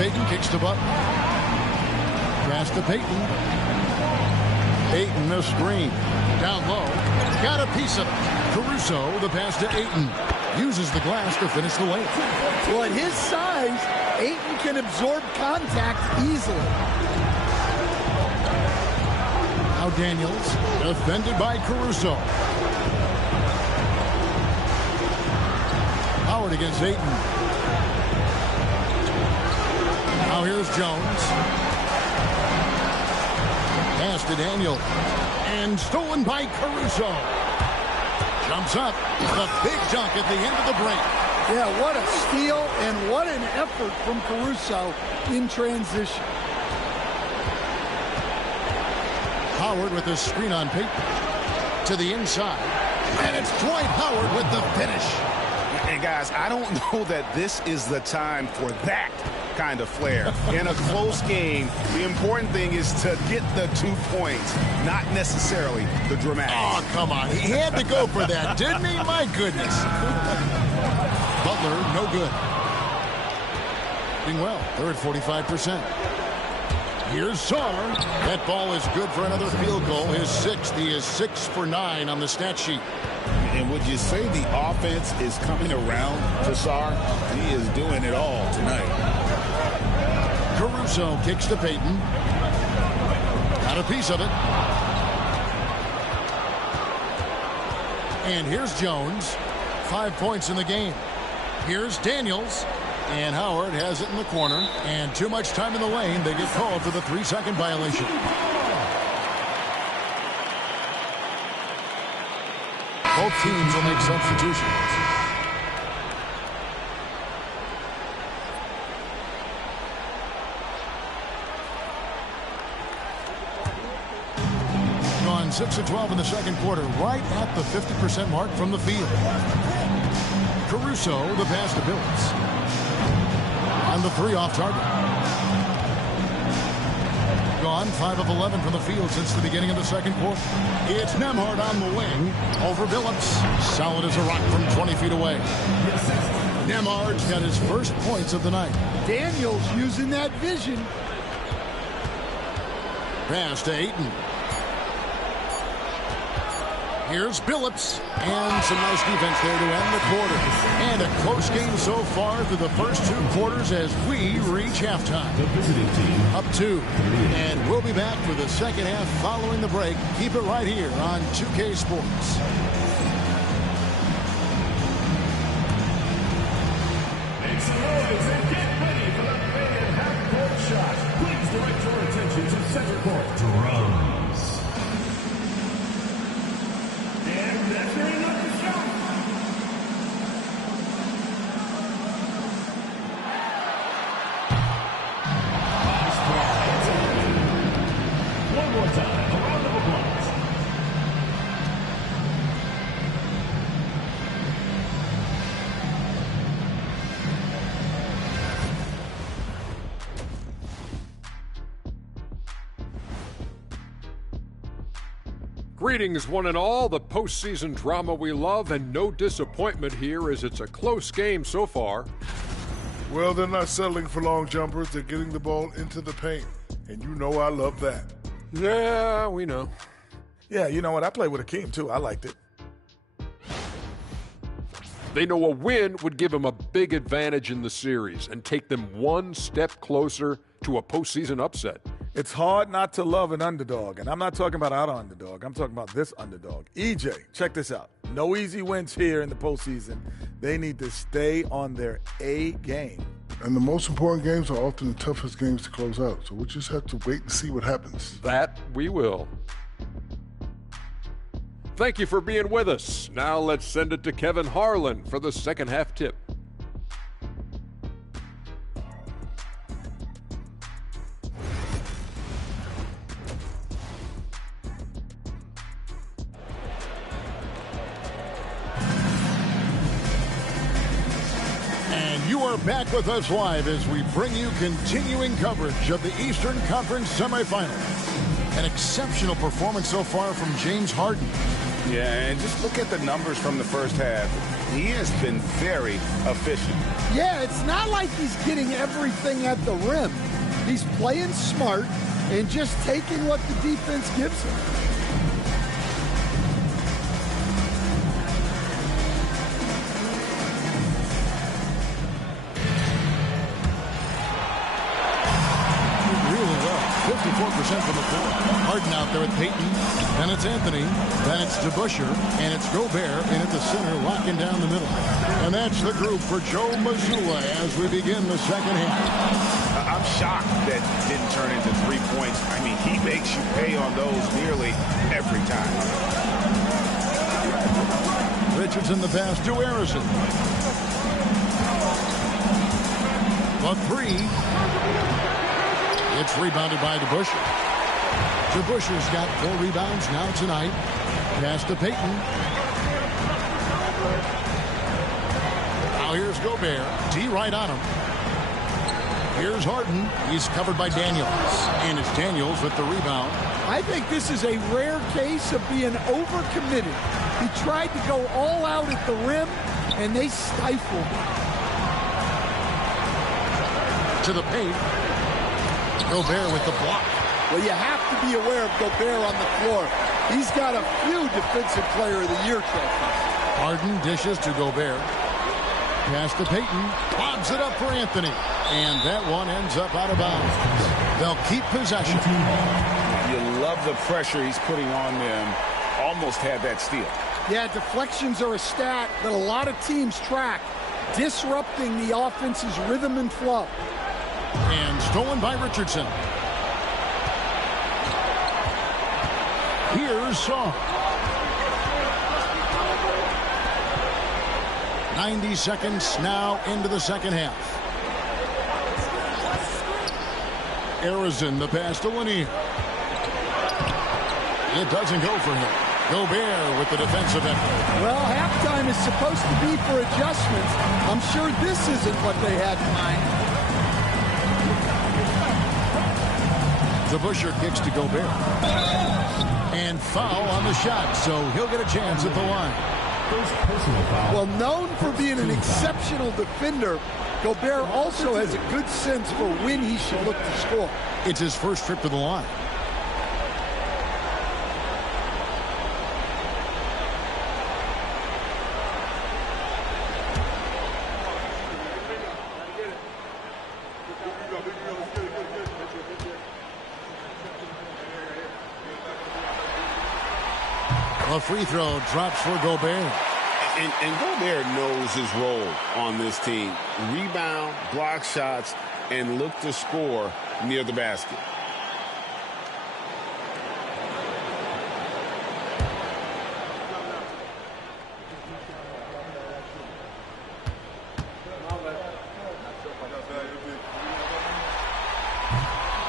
Payton kicks to Butler. Pass to Payton. Ayton, the screen. Down low. Got a piece of it. Caruso, the pass to Ayton. Uses the glass to finish the lane. Well, at his size, Ayton can absorb contact easily. Now Daniels, defended by Caruso. Howard against Ayton. Now here's Jones. Pass to Daniel. And stolen by Caruso. Jumps up. A big dunk at the end of the break. Yeah, what a steal and what an effort from Caruso in transition. Howard with a screen on Payton. To the inside. And it's Dwight Howard with the finish. And guys, I don't know that this is the time for that kind of flair. In a close game, the important thing is to get the 2 points, not necessarily the dramatic. Oh, come on. He had to go for that, didn't he? My goodness. Butler, no good. Doing well. They're at 45%. Here's Sarr. That ball is good for another field goal. His 6th. He is 6 for 9 on the stat sheet. And would you say the offense is coming around to Sarr? He is doing it all tonight. Caruso kicks to Payton. Got a piece of it. And here's Jones. 5 points in the game. Here's Daniels. And Howard has it in the corner. And too much time in the lane. They get called for the 3-second violation. Both teams will make substitutions. 6 of 12 in the second quarter, right at the 50% mark from the field. Caruso, the pass to Billups. And the 3 off target. Gone 5 of 11 from the field since the beginning of the second quarter. It's Nembhard on the wing over Billups. Solid as a rock from 20 feet away. Nembhard's got his first points of the night. Daniels using that vision. Pass to Ayton. Here's Billups. And some nice defense there to end the quarter. And a close game so far through the first 2 quarters as we reach halftime. The visiting team up 2. And we'll be back for the second half following the break. Keep it right here on 2K Sports. Make some noise and get ready for the big half-court shot. Please direct your attention to center court. Drums. And that's very enough to shot. One more time, a round of applause. Greetings, one and all. The postseason drama we love, and no disappointment here as it's a close game so far. Well, they're not settling for long jumpers. They're getting the ball into the paint. And you know I love that. Yeah, we know. Yeah, you know what? I played with Akeem, too. I liked it. They know a win would give them a big advantage in the series and take them one step closer to a postseason upset. It's hard not to love an underdog, and I'm not talking about our underdog. I'm talking about this underdog. EJ, check this out. No easy wins here in the postseason. They need to stay on their A game. And the most important games are often the toughest games to close out. So we just have to wait and see what happens. That we will. Thank you for being with us. Now let's send it to Kevin Harlan for the second half tip. And you are back with us live as we bring you continuing coverage of the Eastern Conference semifinals. An exceptional performance so far from James Harden. Yeah, and just look at the numbers from the first half. He has been very efficient. Yeah, it's not like he's getting everything at the rim. He's playing smart and just taking what the defense gives him. Really well. 54% from the floor. Harden out there with Payton. Then it's Anthony. Then it's DeBusschere. And it's Gobert in at the center, locking down the middle. And that's the group for Joe Mazzulla as we begin the second half. I'm shocked that didn't turn into 3 points. I mean, he makes you pay on those nearly every time. Richardson the pass to Harrison. The 3. It's rebounded by DeBusschere. DeBusschere's got 4 rebounds now tonight. Pass to Payton. Now here's Gobert. D right on him. Here's Harden. He's covered by Daniels. And it's Daniels with the rebound. I think this is a rare case of being overcommitted. He tried to go all out at the rim, and they stifled him. To the paint. Gobert with the block. Well, you have to be aware of Gobert on the floor. He's got a few Defensive Player of the Year trophies. Harden dishes to Gobert. Pass to Payton. Lobs it up for Anthony. And that one ends up out of bounds. They'll keep possession. You love the pressure he's putting on them. Almost had that steal. Yeah, deflections are a stat that a lot of teams track, disrupting the offense's rhythm and flow. And stolen by Richardson. Here's Shaw. 90 seconds now into the second half. Harrison, the pass to Lanier. It doesn't go for him. Gobert with the defensive effort. Well, halftime is supposed to be for adjustments. I'm sure this isn't what they had in mind. DeBusschere kicks to Gobert. And foul on the shot, so he'll get a chance at the line. Well, known for being an exceptional defender, Gobert also has a good sense for when he should look to score. It's his first trip to the line. A free throw drops for Gobert. And Gobert knows his role on this team. Rebound, block shots, and look to score near the basket.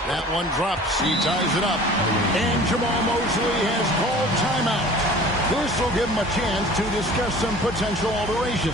That one drops. He ties it up. And Jamal Mosley has called timeout. This will give him a chance to discuss some potential alteration.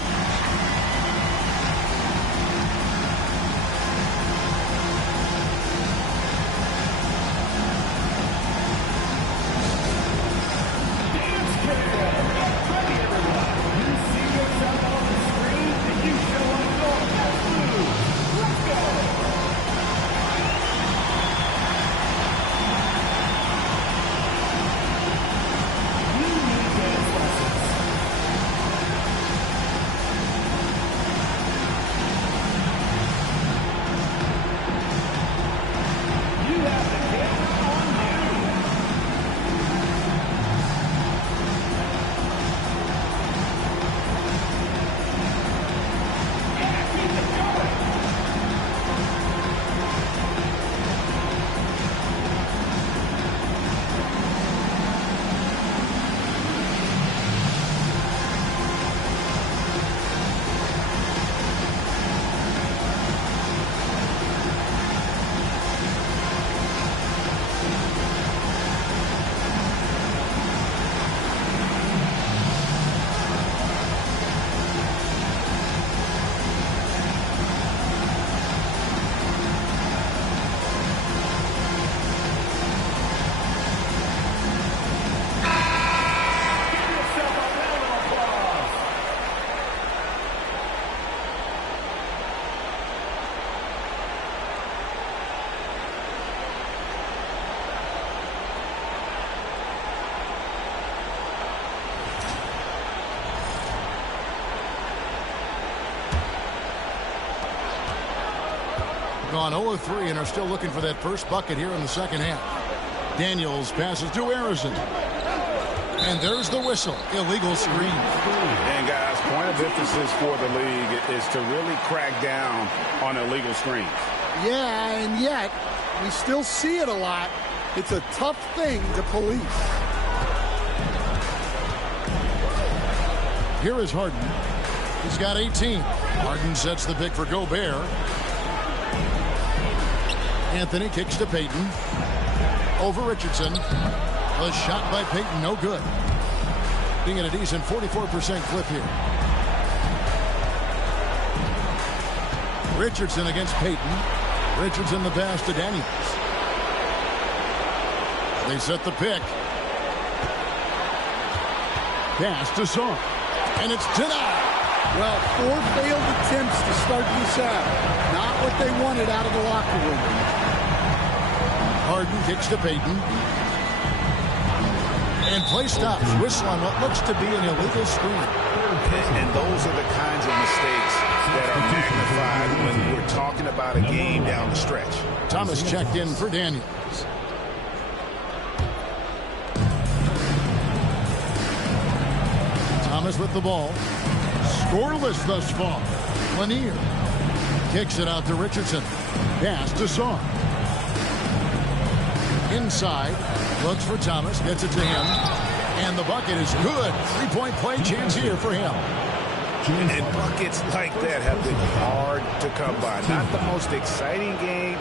Gone 0-3 and are still looking for that first bucket here in the second half. Daniels passes to Harrison. And there's the whistle. Illegal screen. And guys, point of emphasis for the league is to really crack down on illegal screens. Yeah, and yet we still see it a lot. It's a tough thing to police. Here is Harden. He's got 18. Harden sets the pick for Gobert. Anthony kicks to Payton. Over Richardson. A shot by Payton, no good. Being at a decent 44% clip here. Richardson against Payton. Richardson the pass to Daniels. They set the pick. Pass to Song. And it's denied. Well, 4 failed attempts to start this out. Not what they wanted out of the locker room. Harden kicks to Payton. And play stops. Whistle on what looks to be an illegal screen. And those are the kinds of mistakes that are magnified when we're talking about a game down the stretch. Thomas checked in for Daniels. Thomas with the ball. Scoreless thus far. Lanier kicks it out to Richardson. Pass to Song. Inside. Looks for Thomas. Gets it to him. And the bucket is good. 3-point play chance here for him. And buckets like that have been hard to come by. Not the most exciting game.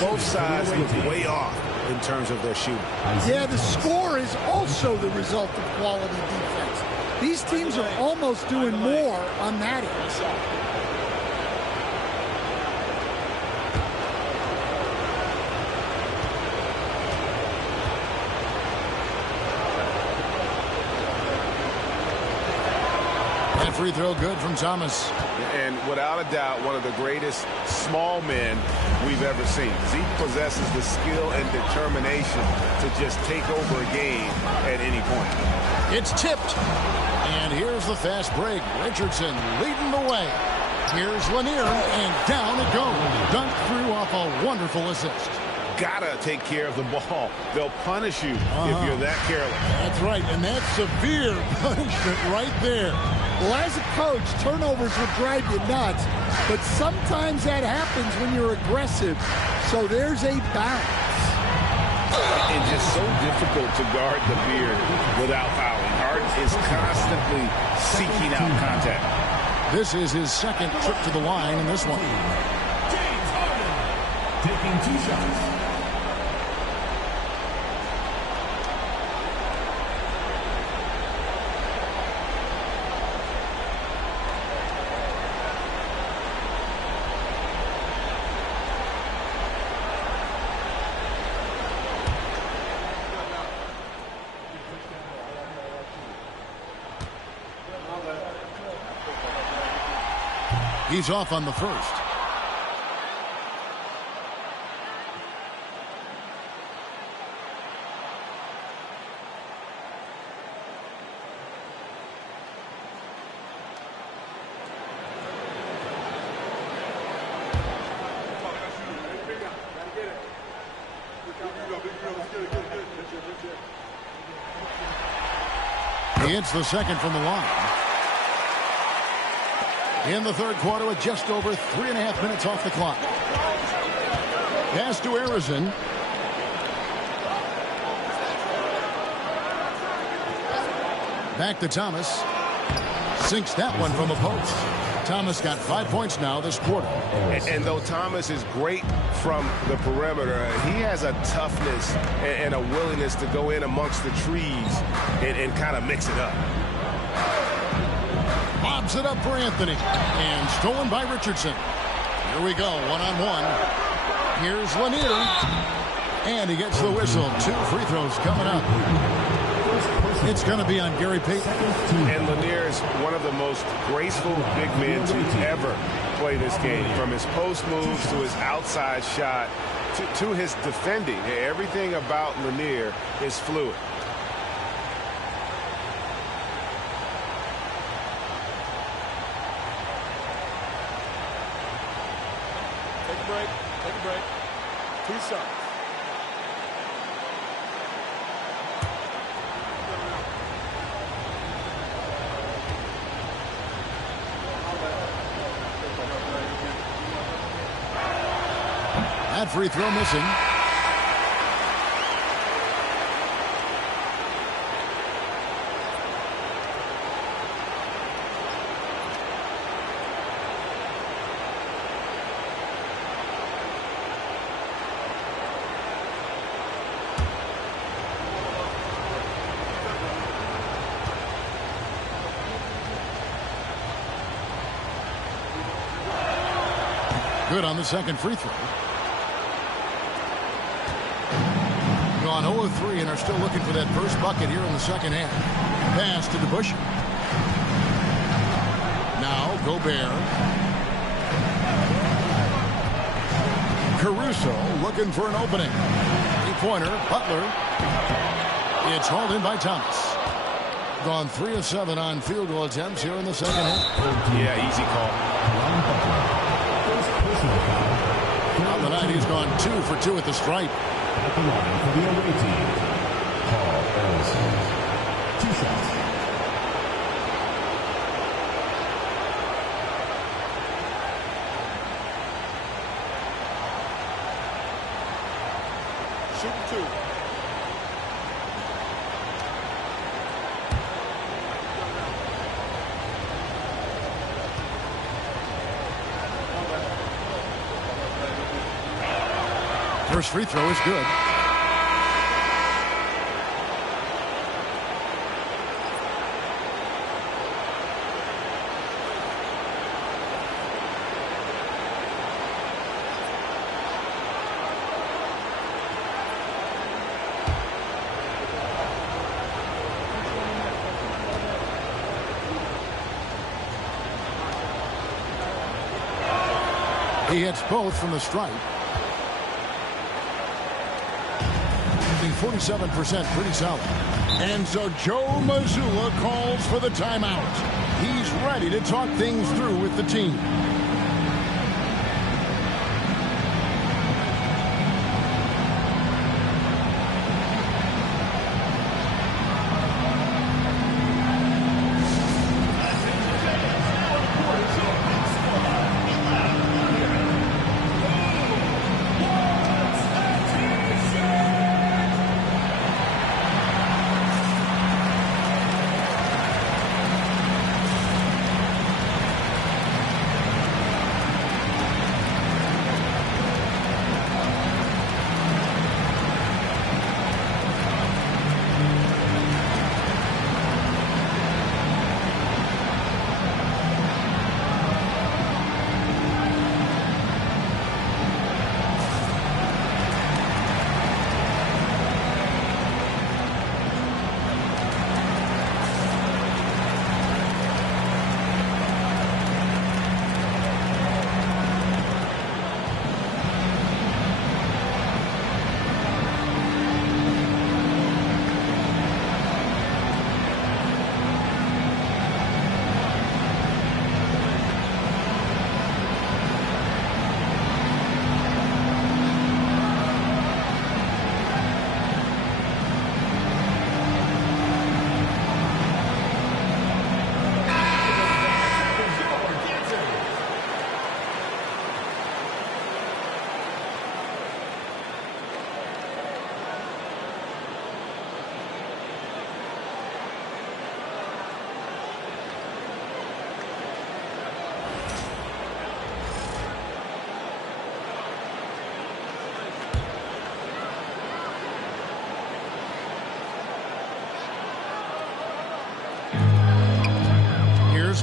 Both sides look way off in terms of their shooting. Yeah, the score is also the result of quality defense. These teams are almost doing more on that end. Free throw good from Thomas. And without a doubt, one of the greatest small men we've ever seen. Zeke possesses the skill and determination to just take over a game at any point. It's tipped. And here's the fast break. Richardson leading the way. Here's Lanier, and down it goes. Dunked through off a wonderful assist. Gotta take care of the ball. They'll punish you if you're that careless. That's right, and that's severe punishment right there. Well, as a coach, turnovers will drive you nuts, but sometimes that happens when you're aggressive. So there's a balance. And just so difficult to guard the beard without fouling. Harden is constantly seeking out contact. This is his second trip to the line in this one. James Harden taking 2 shots. He's off on the first. He hits the second from the line. In the third quarter with just over 3.5 minutes off the clock. Pass to Arizin. Back to Thomas. Sinks that one from the post. Thomas got 5 points now this quarter. And though Thomas is great from the perimeter, he has a toughness and a willingness to go in amongst the trees and kind of mix it up. Lobs it up for Anthony. And stolen by Richardson. Here we go, one-on-one. Here's Lanier. And he gets the whistle. 2 free throws coming up. It's going to be on Gary Payton. And Lanier is one of the most graceful big men to ever play this game. From his post moves to his outside shot to his defending. Everything about Lanier is fluid. Take a break. Take a break. 2 shots. That free throw missing. Good on the second free throw. Gone 0-3 and are still looking for that first bucket here in the second half. Pass to DeBusschere. Now Gobert. Caruso looking for an opening. 3-pointer. Butler. It's hauled in by Thomas. Gone 3 of 7 on field goal attempts here in the second half. Yeah, easy call. On the night, he's gone 2 for 2 at the stripe. At the line for the away team, Paul Ellison. 2 shots. Shoot 2. First free throw is good. He hits both from the stripe. 47%, pretty solid. And so Joe Mazzulla calls for the timeout. He's ready to talk things through with the team.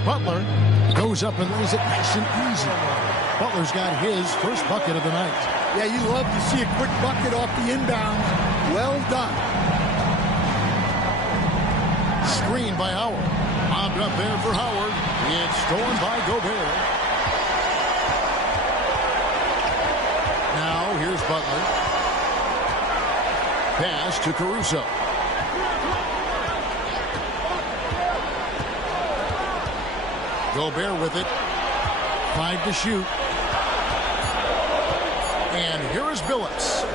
Butler goes up and lays it nice and easy. Butler's got his first bucket of the night. Yeah, you love to see a quick bucket off the inbound. Well done. Screen by Howard. Bobbed up there for Howard. It's stolen by Gobert. Now here's Butler. Pass to Caruso. Gobert with it. 5 to shoot. And here is Billups.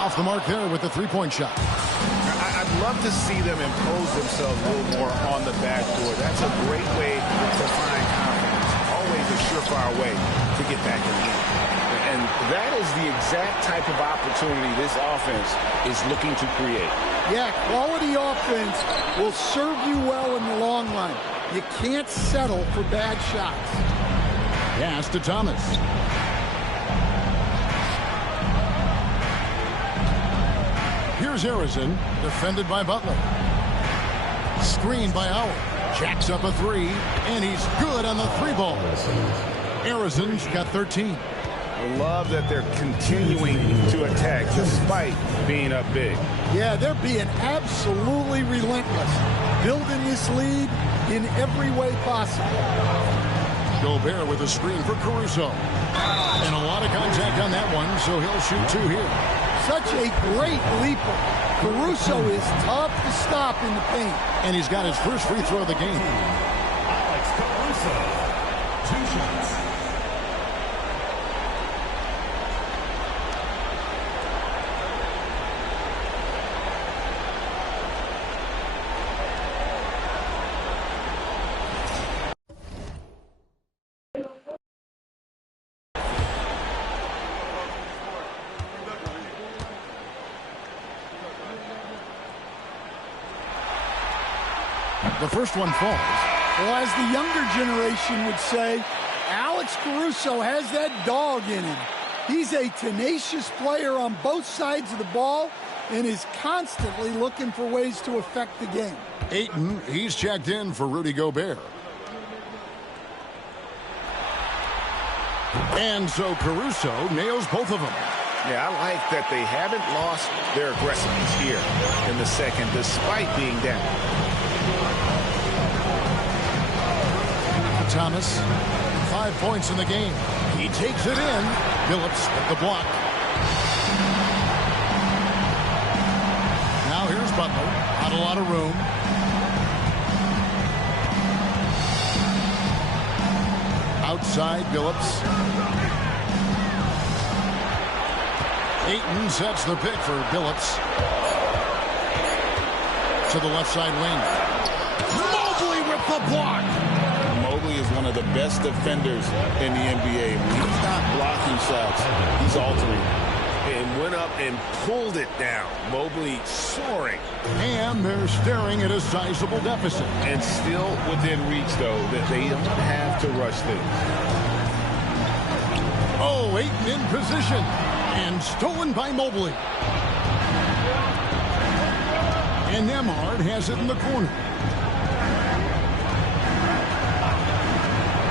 Off the mark there with the three-point shot. I'd love to see them impose themselves a little more on the backdoor. That's a great way to find confidence. Always a surefire way to get back in the game. And that is the exact type of opportunity this offense is looking to create. Yeah, quality offense will serve you well in the long run. You can't settle for bad shots. Pass to Thomas. Here's Arizin, defended by Butler. Screened by Howard. Jacks up a three, and he's good on the three ball. Arizin's got 13. I love that they're continuing to attack despite being up big. Yeah, they're being absolutely relentless. Building this lead in every way possible. Gobert with a screen for Caruso. And a lot of contact on that one, so he'll shoot 2 here. Such a great leaper. Caruso is tough to stop in the paint. And he's got his first free throw of the game. Alex Caruso, 2 shots. The first one falls. Well, as the younger generation would say, Alex Caruso has that dog in him. He's a tenacious player on both sides of the ball and is constantly looking for ways to affect the game. Ayton, he's checked in for Rudy Gobert. And so Caruso nails both of them. Yeah, I like that they haven't lost their aggressiveness here in the second, despite being down. Thomas, 5 points in the game. He takes it in. Phillips with the block. Now here's Butler. Not a lot of room. Outside, Phillips. Ayton sets the pick for Phillips. To the left side wing. Mobley with the block. Mobley is one of the best defenders in the NBA. When he's not blocking shots, he's altering. And went up and pulled it down. Mobley soaring. And they're staring at a sizable deficit. And still within reach, though, that they don't have to rush things. Oh, Ayton in position. And stolen by Mobley. And Nembhard has it in the corner.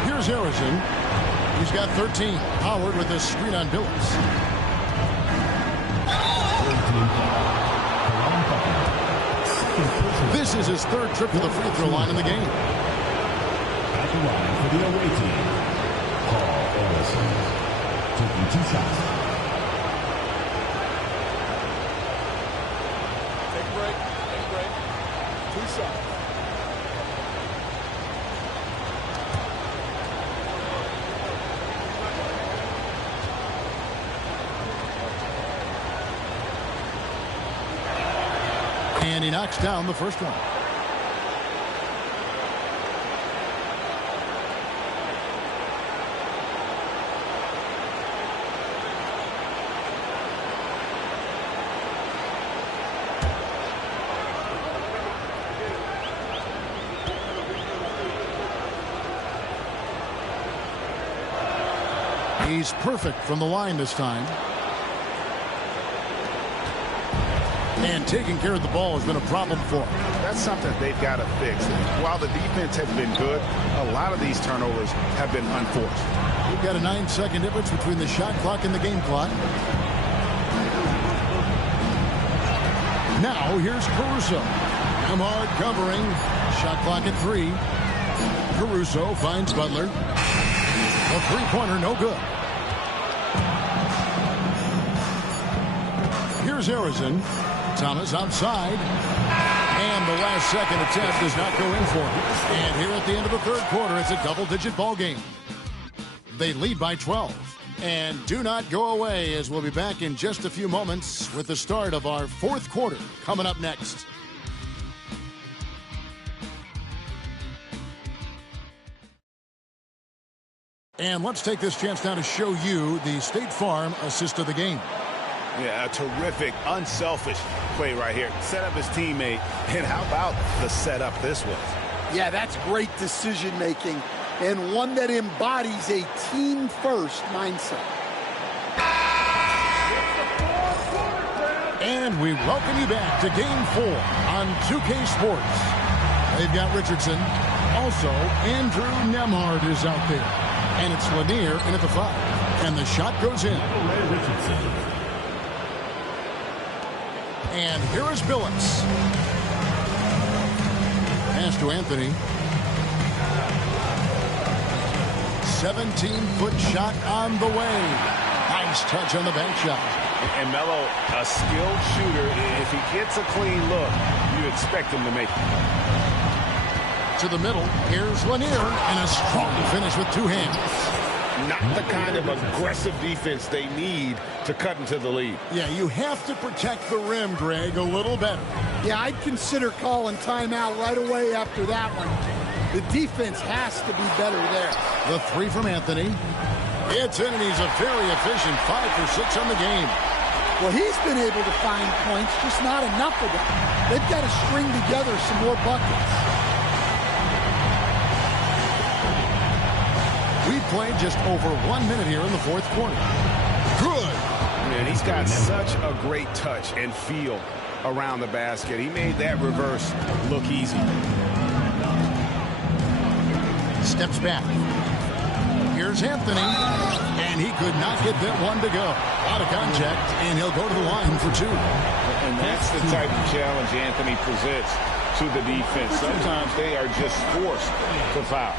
Here's Harrison. He's got 13. Howard with a screen on Phillips. This is his 3rd trip to the free throw line in the game. At the line for the away team, Paul Harrison, taking 2 shots. Take a break. 2 shots. And he knocks down the first one. He's perfect from the line this time. And taking care of the ball has been a problem for him. That's something they've got to fix. While the defense has been good, a lot of these turnovers have been unforced. We've got a 9-second difference between the shot clock and the game clock. Now here's Caruso. Nembhard covering. Shot clock at 3. Caruso finds Butler. A three-pointer, no good. Here's Harrison. Thomas outside. And the last second attempt does not go in for him. And here at the end of the 3rd quarter, it's a double-digit ball game. They lead by 12. And do not go away, as we'll be back in just a few moments with the start of our 4th quarter coming up next. And let's take this chance now to show you the State Farm assist of the game. Yeah, a terrific, unselfish play right here. Set up his teammate. And how about the setup this was? Yeah, that's great decision-making and one that embodies a team-first mindset. And we welcome you back to Game 4 on 2K Sports. They've got Richardson. Also, Andrew Nembhard is out there. And it's Lanier in at the 5. And the shot goes in. Richardson. And here is Billups. Pass to Anthony. 17-foot shot on the way. Nice touch on the bank shot. And Melo, a skilled shooter. If he gets a clean look, you expect him to make it. To the middle. Here's Lanier. And a strong finish with 2 hands. Not the kind of aggressive defense they need to cut into the lead. Yeah, you have to protect the rim, Greg, a little better. Yeah, I'd consider calling timeout right away after that one. The defense has to be better there. The 3 from Anthony. It's in, and he's a very efficient 5 for 6 on the game. Well, he's been able to find points, just not enough of them. They've got to string together some more buckets. We played just over 1 minute here in the 4th quarter. Good. Man, he's got such a great touch and feel around the basket. He made that reverse look easy. Steps back. Here's Anthony. And he could not get that one to go. Out of contact, and he'll go to the line for 2. And that's the type of challenge Anthony presents to the defense. Sometimes they are just forced to foul.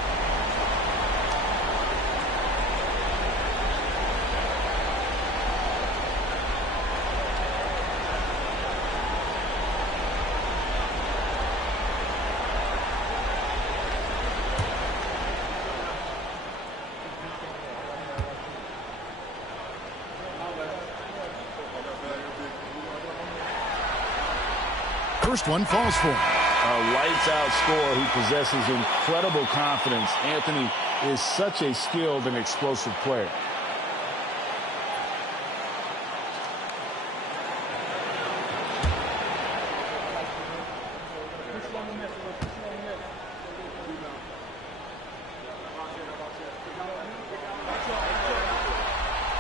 first one falls for him. A lights-out scorer who possesses incredible confidence. Anthony is such a skilled and explosive player.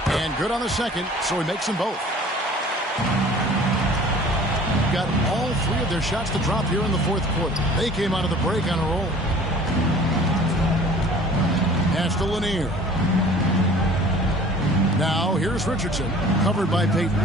And good on the second, so he makes them both. Got all three of their shots to drop here in the fourth quarter. They came out of the break on a roll. Pass to Lanier. Now here's Richardson, covered by Payton.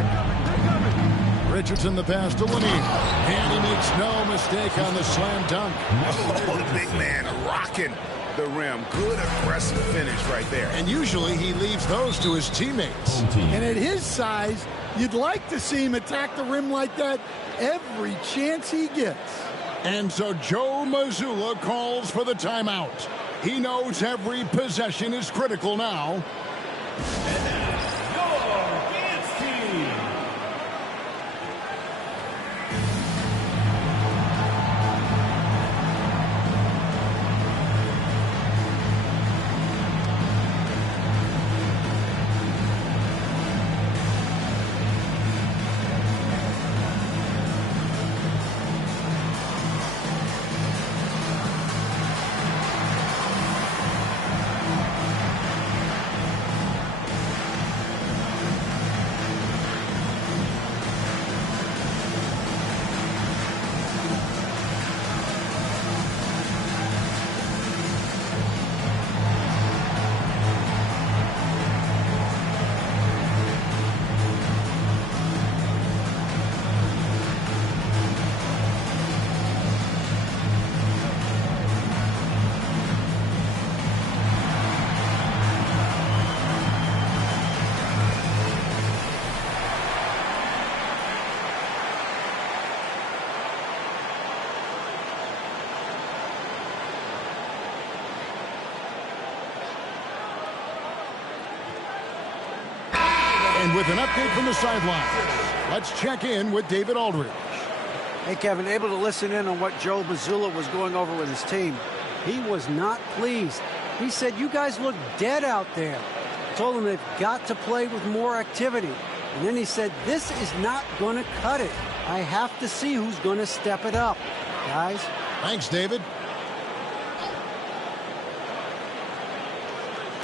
Richardson the pass to Lanier. And he makes no mistake on the slam dunk. Oh, the big man rocking the rim. Good aggressive finish right there. And usually he leaves those to his teammates. And at his size, you'd like to see him attack the rim like that every chance he gets. And so Joe Mazzulla calls for the timeout. He knows every possession is critical now. And with an update from the sideline, let's check in with David Aldridge. Hey, Kevin, able to listen in on what Joe Mazzulla was going over with his team. He was not pleased. He said, you guys look dead out there. Told them they've got to play with more activity. And then he said, this is not going to cut it. I have to see who's going to step it up. Guys. Thanks, David.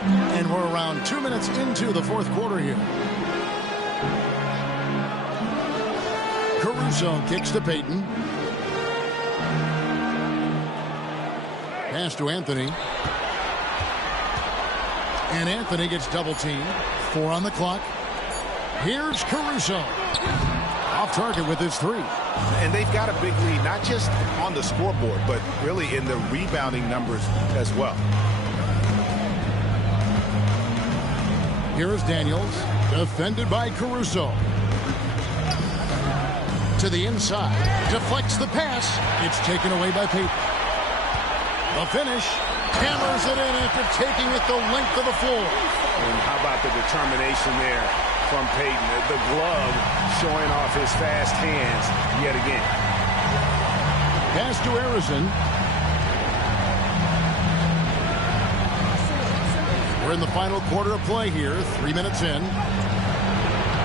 And we're around 2 minutes into the fourth quarter here. Caruso kicks to Payton. Pass to Anthony. And Anthony gets double teamed. 4 on the clock. Here's Caruso. Off target with his 3. And they've got a big lead, not just on the scoreboard, but really in the rebounding numbers as well. Here's Daniels, defended by Caruso. To the inside, deflects the pass. It's taken away by Payton. The finish, hammers it in after taking it the length of the floor. And how about the determination there from Payton? The glove showing off his fast hands yet again. Pass to Arizin. We're in the final quarter of play here, 3 minutes in.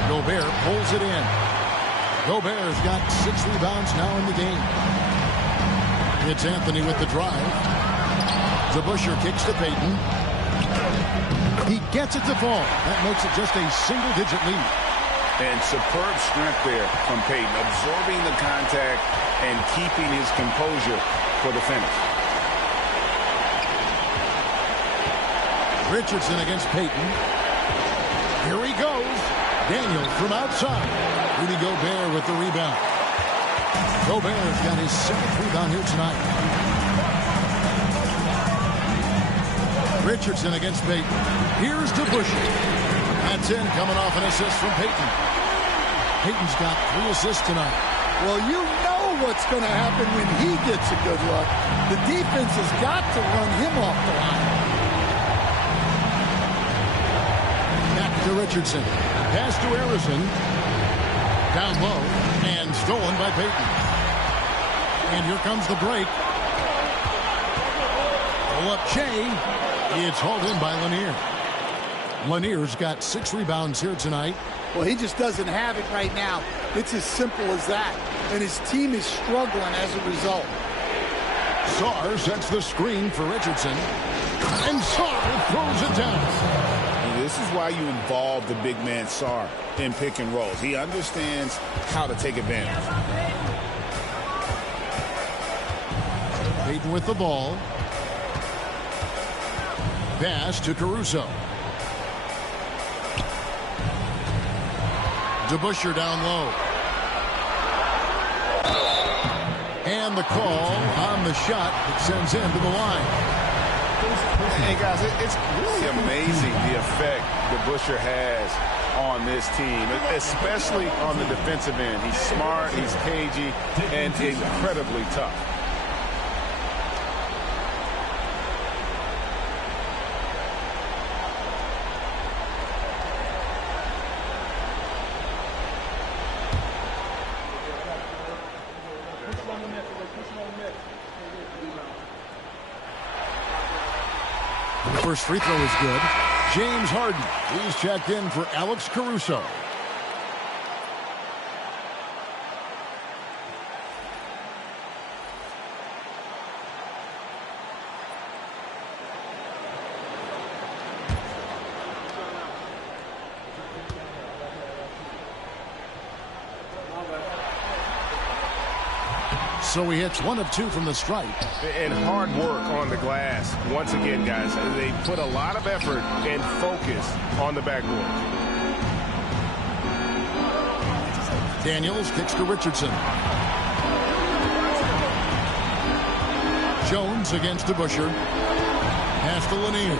Gobert pulls it in. Gobert's got 6 rebounds now in the game. It's Anthony with the drive. Zabusher kicks to Payton. He gets it to fall. That makes it just a single-digit lead. And superb strength there from Payton, absorbing the contact and keeping his composure for the finish. Richardson against Payton. Here he goes. Daniels from outside. Rudy Gobert with the rebound. Gobert's got his 7th rebound here tonight. Richardson against Payton. Here's Zabusher. That's in, coming off an assist from Payton. Payton's got 3 assists tonight. Well, you know what's going to happen when he gets a good look. The defense has got to run him off the line. Back to Richardson. Pass to Arizin. Down low and stolen by Payton. And here comes the break. Pull up Shea. It's hauled in by Lanier. Lanier's got 6 rebounds here tonight. Well, he just doesn't have it right now. It's as simple as that. And his team is struggling as a result. Sarr sets the screen for Richardson. And Sarr throws it down. This is why you involve the big man Sarr in pick and rolls. He understands how to take advantage. Payton with the ball. Pass to Caruso. DeBusschere down low. And the call on the shot that sends him to the line. Hey, guys, it's really amazing the effect DeBusschere has on this team, especially on the defensive end. He's smart, he's cagey, and incredibly tough. First free throw is good. James Harden. He's checked in for Alex Caruso. So he hits 1 of 2 from the stripe. And hard work on the glass. Once again, guys, they put a lot of effort and focus on the backboard. Daniels kicks to Richardson. Jones against DeBusschere. Pass to Lanier.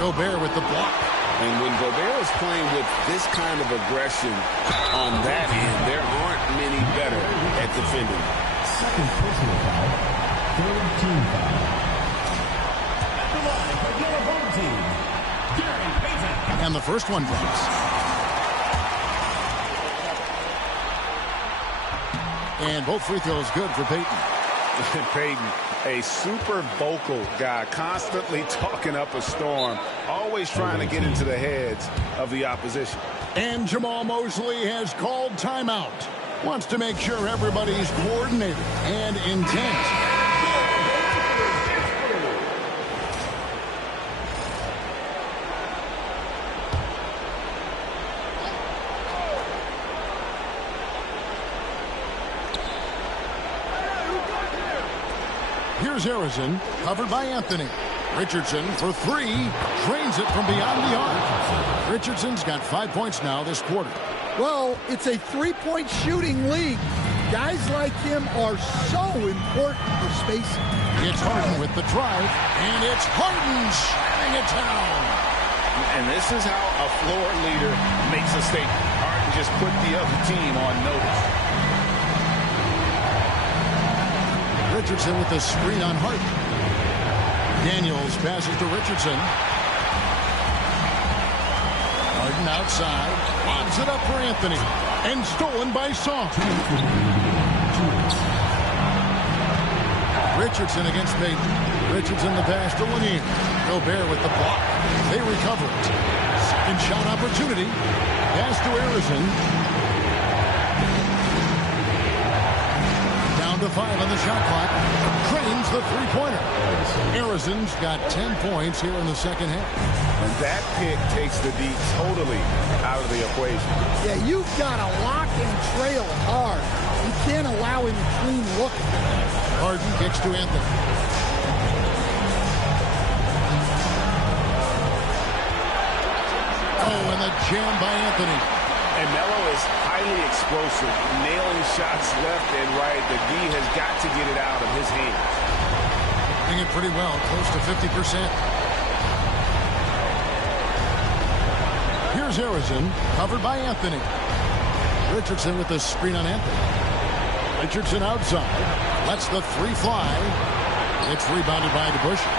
Gobert with the block. And when Gobert is playing with this kind of aggression on that end, there aren't many better at defending. Second personal foul. Third team foul. At the line for your home team, Gary Payton. And the first one drops. And both free throws good for Payton. Payton, a super vocal guy, constantly talking up a storm, always trying to get into the heads of the opposition. And Jamal Mosley has called timeout. Wants to make sure everybody's coordinated and intent. Here's Harrison, covered by Anthony. Richardson for 3, drains it from beyond the arc. Richardson's got 5 points now this quarter. Well, it's a 3-point shooting league. Guys like him are so important for spacing. It's Harden with the drive, and it's Harden shutting it down. And this is how a floor leader makes a statement. Harden just put the other team on notice. Richardson with the screen on Harden. Daniels passes to Richardson. Harden outside. Lobs it up for Anthony. And stolen by Song. Richardson against Payton. Richardson the pass to Lanier. Gobert with the block. They recover it. Second shot opportunity. Pass to Harrison. To 5 on the shot clock. Trains the three-pointer. Harrison's got 10 points here in the second half. And that pick takes the D totally out of the equation. Yeah, you've got to lock and trail hard. You can't allow him to clean look. Harden kicks to Anthony. Oh, and the jam by Anthony. And Melo is highly explosive, nailing shots left and right. The D has got to get it out of his hands. Doing it pretty well, close to 50%. Here's Harrison, covered by Anthony. Richardson with the screen on Anthony. Richardson outside, lets the 3 fly. It's rebounded by DeBusschere.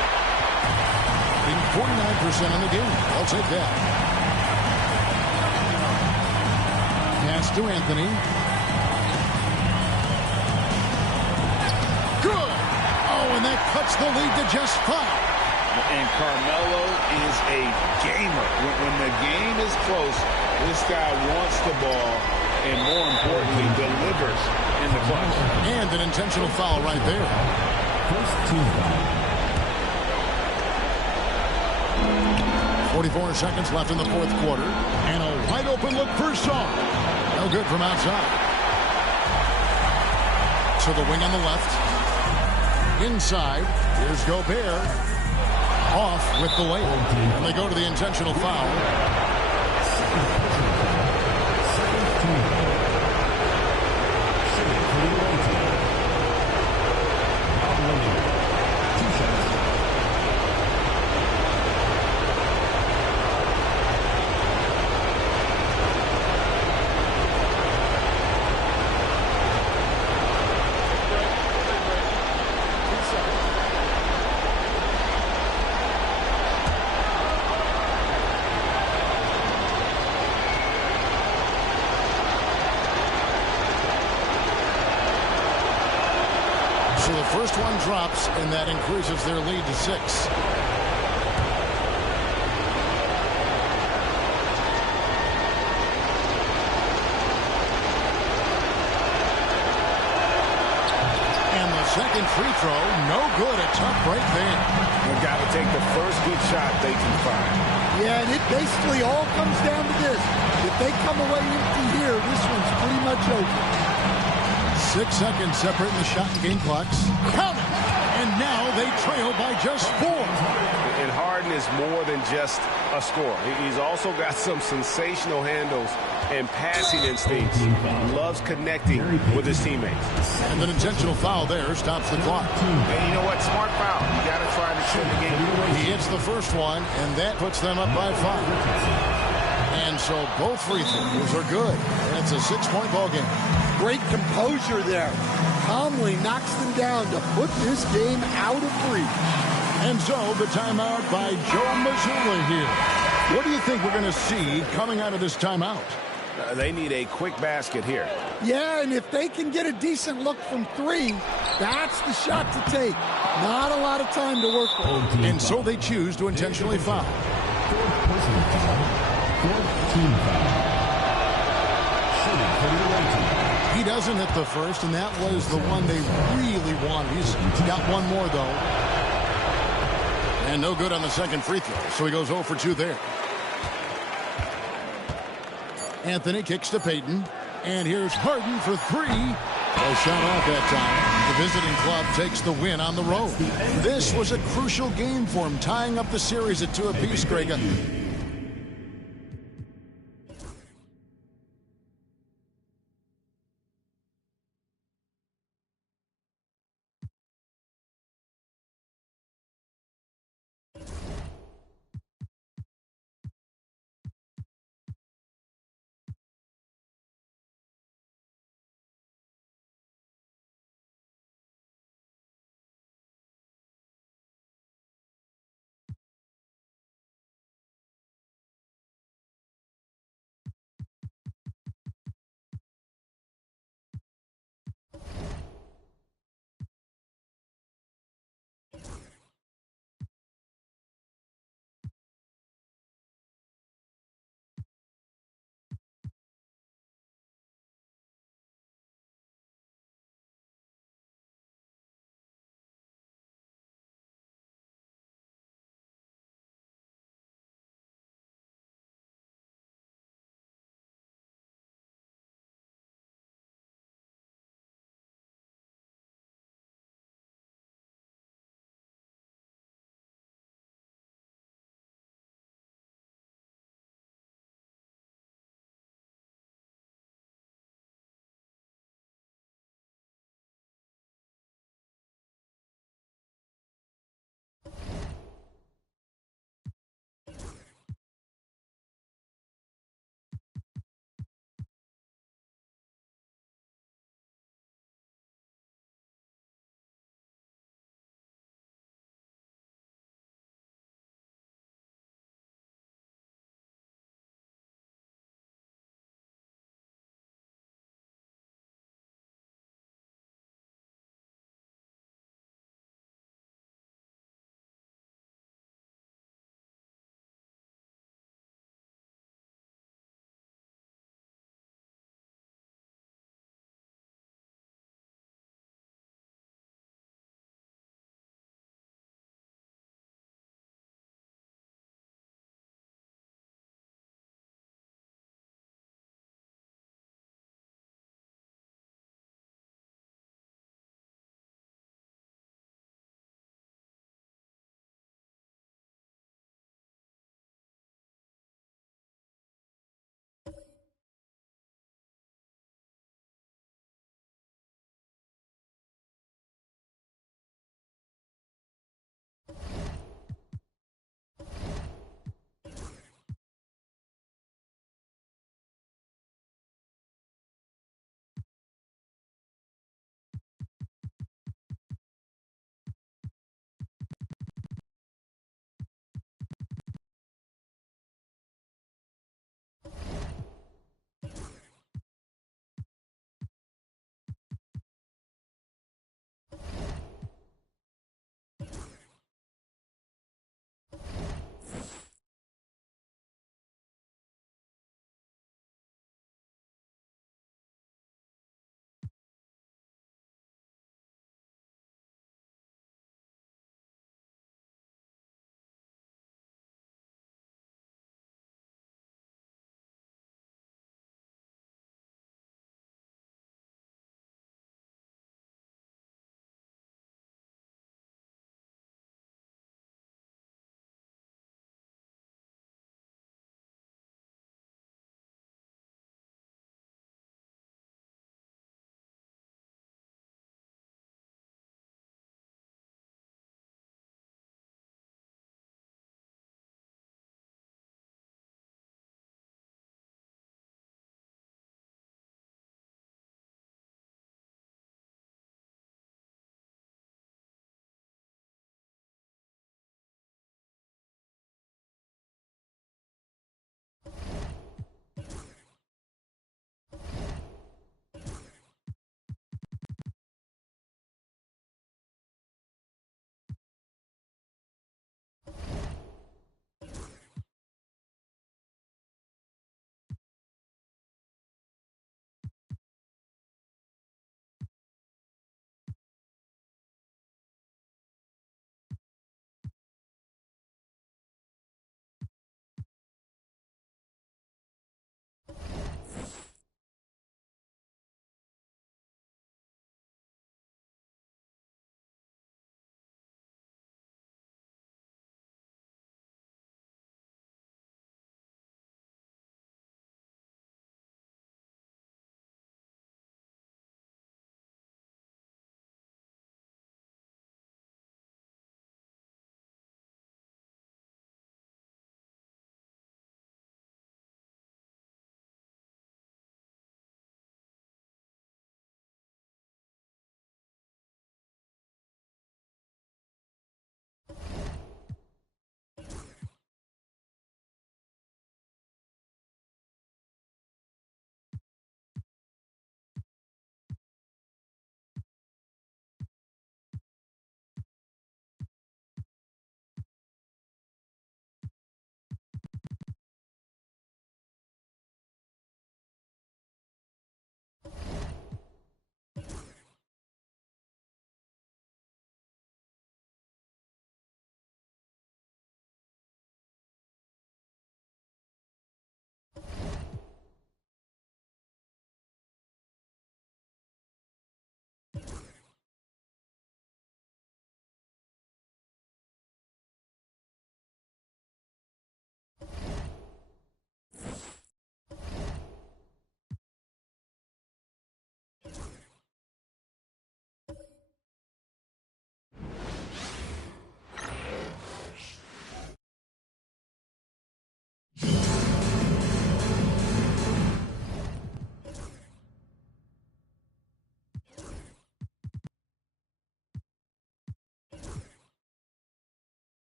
49% on the game. I'll take that. Pass to Anthony. it cuts the lead to just 5. And Carmelo is a gamer. When the game is close, this guy wants the ball and, more importantly, delivers in the clutch. And an intentional foul right there. First team foul. 44 seconds left in the fourth quarter. And a wide open look for Shaw. No good from outside. To the wing on the left. Inside. Here's Gobert. Off with the layup. And they go to the intentional foul. So the first one drops, and that increases their lead to 6. And the second free throw, no good. A tough break there. They've got to take the first good shot they can find. Yeah, and it basically all comes down to this. If they come away empty here, this one's pretty much over. 6 seconds separating the shot and game clocks. Count it! And now they trail by just 4. And Harden is more than just a scorer. He's also got some sensational handles and passing instincts. Loves connecting with his teammates. And an intentional foul there stops the clock. And you know what? Smart foul. You got to try to extend the game. He hits the first one, and that puts them up by 5. And so both free throws are good. And it's a 6-point ball game. Great composure there. Calmly knocks them down to put this game out of reach. And so the timeout by Joe Mazzulla here. What do you think we're going to see coming out of this timeout? They need a quick basket here. Yeah, and if they can get a decent look from 3, that's the shot to take. Not a lot of time to work with. And so they choose to intentionally foul. Fourth personal foul. Fourth team foul. Shooting for the away team. He doesn't hit the first, and that was the one they really wanted. He's got one more, though. And no good on the second free throw, so he goes 0 for 2 there. Anthony kicks to Payton, and here's Harden for 3. A shot off that time. The visiting club takes the win on the road. This was a crucial game for him, tying up the series at 2 apiece, Greg.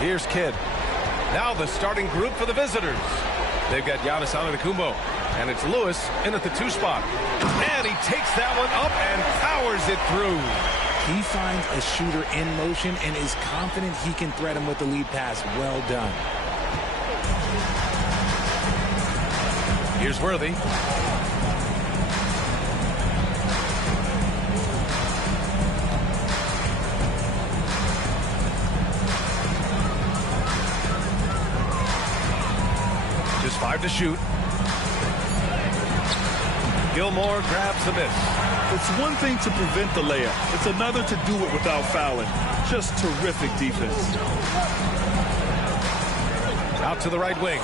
Here's Kidd. Now the starting group for the visitors. They've got Giannis Antetokounmpo, and it's Lewis in at the 2 spot. And he takes that one up and powers it through. He finds a shooter in motion and is confident he can thread him with the lead pass. Well done. Here's Worthy. Just 5 to shoot. Gilmore grabs the miss. It's one thing to prevent the layup. It's another to do it without fouling. Just terrific defense. Out to the right wing.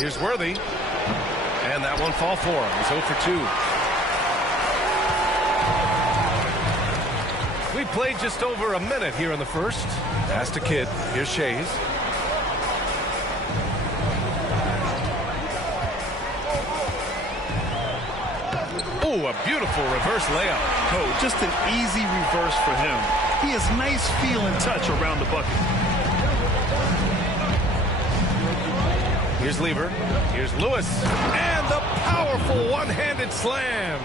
Here's Worthy. And that one fall for him. He's 0 for 2. We played just over a minute here in the first. Pass to Kidd. Here's Shays. Oh, a beautiful reverse layup. Oh, just an easy reverse for him. He has nice feel and touch around the bucket. Here's Lever. Here's Lewis. And the powerful one-handed slam.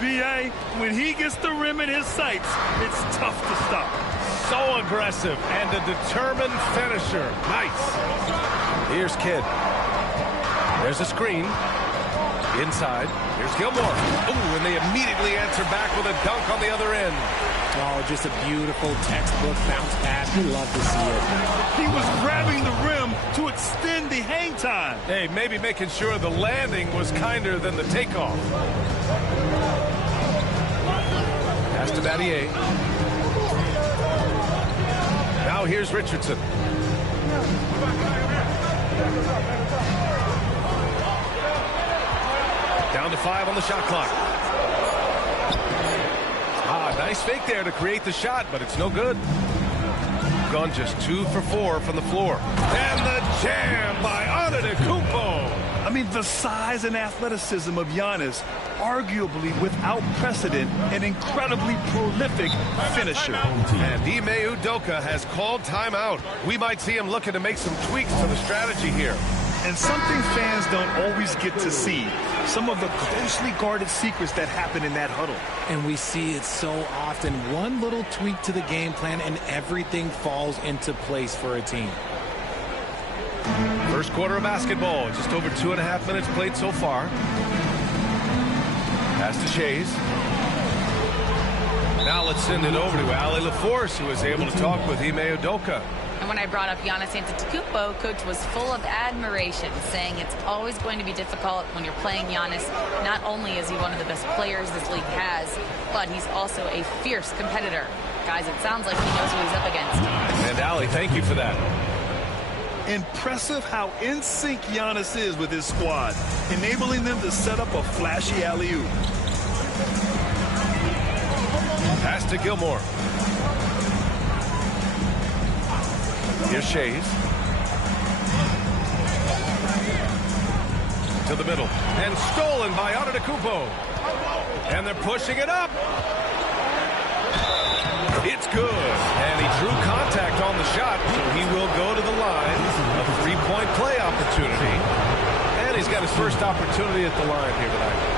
B.A., when he gets the rim in his sights, it's tough to stop. So aggressive and a determined finisher. Nice. Here's Kidd. There's a screen. Inside. Here's Gilmore. Ooh, and they immediately answer back with a dunk on the other end. Oh, just a beautiful textbook bounce pass. You love to see it. He was grabbing the rim to extend the hang time. Hey, maybe making sure the landing was kinder than the takeoff. Pass to Battier. Now here's Richardson. Down to 5 on the shot clock. Nice fake there to create the shot, but it's no good. Gone just 2 for 4 from the floor. And the jam by Antetokounmpo. I mean, the size and athleticism of Giannis, arguably without precedent, an incredibly prolific finisher. And Ime Udoka has called timeout. We might see him looking to make some tweaks to the strategy here. And something fans don't always get to see, some of the closely guarded secrets that happen in that huddle. And we see it so often. One little tweak to the game plan and everything falls into place for a team. First quarter of basketball. Just over 2.5 minutes played so far. Pass to Shays. Now let's send it over to Allie LaForce, who was able to talk with Ime Udoka. And when I brought up Giannis Antetokounmpo, Coach was full of admiration, saying it's always going to be difficult when you're playing Giannis. Not only is he one of the best players this league has, but he's also a fierce competitor. Guys, it sounds like he knows who he's up against. And Allie, thank you for that. Impressive how in sync Giannis is with his squad, enabling them to set up a flashy alley-oop. Pass to Gilmore. Here's Shays. To the middle. And stolen by Antetokounmpo. And they're pushing it up. It's good. And he drew contact on the shot, so he will go to the line. A three-point play opportunity. And he's got his first opportunity at the line here tonight.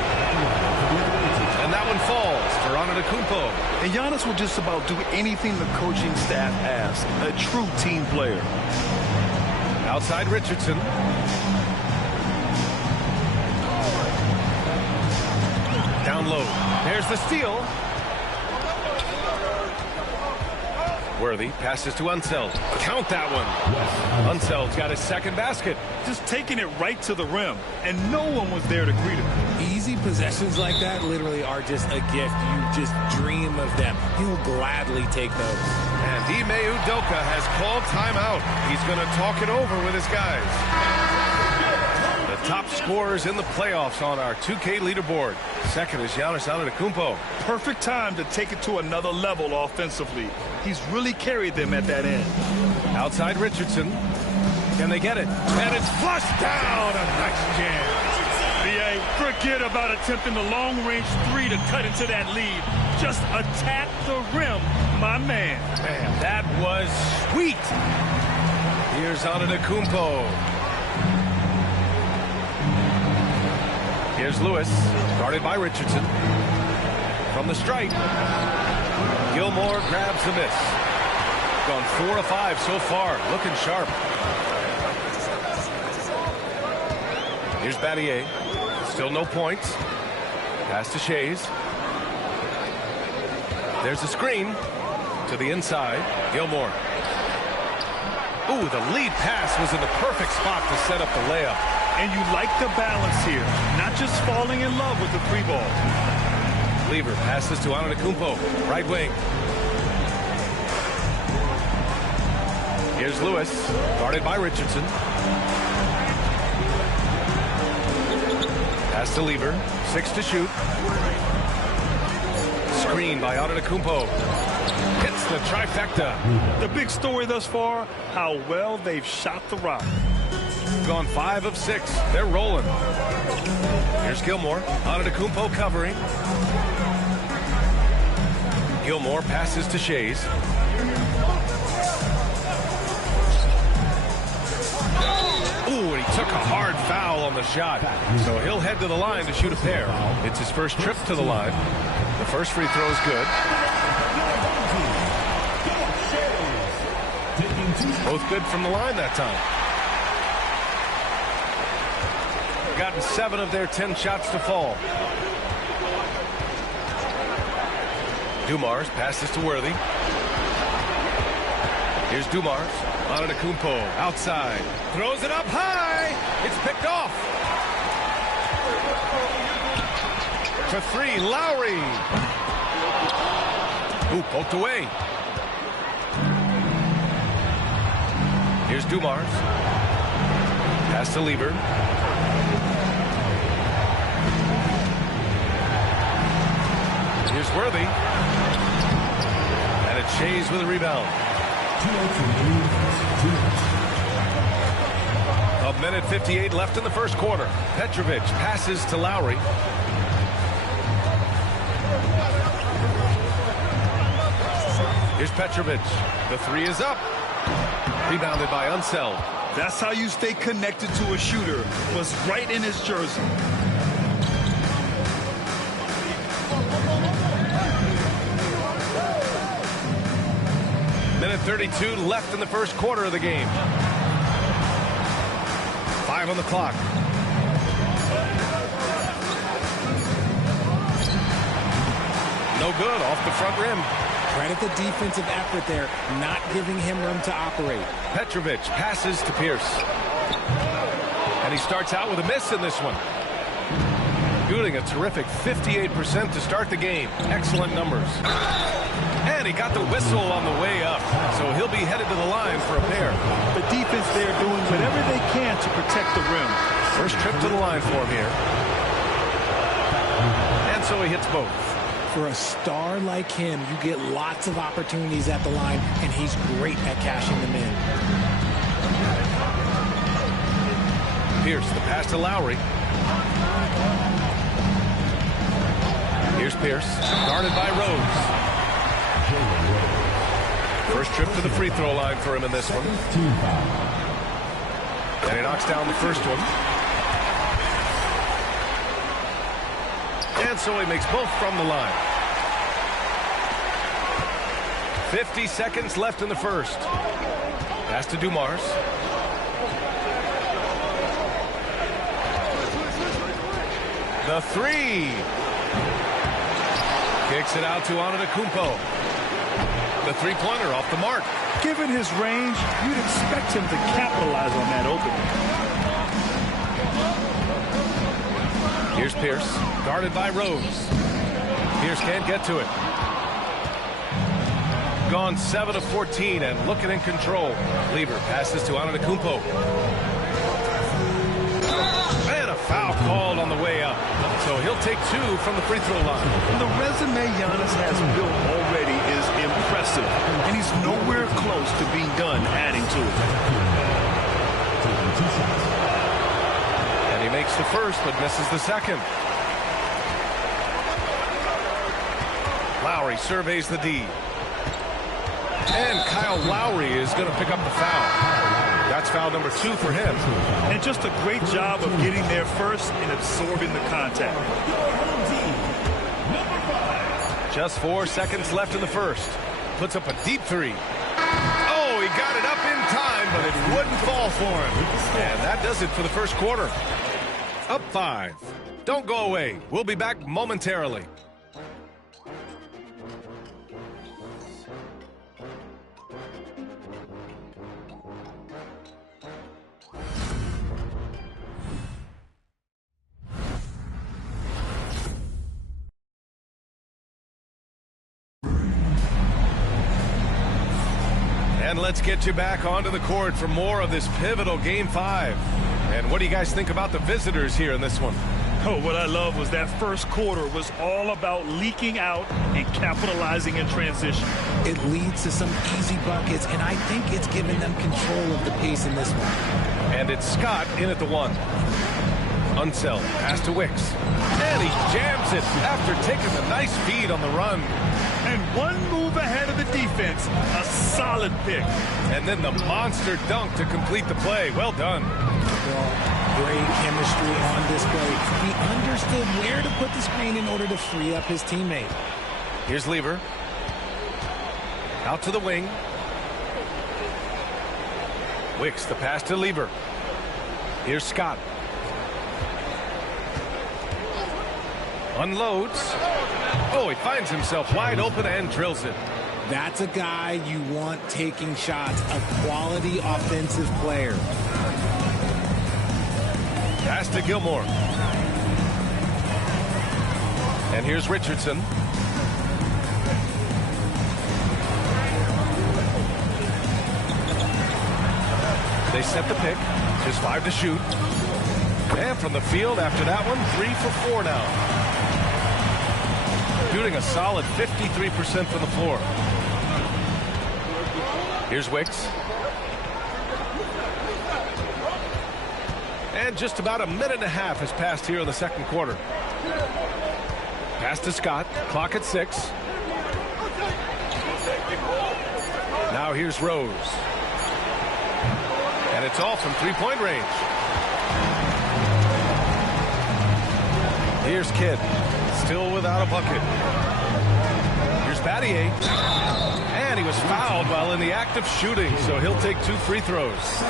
And that one falls for Antetokounmpo. And Giannis will just about do anything the coaching staff asks. A true team player. Outside Richardson. Down low. There's the steal. Worthy passes to Unseld. Count that one. Unseld's got his second basket. Just taking it right to the rim, and no one was there to greet him. Easy possessions like that literally are just a gift. You just dream of them. He'll gladly take those. And Ime Udoka has called timeout. He's going to talk it over with his guys. The top scorers in the playoffs on our 2K leaderboard. Second is Giannis Antetokounmpo. Perfect time to take it to another level offensively. He's really carried them at that end. Outside Richardson. Can they get it? And it's flushed down. A nice jam. B.A., forget about attempting the long-range three to cut into that lead. Just attack the rim, my man. Man, that was sweet. Here's Antetokounmpo. Here's Lewis, guarded by Richardson. From the stripe, Gilmore grabs the miss. Gone 4 of 5 so far, looking sharp. Here's Battier, still no points. Pass to Shays. There's a screen to the inside, Gilmore. Ooh, the lead pass was in the perfect spot to set up the layup. And you like the balance here, not just falling in love with the three ball. Lever passes to Antetokounmpo, right wing. Here's Lewis, guarded by Richardson. Pass to Lever, 6 to shoot. Screen by Antetokounmpo. Hits the trifecta. The big story thus far, how well they've shot the rock. Gone 5 of 6. They're rolling. Here's Gilmore. Antetokounmpo covering. Gilmore passes to Shays. Ooh, and he took a hard foul on the shot. So he'll head to the line to shoot a pair. It's his first trip to the line. The first free throw is good. Both good from the line that time. Gotten 7 of their 10 shots to fall. Dumars passes to Worthy. Here's Dumars. Antetokounmpo outside. Throws it up high. It's picked off. For 3, Lowry. Ooh, poked away. Here's Dumars. Pass to Lever. Here's Worthy. And it's Shays with a rebound. A minute 58 left in the first quarter. Petrovic passes to Lowry. Here's Petrovic. The 3 is up. Rebounded by Unseld. That's how you stay connected to a shooter. Was right in his jersey. Minute 32 left in the first quarter of the game. 5 on the clock. No good, off the front rim. Credit the defensive effort there, not giving him room to operate. Petrovic passes to Pierce. And he starts out with a miss in this one. Shooting a terrific 58% to start the game. Excellent numbers. And he got the whistle on the way up, so he'll be headed to the line for a pair. The defense there doing whatever they can to protect the rim. First trip to the line for him here. And so he hits both. For a star like him, you get lots of opportunities at the line, and he's great at cashing them in. Pierce, the pass to Lowry. Here's Pierce, guarded by Rose. First trip to the free throw line for him in this one. And he knocks down the first one. And so he makes both from the line. 50 seconds left in the first. Pass to Dumars. The 3. Kicks it out to Antetokounmpo. The three-pointer off the mark. Given his range, you'd expect him to capitalize on that opening. Here's Pierce, guarded by Rose. Pierce can't get to it. Gone 7 of 14 and looking in control. Lever passes to Antetokounmpo. And a foul called on the way up. So he'll take 2 from the free throw line. The resume Giannis has built already is impressive, and he's nowhere close to being done adding to it. And he makes the first but misses the second. Lowry surveys the D. And Kyle Lowry is going to pick up the foul. That's foul number 2 for him. And just a great job of getting there first and absorbing the contact. Just 4 seconds left in the first. Puts up a deep 3. Oh, he got it up in time, but it wouldn't fall for him. And that does it for the first quarter. Up 5. Don't go away. We'll be back momentarily. And let's get you back onto the court for more of this pivotal Game 5. And what do you guys think about the visitors here in this one? Oh, what I love was that first quarter was all about leaking out and capitalizing in transition. It leads to some easy buckets, and I think it's given them control of the pace in this one. And it's Scott in at the 1. Unseld, pass to Wicks. And he jams it after taking a nice feed on the run. And one move ahead of the defense, a solid pick. And then the monster dunk to complete the play. Well done. Great chemistry on display. He understood where to put the screen in order to free up his teammate. Here's Lever. Out to the wing. Wicks, the pass to Lever. Here's Scott. Unloads. Oh, he finds himself wide open and drills it. That's a guy you want taking shots, a quality offensive player. Pass to Gilmore. And here's Richardson. They set the pick. Just 5 to shoot. And from the field after that one, 3 for 4 now. Shooting a solid 53% from the floor. Here's Wicks. And just about a minute and a half has passed here in the second quarter. Pass to Scott. Clock at 6. Now here's Rose. And it's all from three-point range. Here's Kidd. Still without a bucket. Here's Battier. And he was fouled while in the act of shooting, so he'll take 2 free throws.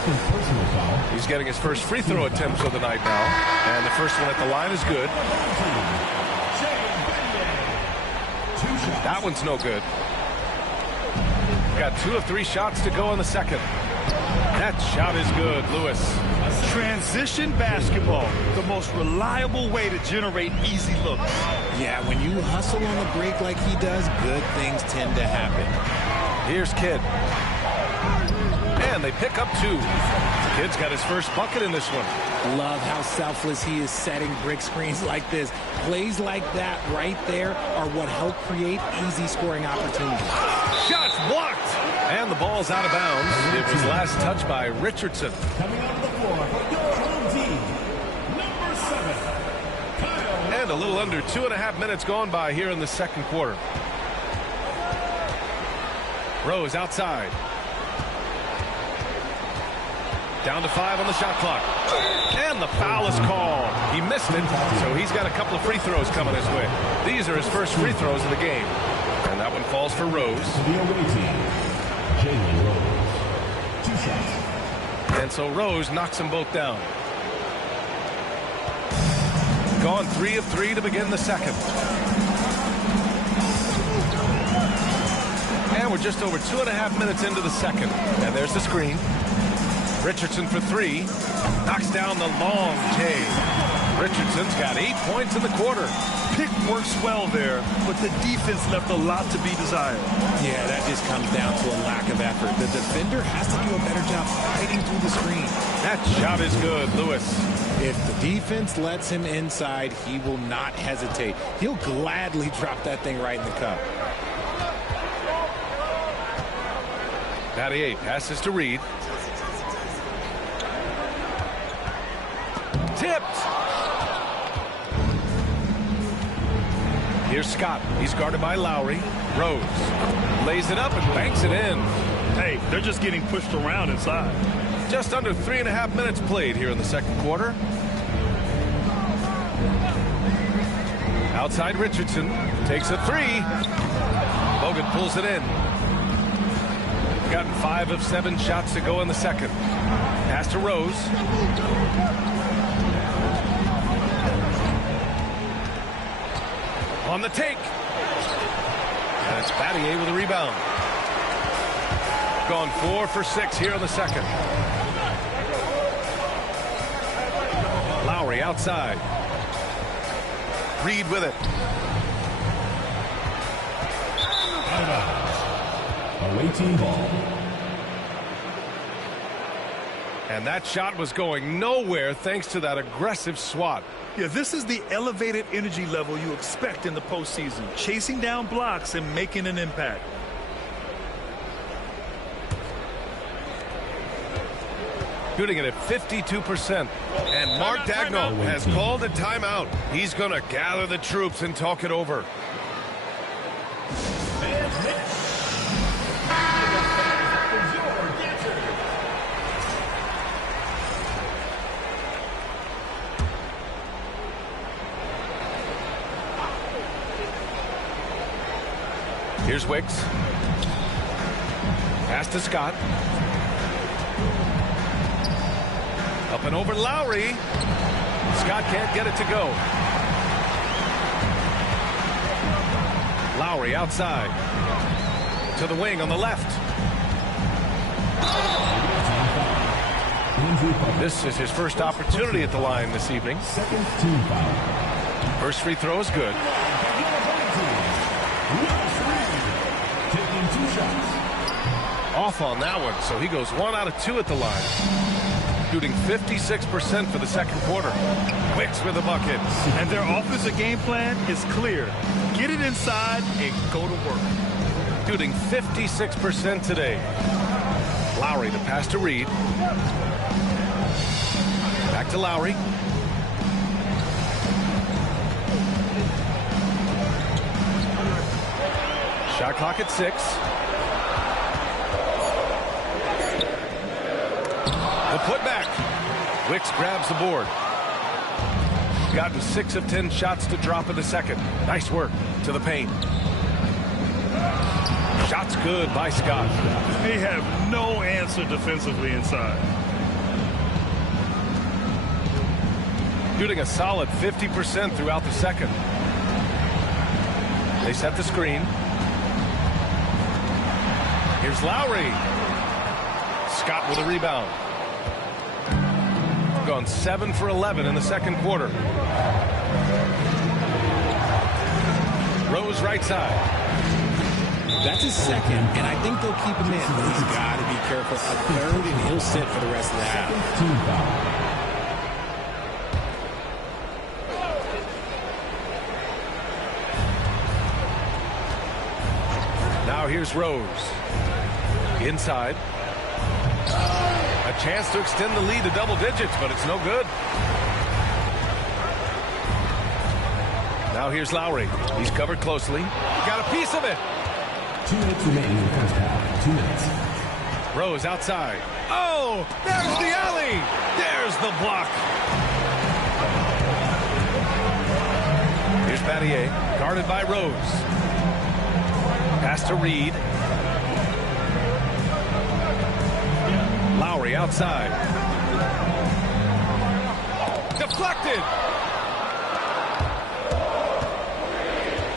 He's getting his first free throw attempt of the night now. And the first one at the line is good. That one's no good. Got 2 of 3 shots to go in the second. That shot is good, Lewis. Transition basketball, the most reliable way to generate easy looks. Yeah, when you hustle on the break like he does, good things tend to happen. Here's Kidd. And they pick up 2. Kidd's got his first bucket in this one. Love how selfless he is setting brick screens like this. Plays like that right there are what help create easy scoring opportunities. Shots blocked. And the ball's out of bounds. It was last touched by Richardson. Coming on the floor for your home team, number 7, Kyle. And a little under 2.5 minutes gone by here in the second quarter. Rose outside. Down to 5 on the shot clock. And the foul is called. He missed it, so he's got a couple of free throws coming his way. These are his first free throws of the game. And that one falls for Rose. The away team, Jalen Rose. 2 shots. And so Rose knocks them both down. Gone 3 of 3 to begin the second. And we're just over 2.5 minutes into the second. And there's the screen. Richardson for three. Knocks down the long J. Richardson's got 8 points in the quarter. Pick works well there, but the defense left a lot to be desired. Yeah, that just comes down to a lack of effort. The defender has to do a better job fighting through the screen. That shot is good, Lewis. If the defense lets him inside, he will not hesitate. He'll gladly drop that thing right in the cup. Battier passes to Reed. Tipped. Here's Scott. He's guarded by Lowry. Rose lays it up and banks it in. Hey, they're just getting pushed around inside. Just under 3.5 minutes played here in the second quarter. Outside Richardson takes a three. Bogut pulls it in. Gotten 5 of 7 shots to go in the second. Pass to Rose. On the take. And it's Battier with a rebound. Gone 4 for 6 here in the second. Lowry outside. Reed with it. Away team ball. And that shot was going nowhere thanks to that aggressive swat. Yeah, this is the elevated energy level you expect in the postseason. Chasing down blocks and making an impact. Shooting it at 52%. And Mark Daigneault has called a timeout. He's going to gather the troops and talk it over. Here's Wicks. Pass to Scott. Up and over Lowry. Scott can't get it to go. Lowry outside. To the wing on the left. This is his first opportunity at the line this evening. Second team foul. First free throw is good. Taking 2 shots. Off on that one, so he goes 1 out of 2 at the line. Shooting 56% for the second quarter. Wicks with a bucket. And their offensive game plan is clear. Get it inside and go to work. Shooting 56% today. Lowry, the pass to Reed. Back to Lowry. Shot clock at 6. The putback. Wicks grabs the board. Gotten 6 of 10 shots to drop in the second. Nice work to the paint. Shots good by Scott. They have no answer defensively inside. Shooting a solid 50% throughout the second. They set the screen. Here's Lowry. Scott with a rebound. Gone 7 for 11 in the second quarter. Rose right side. That's his second, and I think they'll keep him in. But he's got to be careful. A third, and he'll sit for the rest of the half. Team foul. Now here's Rose. Inside. A chance to extend the lead to double digits, but it's no good. Now here's Lowry. He's covered closely. He got a piece of it. 2 minutes remaining in the first half. 2 minutes. Rose outside. Oh, there's the alley. There's the block. Here's Battier, guarded by Rose. Pass to Reed. Lowry outside. Deflected.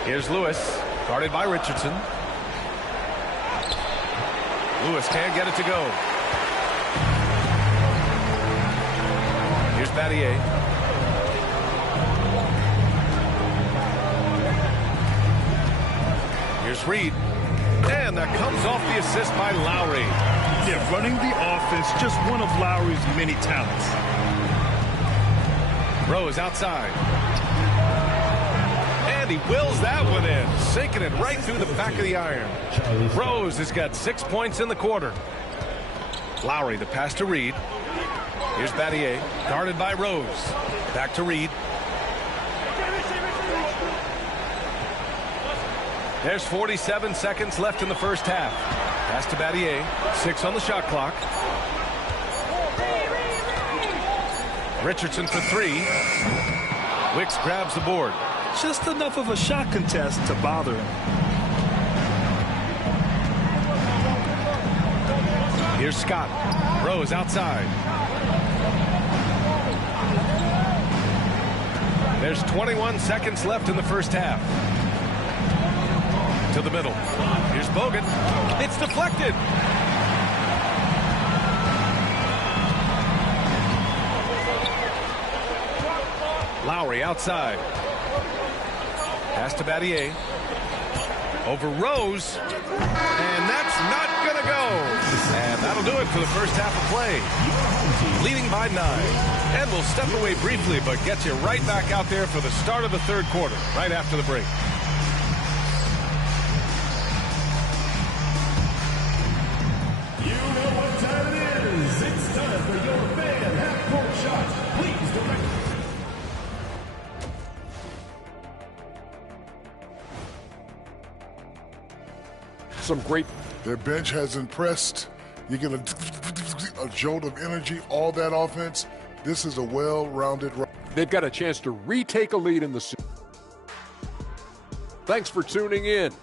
Here's Lewis, guarded by Richardson. Lewis can't get it to go. Here's Battier. Here's Reed. And that comes off the assist by Lowry. Yeah, running the offense, just one of Lowry's many talents. Rose outside. And he wills that one in, sinking it right through the back of the iron. Rose has got 6 points in the quarter. Lowry, the pass to Reed. Here's Battier, guarded by Rose. Back to Reed. There's 47 seconds left in the first half. Pass to Battier. 6 on the shot clock. Richardson for 3. Wicks grabs the board. Just enough of a shot contest to bother him. Here's Scott. Rose outside. There's 21 seconds left in the first half. To the middle. Here's Bogut. It's deflected. Lowry outside. Pass to Battier. Over Rose. And that's not going to go. And that'll do it for the first half of play. Leading by 9. And we'll step away briefly, but get you right back out there for the start of the third quarter, right after the break. Some great. Their bench has impressed. You get a jolt of energy, all that offense. This is a well-rounded. They've got a chance to retake a lead in the season. Thanks for tuning in.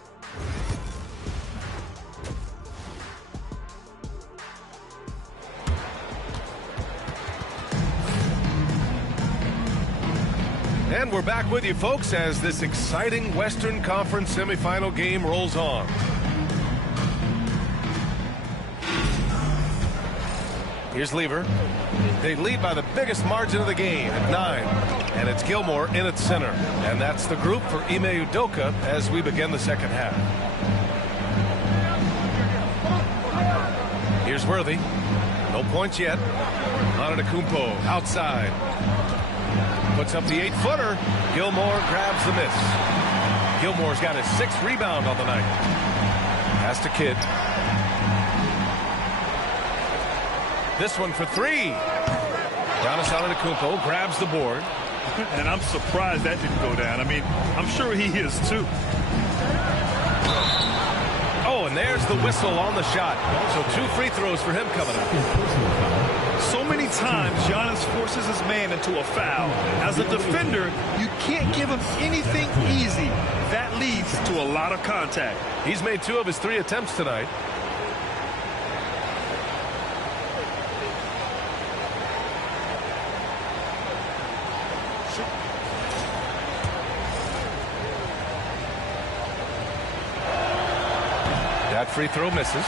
And we're back with you, folks, as this exciting Western Conference semifinal game rolls on. Here's Lever. They lead by the biggest margin of the game at 9. And it's Gilmore in at center. And that's the group for Ime Udoka as we begin the second half. Here's Worthy. No points yet. Antetokounmpo outside. Puts up the 8-footer. Gilmore grabs the miss. Gilmore's got his 6th rebound on the night. Pass to Kidd. This one for 3. Giannis Antetokounmpo grabs the board. And I'm surprised that didn't go down. I mean, I'm sure he is too. Oh, and there's the whistle on the shot. So 2 free throws for him coming up. So many times Giannis forces his man into a foul. As a defender, you can't give him anything easy. That leads to a lot of contact. He's made 2 of his 3 attempts tonight. That free throw misses.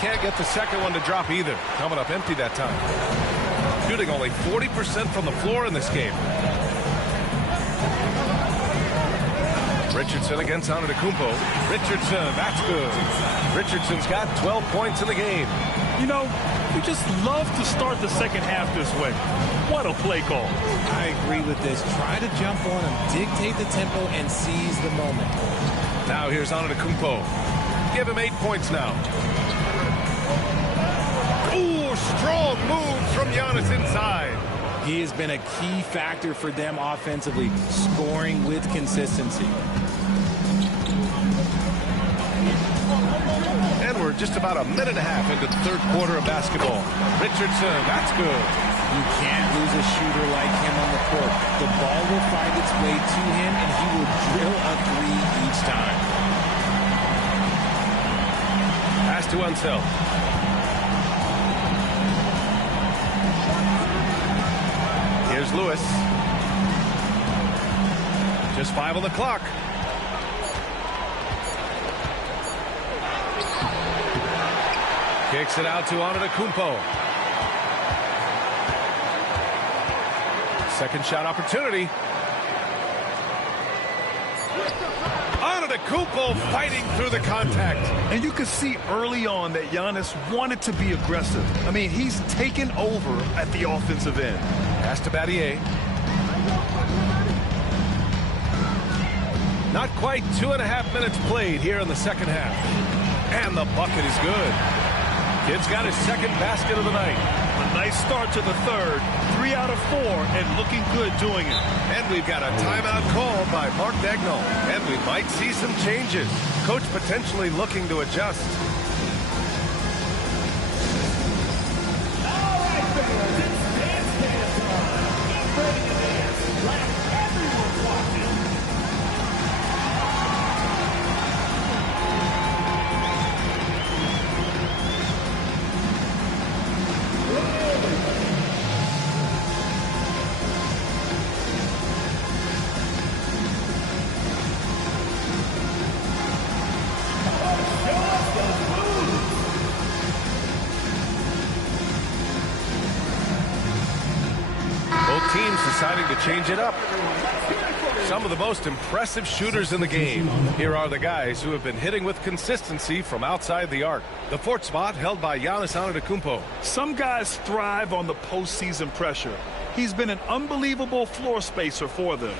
Can't get the second one to drop either. Coming up empty that time. Shooting only 40% from the floor in this game. Richardson against Antetokounmpo. Richardson, that's good. Richardson's got 12 points in the game. You know, we just love to start the second half this way. What a play call. I agree with this. Try to jump on him, dictate the tempo, and seize the moment. Now here's Antetokounmpo. Give him 8 points now. Ooh, strong move from Giannis inside. He has been a key factor for them offensively, scoring with consistency. We're just about a minute and a half into the third quarter of basketball. Richardson, that's good. You can't lose a shooter like him on the court. The ball will find its way to him, and he will drill a three each time. Pass to Unseld. Here's Lewis. Just 5 on the clock. Kicks it out to Antetokounmpo. Second shot opportunity. Antetokounmpo fighting through the contact. And you could see early on that Giannis wanted to be aggressive. I mean, he's taken over at the offensive end. Pass to Battier. Not quite 2.5 minutes played here in the second half. And the bucket is good. Kid's got his second basket of the night. A nice start to the third. 3 out of 4 and looking good doing it. And we've got a timeout call by Mark Daigneault. And we might see some changes. Coach potentially looking to adjust. All right, fans, it's dance time. Get ready to dance like everyone's watching. Both teams deciding to change it up. Some of the most impressive shooters in the game. Here are the guys who have been hitting with consistency from outside the arc. The fourth spot held by Giannis Antetokounmpo. Some guys thrive on the postseason pressure. He's been an unbelievable floor spacer for them.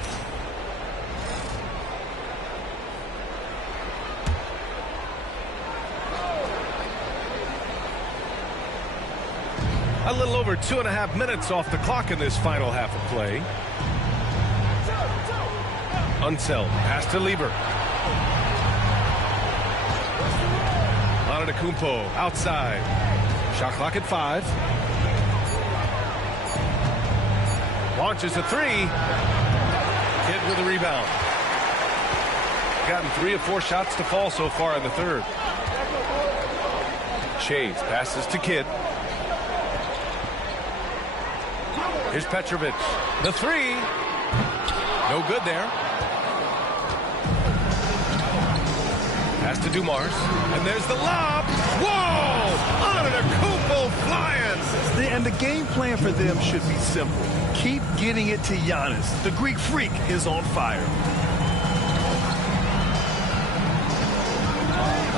A little over 2.5 minutes off the clock in this final half of play. Unseld, pass to Lieber. Antetokounmpo outside. Shot clock at 5. Launches a 3. Kid with a rebound. Gotten 3 of 4 shots to fall so far in the third. Shays passes to Kidd. Here's Petrovic. The 3. No good there. Pass to Dumars. And there's the lob. Whoa! Antetokounmpo flying. And the game plan for them should be simple. Keep getting it to Giannis. The Greek freak is on fire.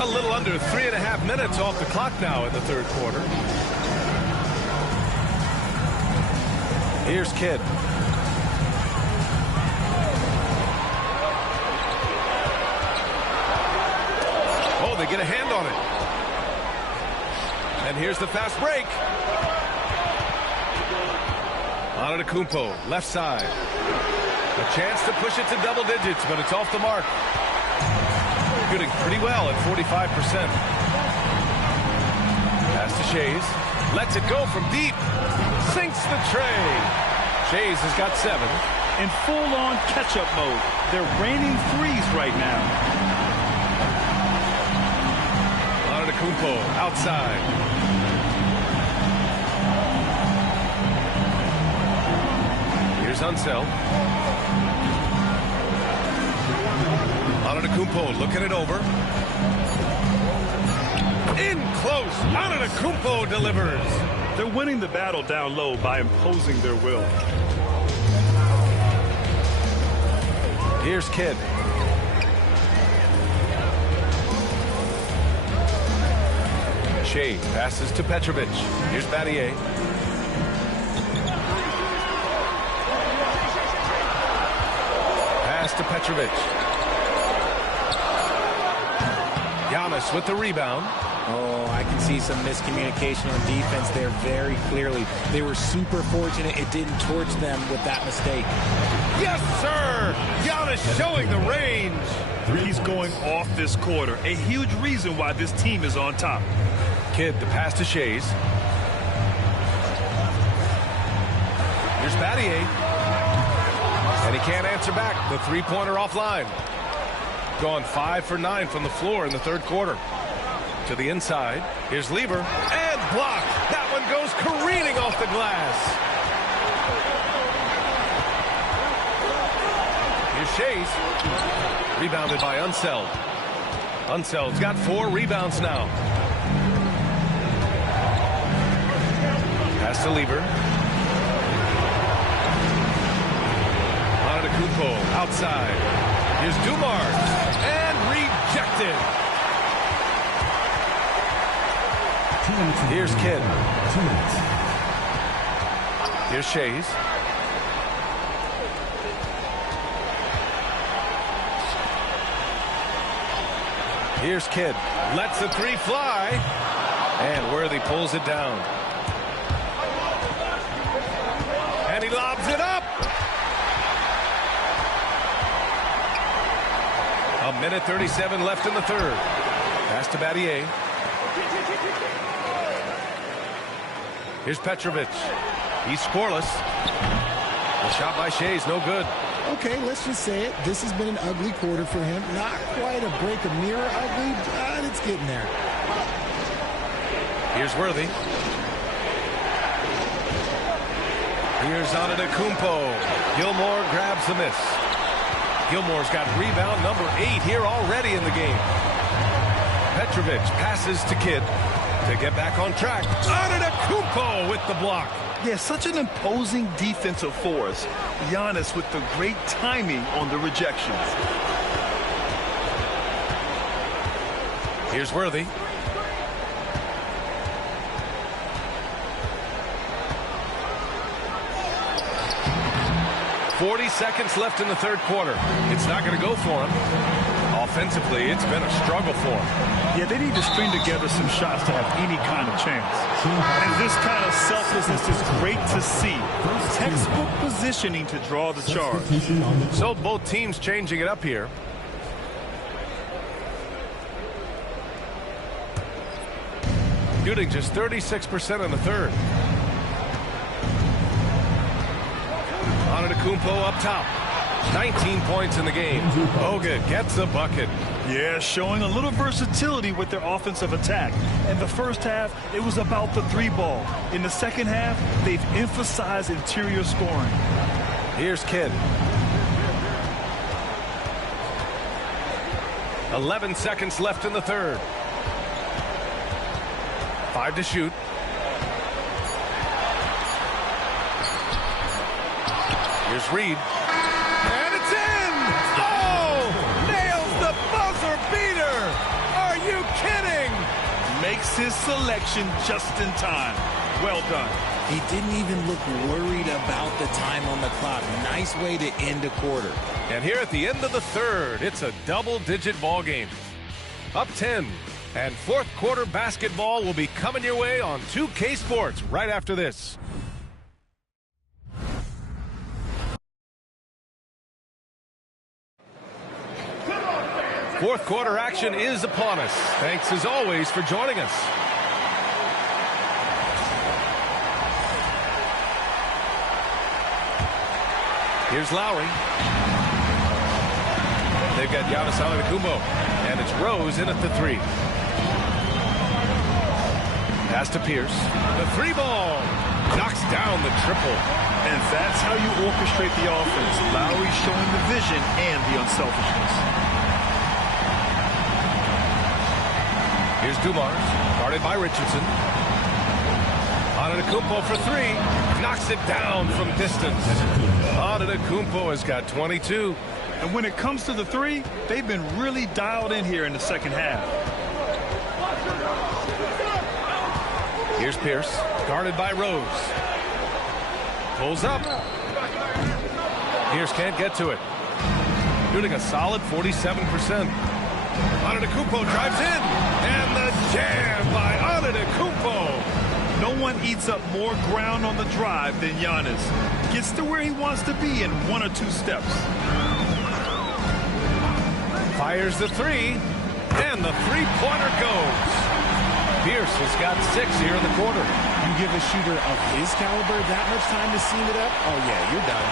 A little under 3.5 minutes off the clock now in the third quarter. Here's Kidd. Oh, they get a hand on it. And here's the fast break. Antetokounmpo, left side. A chance to push it to double digits, but it's off the mark. Shooting pretty well at 45%. Pass to Shays. Lets it go from deep. Sinks the tray. Shays has got 7. In full-on catch-up mode. They're raining threes right now. Antetokounmpo outside. Here's Unseld. Antetokounmpo looking it over. In close. Antetokounmpo delivers. They're winning the battle down low by imposing their will. Here's Kidd. Shea passes to Petrovic. Here's Battier. Pass to Petrovic. Giannis with the rebound. Oh, I can see some miscommunication on defense there very clearly. They were super fortunate it didn't torch them with that mistake. Yes, sir! Giannis showing the range. He's going off this quarter. A huge reason why this team is on top. Kidd, the pass to Shays. Here's Battier. And he can't answer back. The three-pointer offline. Gone 5 for 9 from the floor in the third quarter. To the inside. Here's Lever. And blocked. That one goes careening off the glass. Here's Shays. Rebounded by Unseld. Unseld's got 4 rebounds now. Pass to Lever. Antetokounmpo outside. Here's Dumars. And rejected. Here's Kidd. Here's Shays. Here's Kidd. Lets the three fly. And Worthy pulls it down. And he lobs it up. A minute 37 left in the third. Pass to Battier. Here's Petrovic. He's scoreless. The shot by Shays, no good. Okay, let's just say it. This has been an ugly quarter for him. Not quite a break a mirror ugly, but it's getting there. Here's Worthy. Here's Antetokounmpo. Gilmore grabs the miss. Gilmore's got rebound number 8 here already in the game. Petrovic passes to Kidd to get back on track. Antetokounmpo with the block. Yeah, such an imposing defensive force. Giannis with the great timing on the rejections. Here's Worthy. .40 seconds left in the third quarter. It's not going to go for him. Offensively, it's been a struggle for him. Yeah, they need to string together some shots to have any kind of chance. And this kind of selflessness is great to see. Textbook positioning to draw the charge. So both teams changing it up here. Shooting just 36% in the third. Antetokounmpo up top. 19 points in the game. Bogut gets the bucket. Yeah, showing a little versatility with their offensive attack. In the first half, it was about the three ball. In the second half, they've emphasized interior scoring. Here's Kidd. 11 seconds left in the third. 5 to shoot. Here's Reed. And it's in! Oh! Nails the buzzer beater! Are you kidding? Makes his selection just in time. Well done. He didn't even look worried about the time on the clock. Nice way to end a quarter. And here at the end of the third, it's a double-digit ball game. Up 10. And fourth quarter basketball will be coming your way on 2K Sports right after this. Fourth quarter action is upon us. Thanks as always for joining us. Here's Lowry. They've got Giannis Antetokounmpo. And it's Rose in at the three. Pass to Pierce. The three ball knocks down the triple. And that's how you orchestrate the offense. Lowry showing the vision and the unselfishness. Here's Dumars, guarded by Richardson. Antetokounmpo for three. Knocks it down from distance. Antetokounmpo has got 22. And when it comes to the three, they've been really dialed in here in the second half. Here's Pierce, guarded by Rose. Pulls up. Pierce can't get to it. Shooting a solid 47%. Antetokounmpo drives in. And the Jam by Antetokounmpo. No one eats up more ground on the drive than Giannis. Gets to where he wants to be in 1 or 2 steps. Fires the three, and the three-pointer goes. Pierce has got 6 here in the quarter. You give a shooter of his caliber that much time to seam it up, oh yeah, you're done.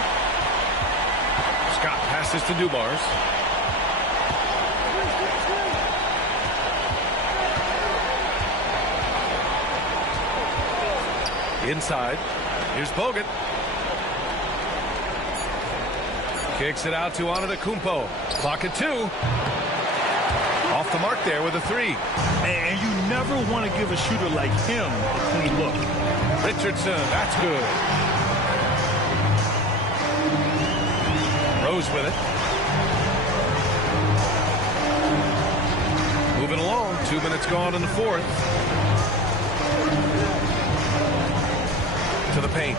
Scott passes to Dubars. Inside, here's Bogut. Kicks it out to Antetokounmpo. Clock at 2. Off the mark there with a 3. And you never want to give a shooter like him a clean look. Richardson, that's good. Rose with it. Moving along, 2 minutes gone in the fourth. To the paint.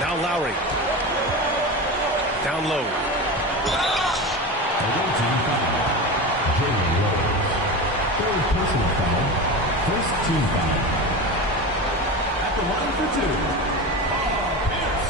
Now Lowry. Down low. Third personal foul. First team foul. At the line for 2. Pierce.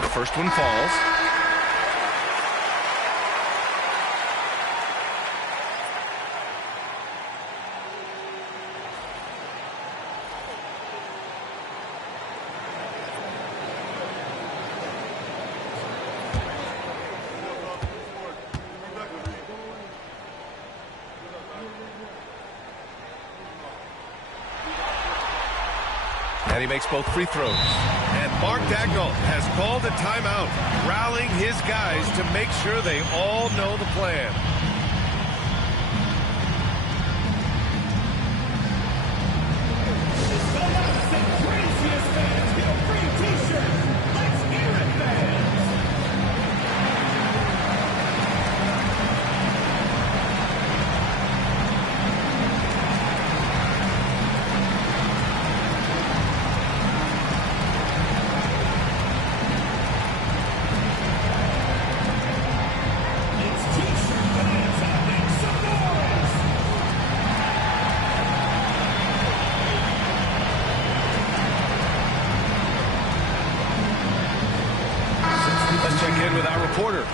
The first one falls. And he makes both free throws. And Mark Daigneault has called a timeout, rallying his guys to make sure they all know the plan.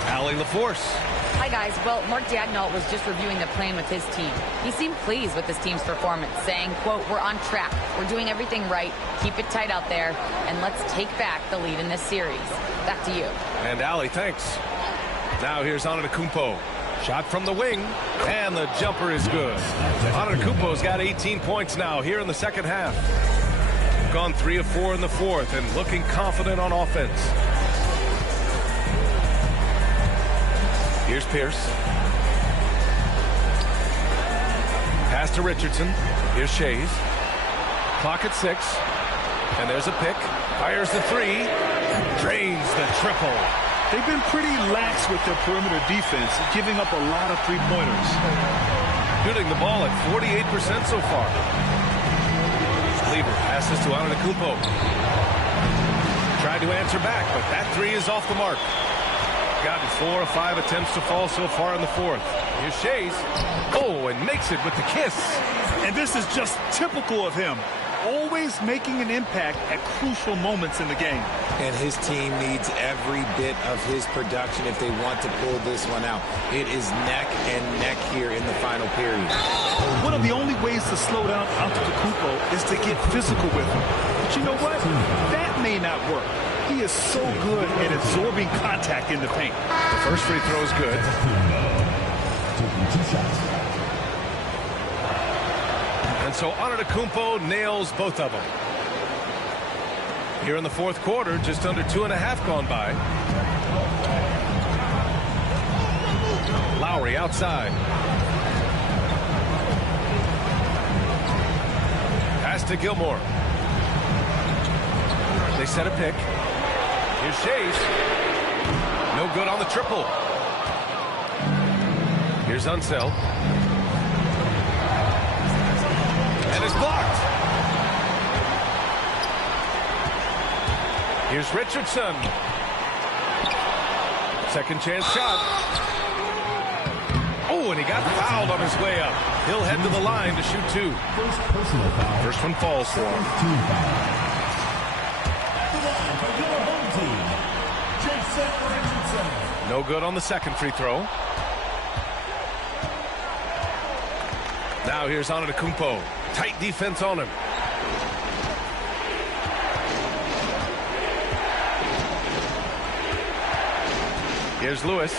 Allie LaForce. Hi, guys. Well, Mark Daigneault was just reviewing the plan with his team. He seemed pleased with his team's performance, saying, quote, "We're on track. We're doing everything right. Keep it tight out there, and let's take back the lead in this series." Back to you. And Allie, thanks. Now here's Antetokounmpo. Shot from the wing, and the jumper is good. Antetokounmpo's got 18 points now here in the second half. Gone 3 of 4 in the fourth and looking confident on offense. Here's Pierce. Pass to Richardson. Here's Shays. Clock at 6. And there's a pick. Fires the 3. Drains the triple. They've been pretty lax with their perimeter defense, giving up a lot of three-pointers. Shooting the ball at 48% so far. Kleber passes to Antetokounmpo. Tried to answer back, but that 3 is off the mark. Gotten 4 of 5 attempts to fall so far in the fourth. Here's Shays. Oh, and makes it with the kiss. And this is just typical of him. Always making an impact at crucial moments in the game. And his team needs every bit of his production if they want to pull this one out. It is neck and neck here in the final period. One of the only ways to slow down Antetokounmpo is to get physical with him. But you know what? That may not work. He is so good at absorbing contact in the paint. The first free throw is good. Taking 2 shots. And so Antetokounmpo nails both of them. Here in the fourth quarter, just under 2.5 gone by. Lowry outside. Pass to Gilmore. They set a pick. Here's Shays. No good on the triple. Here's Unseld. And it's blocked. Here's Richardson. Second chance shot. Oh, and he got fouled on his way up. He'll head to the line to shoot 2. First personal foul. First one falls for him. Team foul. At the line for your home team, Jason Richardson. No good on the second free throw. Now here's Antetokounmpo. Tight defense on him. Here's Lewis.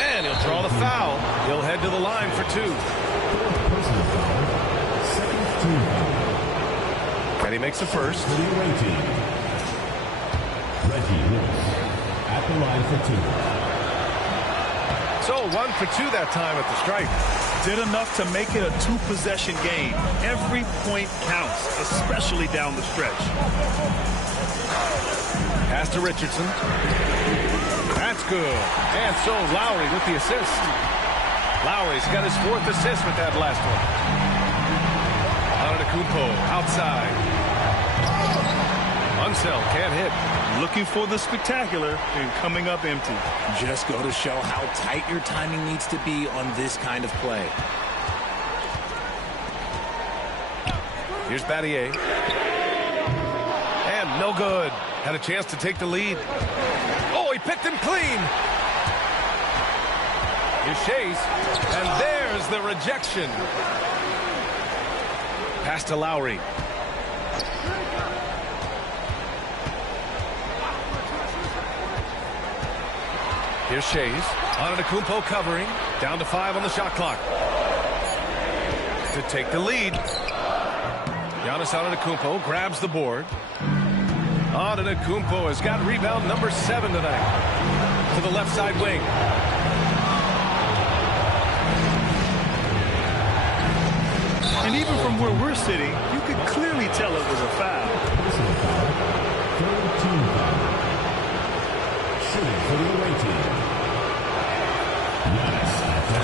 And he'll draw the foul. He'll head to the line for 2. Personal foul. Second team foul. And he makes the first. For the away team, Reggie Lewis at the line for 2. So 1 for 2 that time at the stripe. Did enough to make it a 2-possession game. Every point counts, especially down the stretch. Pass to Richardson. That's good. And so Lowry with the assist. Lowry's got his 4th assist with that last one. Antetokounmpo outside. Unseld can't hit. Looking for the spectacular and coming up empty. Just go to show how tight your timing needs to be on this kind of play. Here's Battier. And no good. Had a chance to take the lead. Oh, he picked him clean. Here's Shays. And there's the rejection. Pass to Lowry. Here's Shays. Antetokounmpo covering. Down to 5 on the shot clock. To take the lead. Giannis Antetokounmpo grabs the board. Antetokounmpo has got rebound number 7 tonight. To the left side wing. And even from where we're sitting, you could clearly tell it was a foul. Personal foul. Third team foul. Shooting for the away team. Giannis.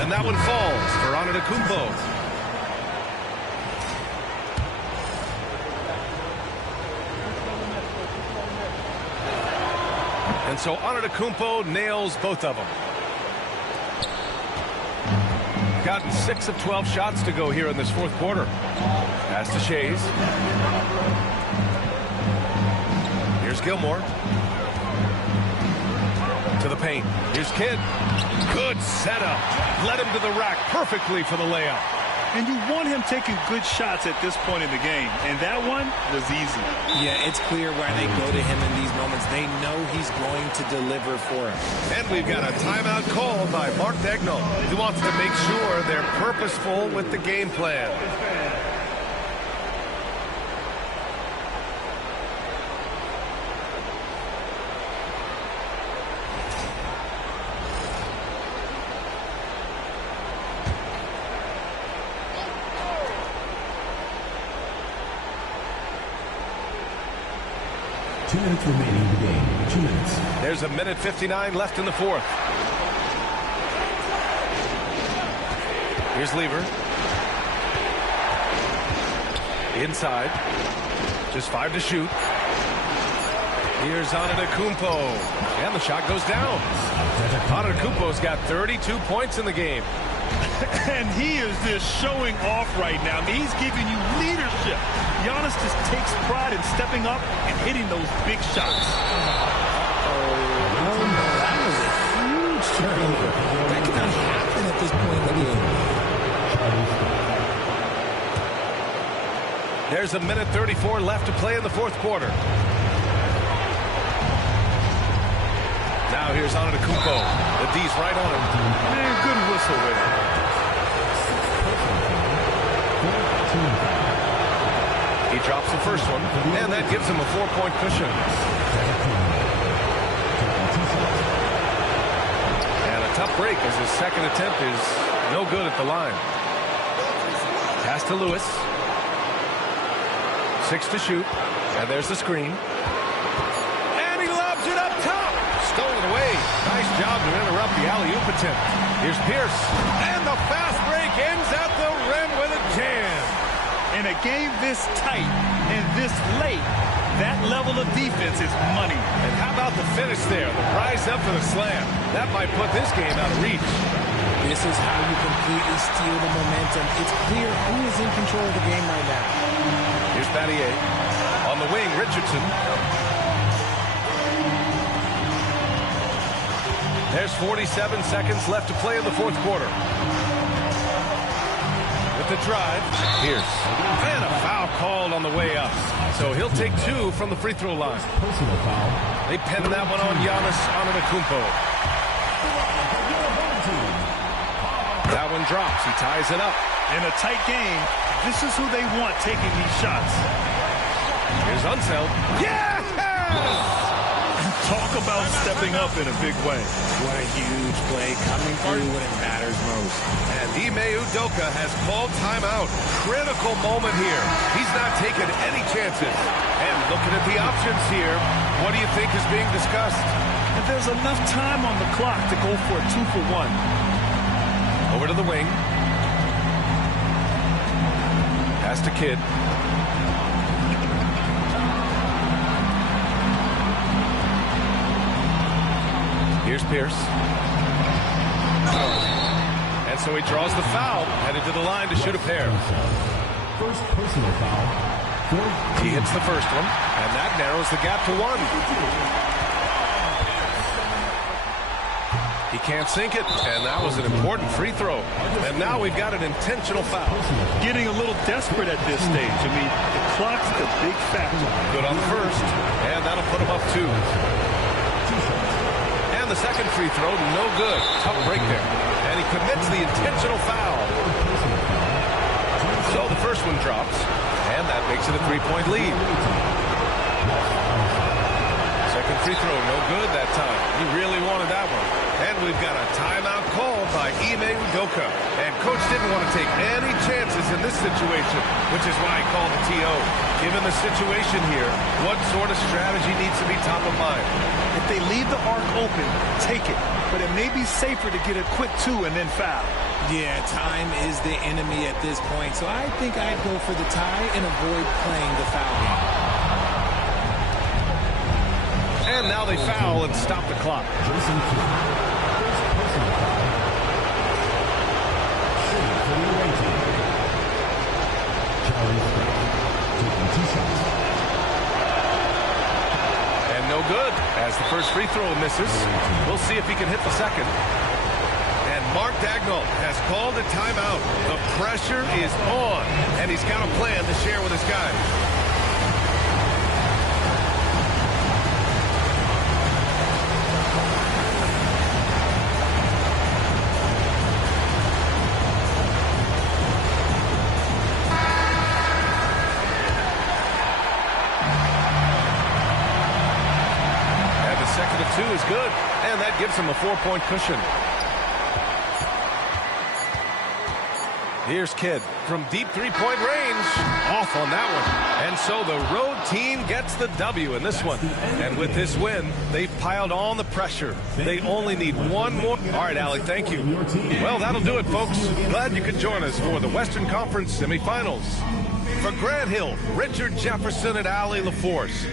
And that one falls for Antetokounmpo. And so Antetokounmpo nails both of them. Gotten 6 of 12 shots to go here in this 4th quarter. Pass to Shays. Here's Gilmore. To the paint. Here's Kidd. Good setup. Led him to the rack perfectly for the layup. And you want him taking good shots at this point in the game. And that one was easy. Yeah, it's clear why they go to him in these moments. They know he's going to deliver for him. And we've got a timeout called by Mark Daigneault. He wants to make sure they're purposeful with the game plan. Minutes remaining in the game. 2 minutes. There's a minute 59 left in the 4th. Here's Lever. Inside. Just 5 to shoot. Here's Antetokounmpo. And the shot goes down. Antetokounmpo's got 32 points in the game. And he is just showing off right now. I mean, he's giving you leadership. Giannis just takes pride in stepping up and hitting those big shots. That was a huge turnover. That cannot happen at this point in the game. There's a minute 34 left to play in the 4th quarter. Now here's Antetokounmpo. The D's right on him. Man, good whistle there. He drops the first one, and that gives him a 4-point cushion. And a tough break as his second attempt is no good at the line. to Lewis. 6 to shoot. And there's the screen. And he lobs it up top. Stolen away. Nice job to interrupt the alley-oop attempt. Here's Pierce. And the fast break ends at the rim with a jam. In a game this tight and this late, that level of defense is money. And how about the finish there? The rise up for the slam. That might put this game out of reach. This is how you completely steal the momentum. It's clear who is in control of the game right now. Here's Battier. On the wing, Richardson. There's 47 seconds left to play in the fourth quarter. With the drive, Pierce. And a foul called on the way up. So he'll take 2 from the free throw line. Personal foul. They pinned that one on Giannis Antetokounmpo. That one drops. He ties it up. In a tight game, this is who they want taking these shots. Here's Unseld. Yes! Talk about stepping up in a big way. What a huge play coming through when it matters most. And Ime Udoka has called timeout. Critical moment here. He's not taking any chances. And looking at the options here, what do you think is being discussed? And there's enough time on the clock to go for a 2-for-1. Over to the wing. Pass to Kidd. Here's Pierce. And so he draws the foul, headed to the line to shoot a pair. First personal foul. He hits the first one, and that narrows the gap to 1. He can't sink it, and that was an important free throw. And now we've got an intentional foul. Getting a little desperate at this stage. I mean, the clock's the big factor. Good on the first, and that'll put him up 2. And the second free throw, no good. Tough break there. And he commits the intentional foul. So the first one drops, and that makes it a 3-point lead. Second free throw, no good that time. He really wanted that one. And we've got a timeout called by Ime Udoka. And Coach didn't want to take any chances in this situation, which is why he called the TO. Given the situation here, what sort of strategy needs to be top of mind? If they leave the arc open, take it. But it may be safer to get a quick 2 and then foul. Yeah, time is the enemy at this point. So I think I'd go for the tie and avoid playing the foul game. And now they foul and stop the clock. Jason Kidd. First personal foul. Shooting for the away team. Charlie Smith. Taking 2 shots. And no good as the first free throw misses. We'll see if he can hit the second. And Mark Daigneault has called a timeout. The pressure is on, and he's got a plan to share with his guys. Second of 2 is good, and that gives him a 4-point cushion. Here's Kidd from deep 3-point range. Off on that one. And so the road team gets the W in this one. And with this win, they've piled on the pressure. They only need one more. All right, Allie, thank you. Well, that'll do it, folks. Glad you could join us for the Western Conference semifinals. For Grant Hill, Richard Jefferson, and Allie LaForce.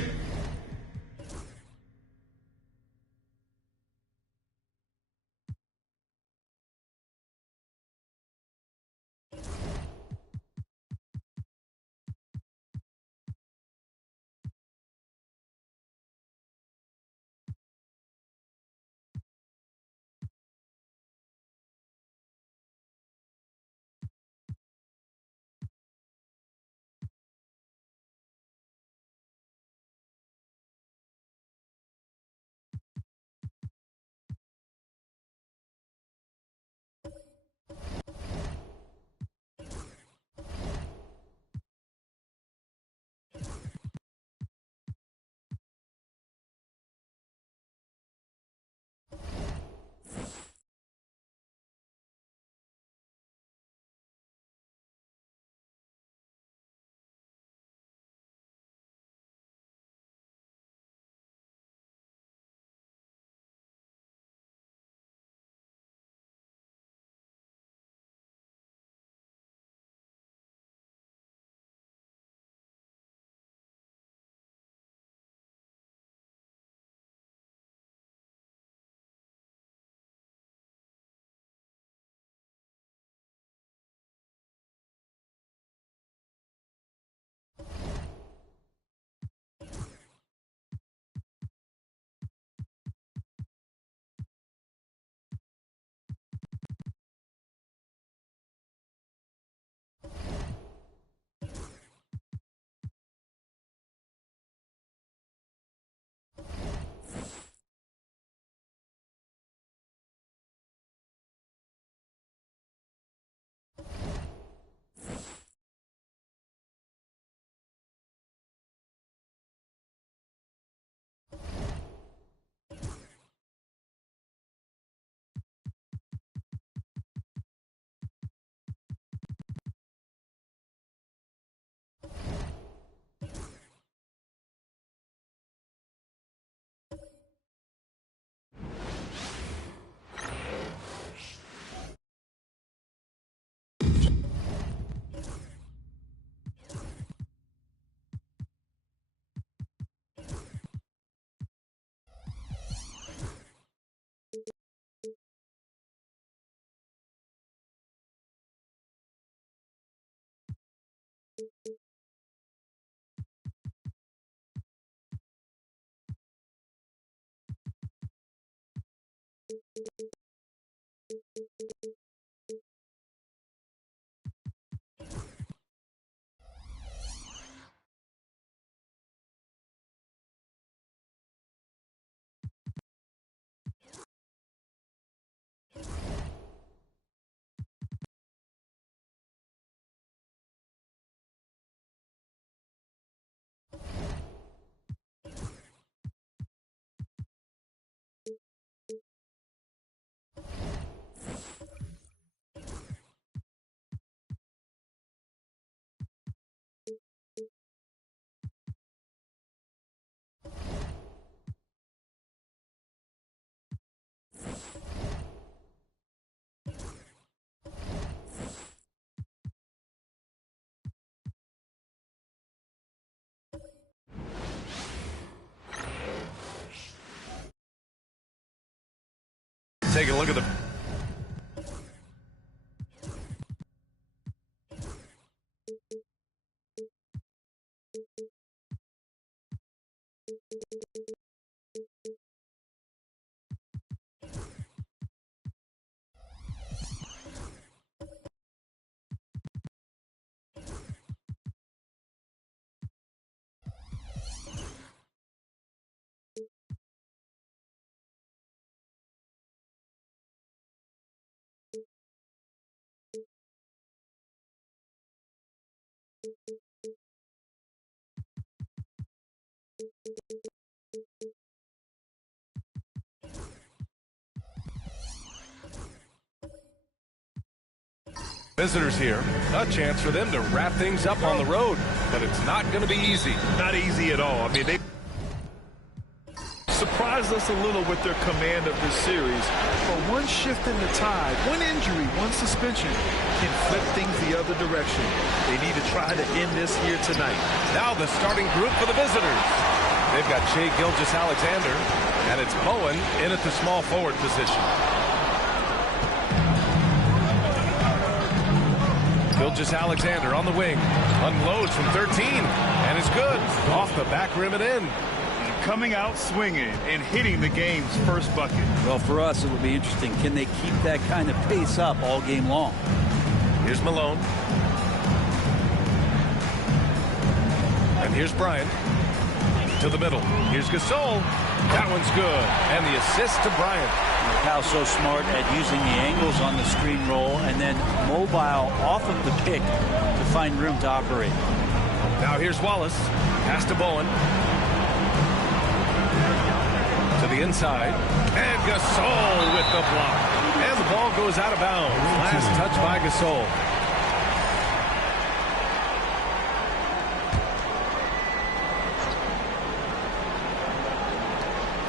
Take a look at the... Visitors here, a chance for them to wrap things up on the road, but it's not going to be easy. Not easy at all. I mean, they surprised us a little with their command of this series, but one shift in the tide, one injury, one suspension can flip things the other direction. They need to try to end this here tonight. Now the starting group for the visitors. They've got Shai Gilgeous-Alexander, and it's Bowen in at the small forward position. Gilgeous-Alexander on the wing, unloads from 13, and is good. Off the back rim and in. Coming out swinging and hitting the game's first bucket. Well, for us, it will be interesting. Can they keep that kind of pace up all game long? Here's Malone. And here's Bryant. To the middle. Here's Gasol. That one's good. And the assist to Bryant. Powell's so smart at using the angles on the screen roll and then mobile off of the pick to find room to operate. Now here's Wallace. Pass to Bowen. To the inside. And Gasol with the block. And the ball goes out of bounds. Last touch by Gasol.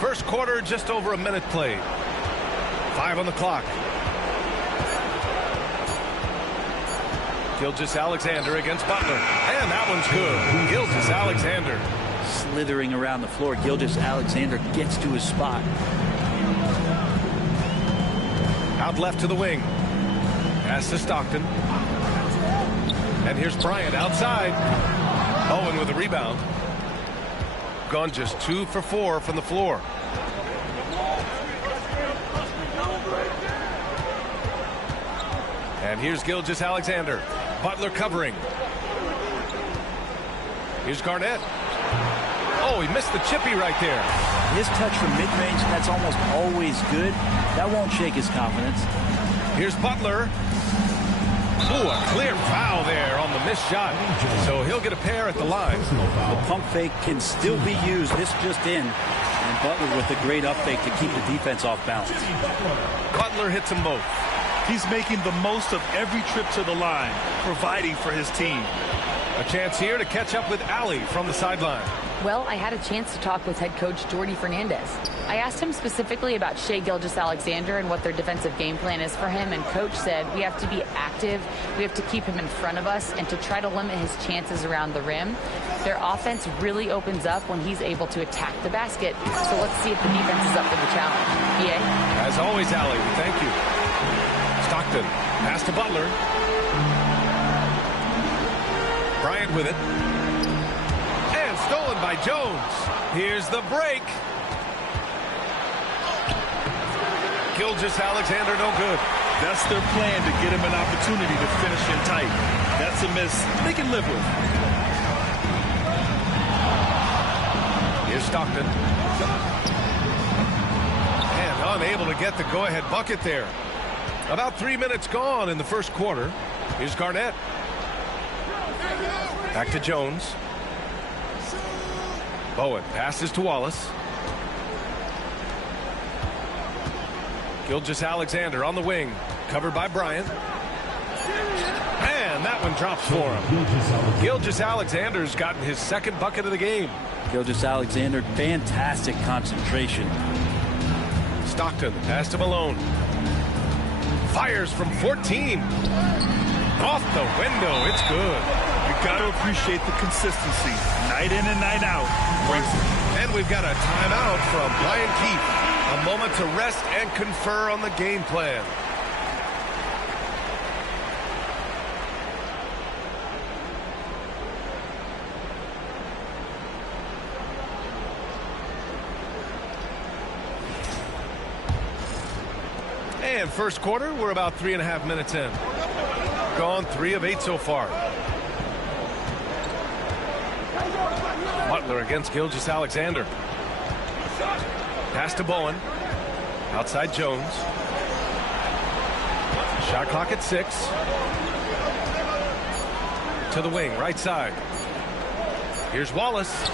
First quarter, just over a minute played. 5 on the clock. Gilgeous-Alexander against Butler. And that one's good. Gilgeous-Alexander. Slithering around the floor, Gilgeous-Alexander gets to his spot. Out left to the wing. Pass to Stockton. And here's Bryant outside. Owen with a rebound. Gone just 2 for 4 from the floor. And here's Gilgeous-Alexander. Butler covering. Here's Garnett. Oh, he missed the chippy right there. His touch from mid-range, that's almost always good. That won't shake his confidence. Here's Butler. Ooh, a clear foul there on the missed shot. So he'll get a pair at the line. The pump fake can still be used. This just in. And Butler with a great up fake to keep the defense off balance. Butler hits them both. He's making the most of every trip to the line, providing for his team. A chance here to catch up with Allie from the sideline. Well, I had a chance to talk with head coach Jordi Fernandez. I asked him specifically about Shai Gilgeous-Alexander and what their defensive game plan is for him, and coach said we have to be active, we have to keep him in front of us, and to try to limit his chances around the rim. Their offense really opens up when he's able to attack the basket, so let's see if the defense is up for the challenge. BA? As always, Allie, thank you. Stockton, pass to Butler. Bryant with it. And stolen by Jones. Here's the break. Gilgeous-Alexander no good. That's their plan, to get him an opportunity to finish in tight. That's a miss they can live with. Here's Stockton. And unable to get the go-ahead bucket there. About 3 minutes gone in the first quarter. Here's Garnett. Back to Jones. Bowen passes to Wallace. Gilgeous-Alexander on the wing. Covered by Bryant. And that one drops for him. Gilgeous-Alexander's gotten his second bucket of the game. Gilgeous-Alexander, fantastic concentration. Stockton, pass to Malone. Fires from 14. Off the window, it's good. You got to appreciate the consistency. Night in and night out. And we've got a timeout from Brian Keefe. A moment to rest and confer on the game plan. And first quarter, we're about 3.5 minutes in. Gone 3 of 8 so far. Butler against Gilgeous-Alexander. Pass to Bowen. Outside Jones. Shot clock at 6. To the wing, right side. Here's Wallace.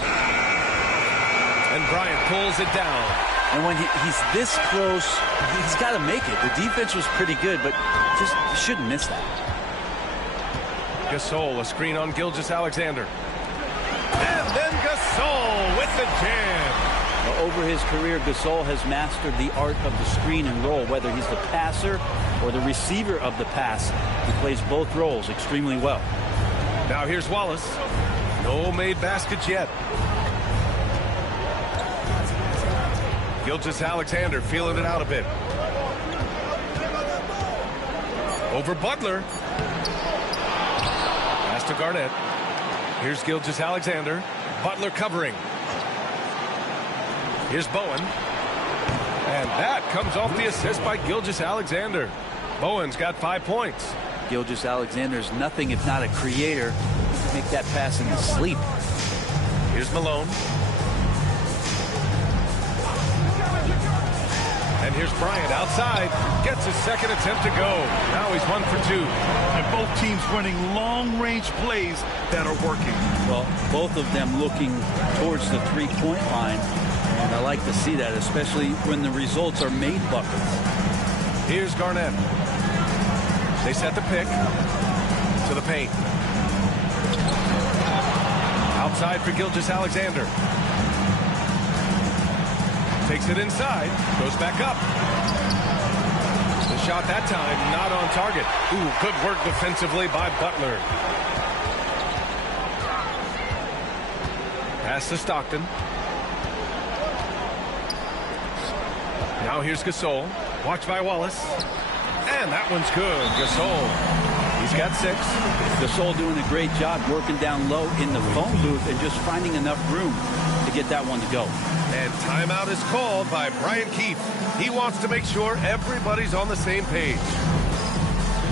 And Bryant pulls it down. And when he's this close, he's got to make it. The defense was pretty good, but just shouldn't miss that. Gasol, a screen on Gilgeous-Alexander. And then Gasol with the jam. Over his career, Gasol has mastered the art of the screen and roll, whether he's the passer or the receiver of the pass. He plays both roles extremely well. Now here's Wallace. No made baskets yet. Gilgeous-Alexander feeling it out a bit. Over Butler. Pass to Garnett. Here's Gilgeous-Alexander. Butler covering. Here's Bowen. And that comes off the assist by Gilgeous-Alexander. Bowen's got 5 points. Gilgeous-Alexander's nothing if not a creator. Make that pass in his sleep. Here's Malone. And here's Bryant outside. Gets his second attempt to go. Now he's 1 for 2. And both teams running long-range plays that are working. Well, both of them looking towards the three-point line. And I like to see that, especially when the results are made buckets. Here's Garnett. They set the pick to the paint. Outside for Gilgeous-Alexander. Takes it inside. Goes back up. The shot that time not on target. Ooh, good work defensively by Butler. Pass to Stockton. Now here's Gasol. Watched by Wallace. And that one's good. Gasol. He's got 6. Gasol doing a great job working down low in the phone booth and just finding enough room to get that one to go. And timeout is called by Brian Keefe. He wants to make sure everybody's on the same page.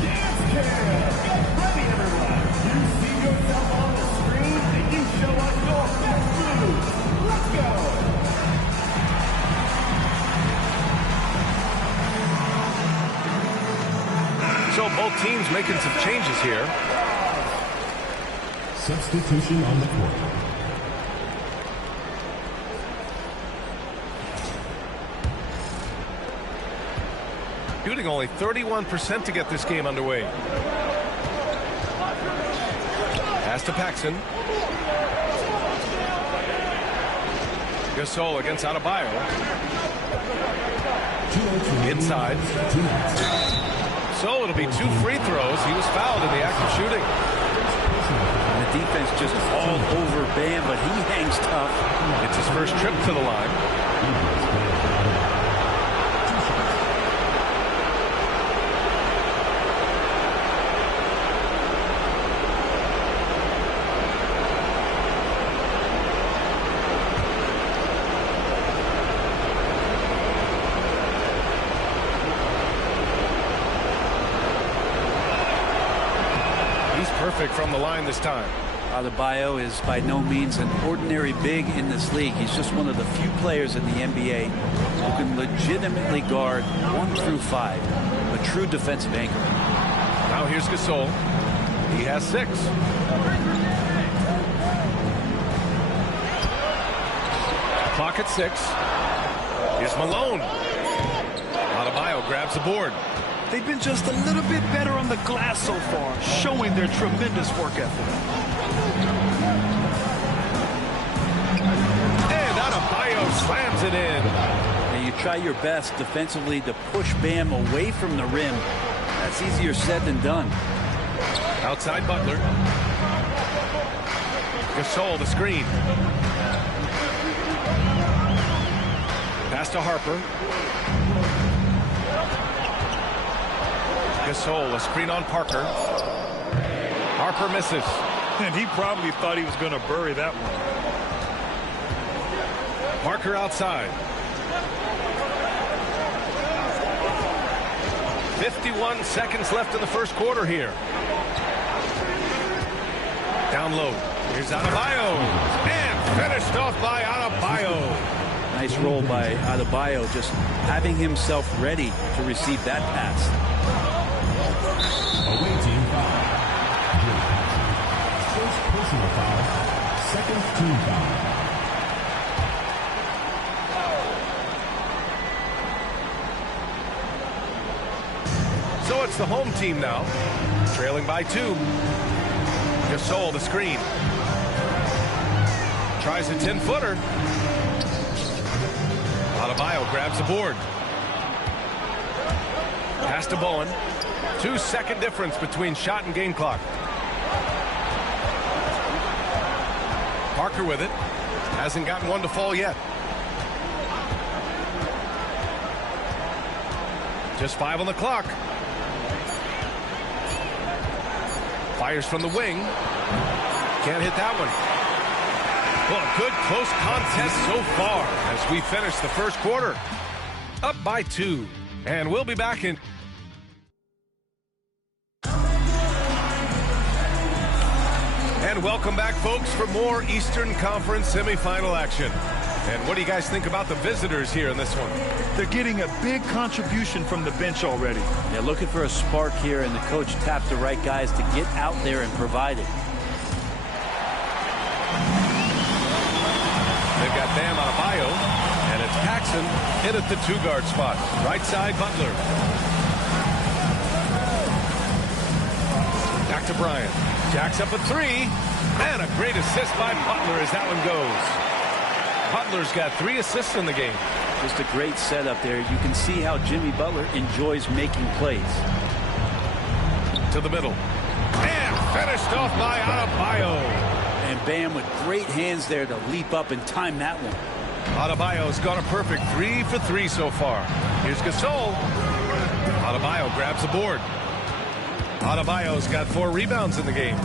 Dance Care. Get ready, everyone. You see yourself on the screen and you show us your best moves. Let's go. So both teams making some changes here. Substitution on the court. Shooting only 31% to get this game underway. Pass to Paxson. Gasol against Adebayo. Inside. So it'll be 2 free throws. He was fouled in the act of shooting. And the defense just all over Bam, but he hangs tough. It's his first trip to the line. perfect from the line this time. Adebayo is by no means an ordinary big in this league. He's just one of the few players in the NBA who can legitimately guard 1 through 5. A true defensive anchor. Now here's Gasol. He has 6. Clock at 6. Here's Malone. Adebayo grabs the board. They've been just a little bit better on the glass so far, showing their tremendous work ethic. And Adebayo slams it in. And you try your best defensively to push Bam away from the rim. That's easier said than done. Outside Butler. Gasol, the screen. Pass to Harper. Gasol, a screen on Parker. Harper misses. And he probably thought he was going to bury that one. Parker outside. 51 seconds left in the first quarter here. Down low. Here's Adebayo. And finished off by Adebayo. Nice roll by Adebayo, just having himself ready to receive that pass. Away team foul. Jim Paxson. First personal foul. Second team foul. So it's the home team now, trailing by 2. Gasol, the screen. Tries a 10-footer. Adebayo grabs the board. Pass to Bowen. 2-second difference between shot and game clock. Parker with it. Hasn't gotten one to fall yet. Just 5 on the clock. Fires from the wing. Can't hit that one. Well, a good close contest so far as we finish the first quarter. Up by 2. And we'll be back in. And welcome back, folks, for more Eastern Conference semifinal action. And what do you guys think about the visitors here in this one? They're getting a big contribution from the bench already. Yeah, looking for a spark here, and the coach tapped the right guys to get out there and provide it. They've got Bam Adebayo, and it's Paxson in at the 2-guard spot. Right side, Butler. Back to Bryant. Jacks up a 3, and a great assist by Butler as that one goes. Butler's got 3 assists in the game. Just a great setup there. You can see how Jimmy Butler enjoys making plays. To the middle. And finished off by Adebayo. And Bam with great hands there to leap up and time that one. Adebayo's got a perfect 3 for 3 so far. Here's Gasol. Adebayo grabs the board. Adebayo's got 4 rebounds in the game.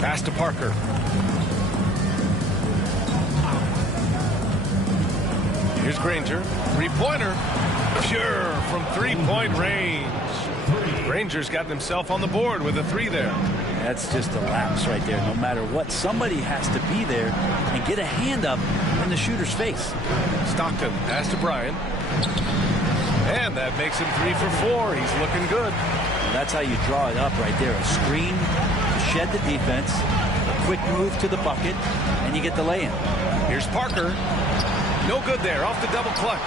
Pass to Parker. Here's Granger. 3-pointer. Pure from 3-point range. Granger's gotten himself on the board with a 3 there. That's just a lapse right there. No matter what, somebody has to be there and get a hand up in the shooter's face. Stockton, pass to Bryant. And that makes him 3 for 4. He's looking good. And that's how you draw it up right there. A screen, shed the defense, a quick move to the bucket, and you get the lay-in. Here's Parker. No good there, off the double clutch.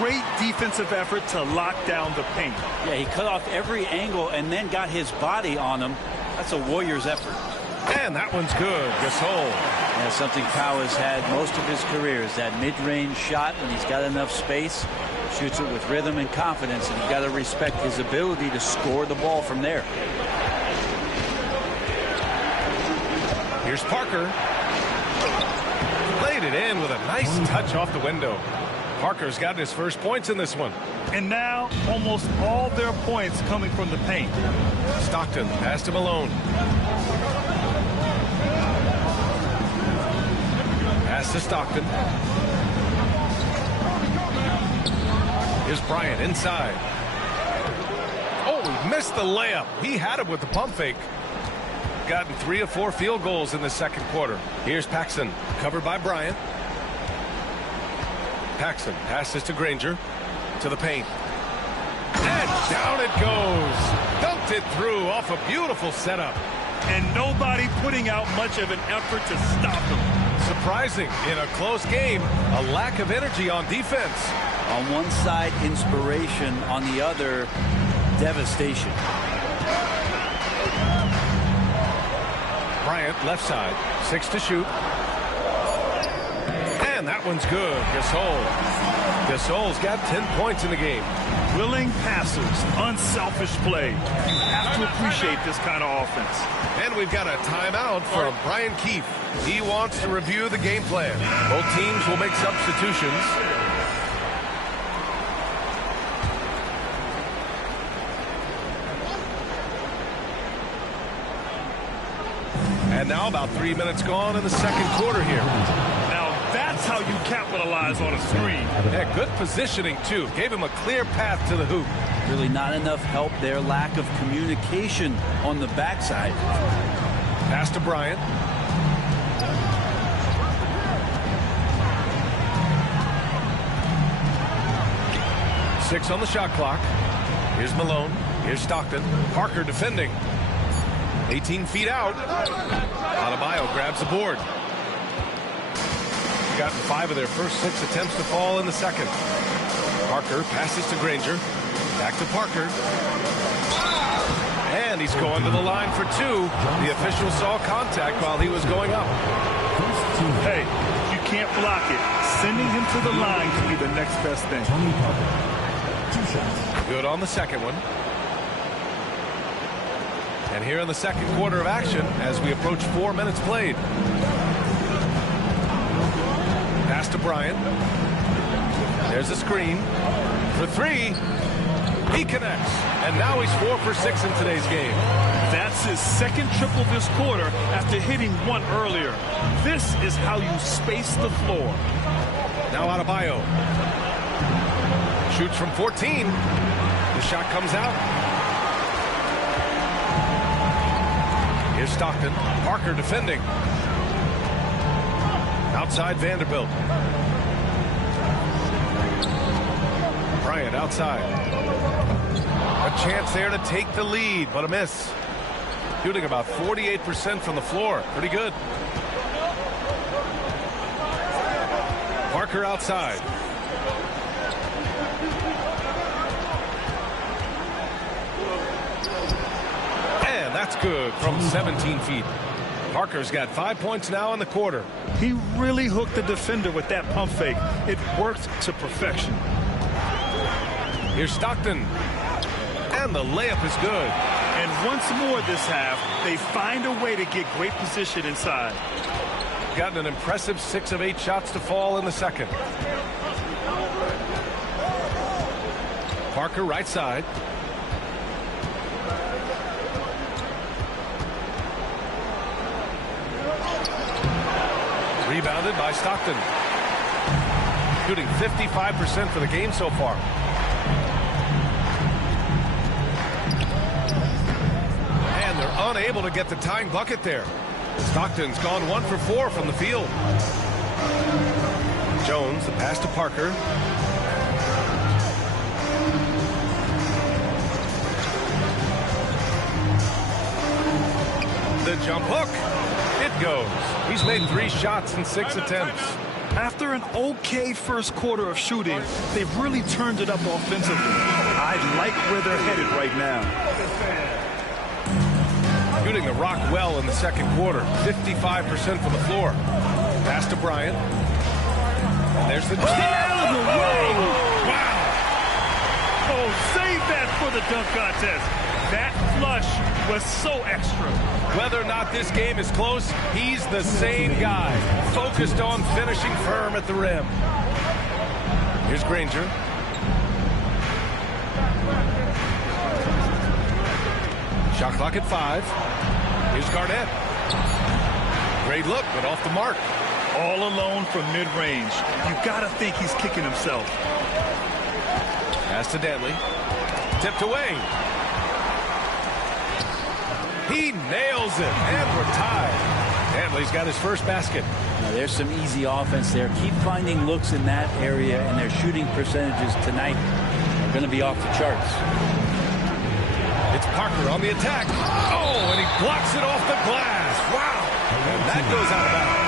Great defensive effort to lock down the paint. Yeah, he cut off every angle and then got his body on him. That's a Warriors effort. And that one's good. Gasol. Yeah, something Pau has had most of his career is that mid-range shot when he's got enough space. Shoots it with rhythm and confidence, and you've got to respect his ability to score the ball from there. Here's Parker. Laid it in with a nice touch off the window. Parker's gotten his first points in this one. And now almost all their points coming from the paint. Stockton pass to Malone. Pass to Stockton. Here's Bryant inside. Oh, he missed the layup. He had him with the pump fake. They've gotten 3 of 4 field goals in the second quarter. Here's Paxson, covered by Bryant. Paxson passes to Granger, to the paint. And down it goes. Dunked it through off a beautiful setup. And nobody putting out much of an effort to stop him. Surprising in a close game, a lack of energy on defense. On one side, inspiration. On the other, devastation. Bryant, left side, 6 to shoot. And that one's good. Gasol's got 10 points in the game. Willing passers, unselfish play. You have to appreciate this kind of offense. And we've got a timeout for Brian Keefe. He wants to review the game plan. Both teams will make substitutions. And now about 3 minutes gone in the second quarter here. Now that's how you capitalize on a screen. Yeah, good positioning, too. Gave him a clear path to the hoop. Really not enough help there. Lack of communication on the backside. Pass to Bryant. Six on the shot clock. Here's Malone. Here's Stockton. Parker defending. 18 feet out. Adebayo grabs the board. Gotten 5 of their first 6 attempts to fall in the second. Parker passes to Granger. Back to Parker. And he's going to the line for 2. The official saw contact while he was going up. Hey, you can't block it. Sending him to the line can be the next best thing. Good on the second one. And here in the second quarter of action as we approach 4 minutes played. Pass to Bryant. There's a screen for 3. He connects. And now he's 4 for 6 in today's game. That's his second triple this quarter after hitting 1 earlier. This is how you space the floor. Now Adebayo. Shoots from 14. The shot comes out. Here's Stockton. Parker defending. Outside Vanderbilt. Bryant outside. A chance there to take the lead, but a miss. Shooting about 48% from the floor. Pretty good. Parker outside. And that's good from 17 feet. Parker's got 5 points now in the quarter. He really hooked the defender with that pump fake. It worked to perfection. Here's Stockton. And the layup is good. And once more this half, they find a way to get great position inside. Gotten an impressive 6 of 8 shots to fall in the second. Parker right side. Rebounded by Stockton. Shooting 55% for the game so far. And they're unable to get the tying bucket there. Stockton's gone 1 for 4 from the field. Jones, the pass to Parker. The jump hook. It goes. He's made 3 shots in 6 attempts. After an okay first quarter of shooting, they've really turned it up offensively. I like where they're headed right now. Shooting the rock well in the second quarter. 55% from the floor. Pass to Bryant. And there's the... Get out of the way! Wow! Oh, save that for the dunk contest. That flush was so extra. Whether or not this game is close, he's the same guy. Focused on finishing firm at the rim. Here's Granger. Shot clock at 5. Here's Garnett. Great look, but off the mark. All alone from mid-range. You've got to think he's kicking himself. Pass to Dantley. Tipped away. He nails it, and we're tied. Hanley's got his first basket. Now, there's some easy offense there. Keep finding looks in that area, and their shooting percentages tonight are going to be off the charts. It's Parker on the attack. Oh, and he blocks it off the glass. Wow. And that goes out of bounds.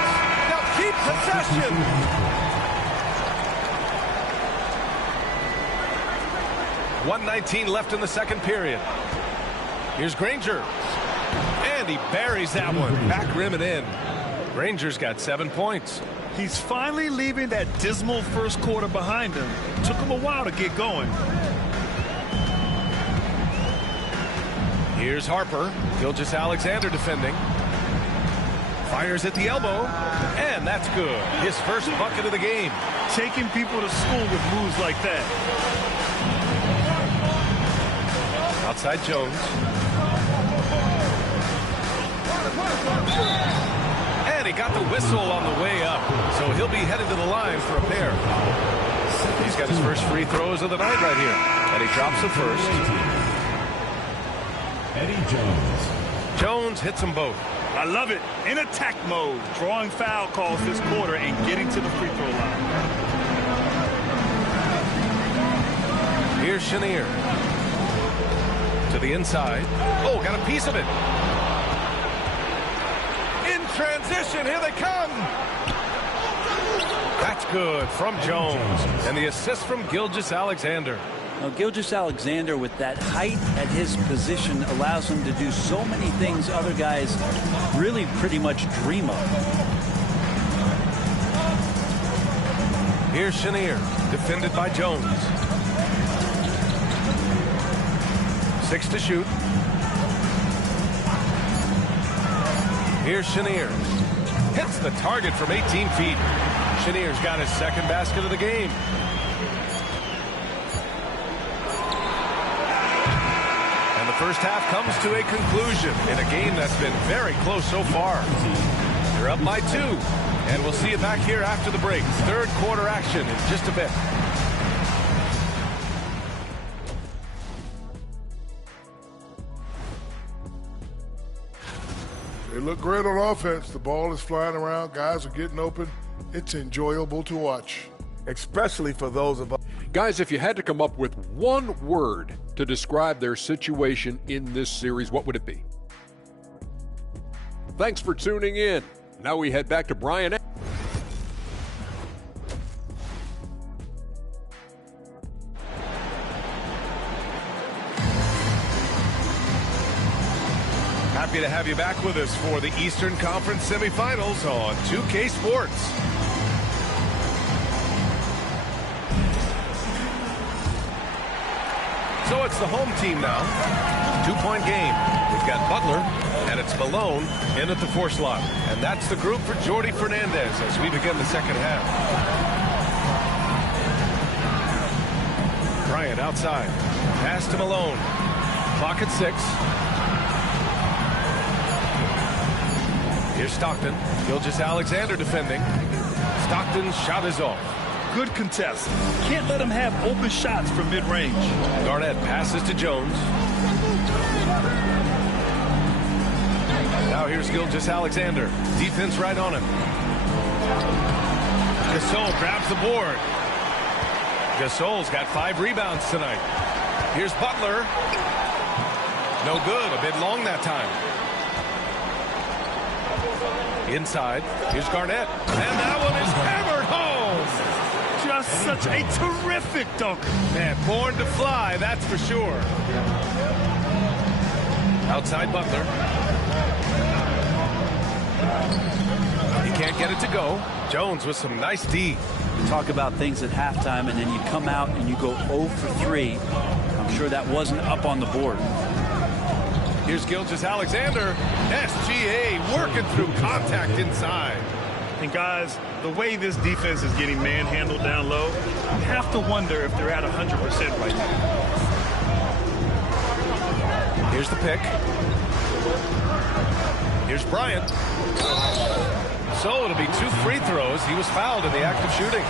Now keep possession. 1:19 left in the second period. Here's Granger. And he buries that one. Back rim and in. Granger's got 7 points. He's finally leaving that dismal first quarter behind him. Took him a while to get going. Here's Harper. Gilgeous-Alexander defending. Fires at the elbow. And that's good. His first bucket of the game. Taking people to school with moves like that. Outside Jones. And he got the whistle on the way up. So he'll be headed to the line for a pair. He's got his first free throws of the night right here. And he drops the first. Eddie Jones. Jones hits them both. I love it. In attack mode. Drawing foul calls this quarter and getting to the free throw line. Here's Chenier. To the inside. Oh, got a piece of it. In transition, here they come. That's good from Jones. And the assist from Gilgeous-Alexander. Now, Gilgeous-Alexander, with that height at his position, allows him to do so many things other guys really pretty much dream of. Here's Chenier, defended by Jones. 6 to shoot. Here's Chenier. Hits the target from 18 feet. Chenier's got his second basket of the game. And the first half comes to a conclusion in a game that's been very close so far. You're up by 2. And we'll see you back here after the break. Third quarter action in just a bit. They look great on offense. The ball is flying around. Guys are getting open. It's enjoyable to watch. Especially for those of us. Guys, if you had to come up with one word to describe their situation in this series, what would it be? Thanks for tuning in. Now we head back to Brian. Happy to have you back with us for the Eastern Conference semifinals on 2K Sports. So it's the home team now. 2-point game. We've got Butler, and it's Malone in at the 4 slot. And that's the group for Jordi Fernandez as we begin the second half. Bryant outside. Pass to Malone. Clock at 6. Here's Stockton. Gilgeous-Alexander defending. Stockton's shot is off. Good contest. Can't let him have open shots from mid-range. Garnett passes to Jones. Now here's Gilgeous-Alexander. Defense right on him. Gasol grabs the board. Gasol's got 5 rebounds tonight. Here's Butler. No good. A bit long that time. Inside, here's Garnett. And that one is hammered home. Just such a terrific dunk. Man, born to fly, that's for sure. Outside Butler. He can't get it to go. Jones with some nice D. You talk about things at halftime, and then you come out and you go 0 for 3. I'm sure that wasn't up on the board. Here's Gilgeous-Alexander. SGA working through contact inside. And guys, the way this defense is getting manhandled down low, you have to wonder if they're at 100% right now. Here's the pick. Here's Bryant. So it'll be 2 free throws. He was fouled in the act of shooting.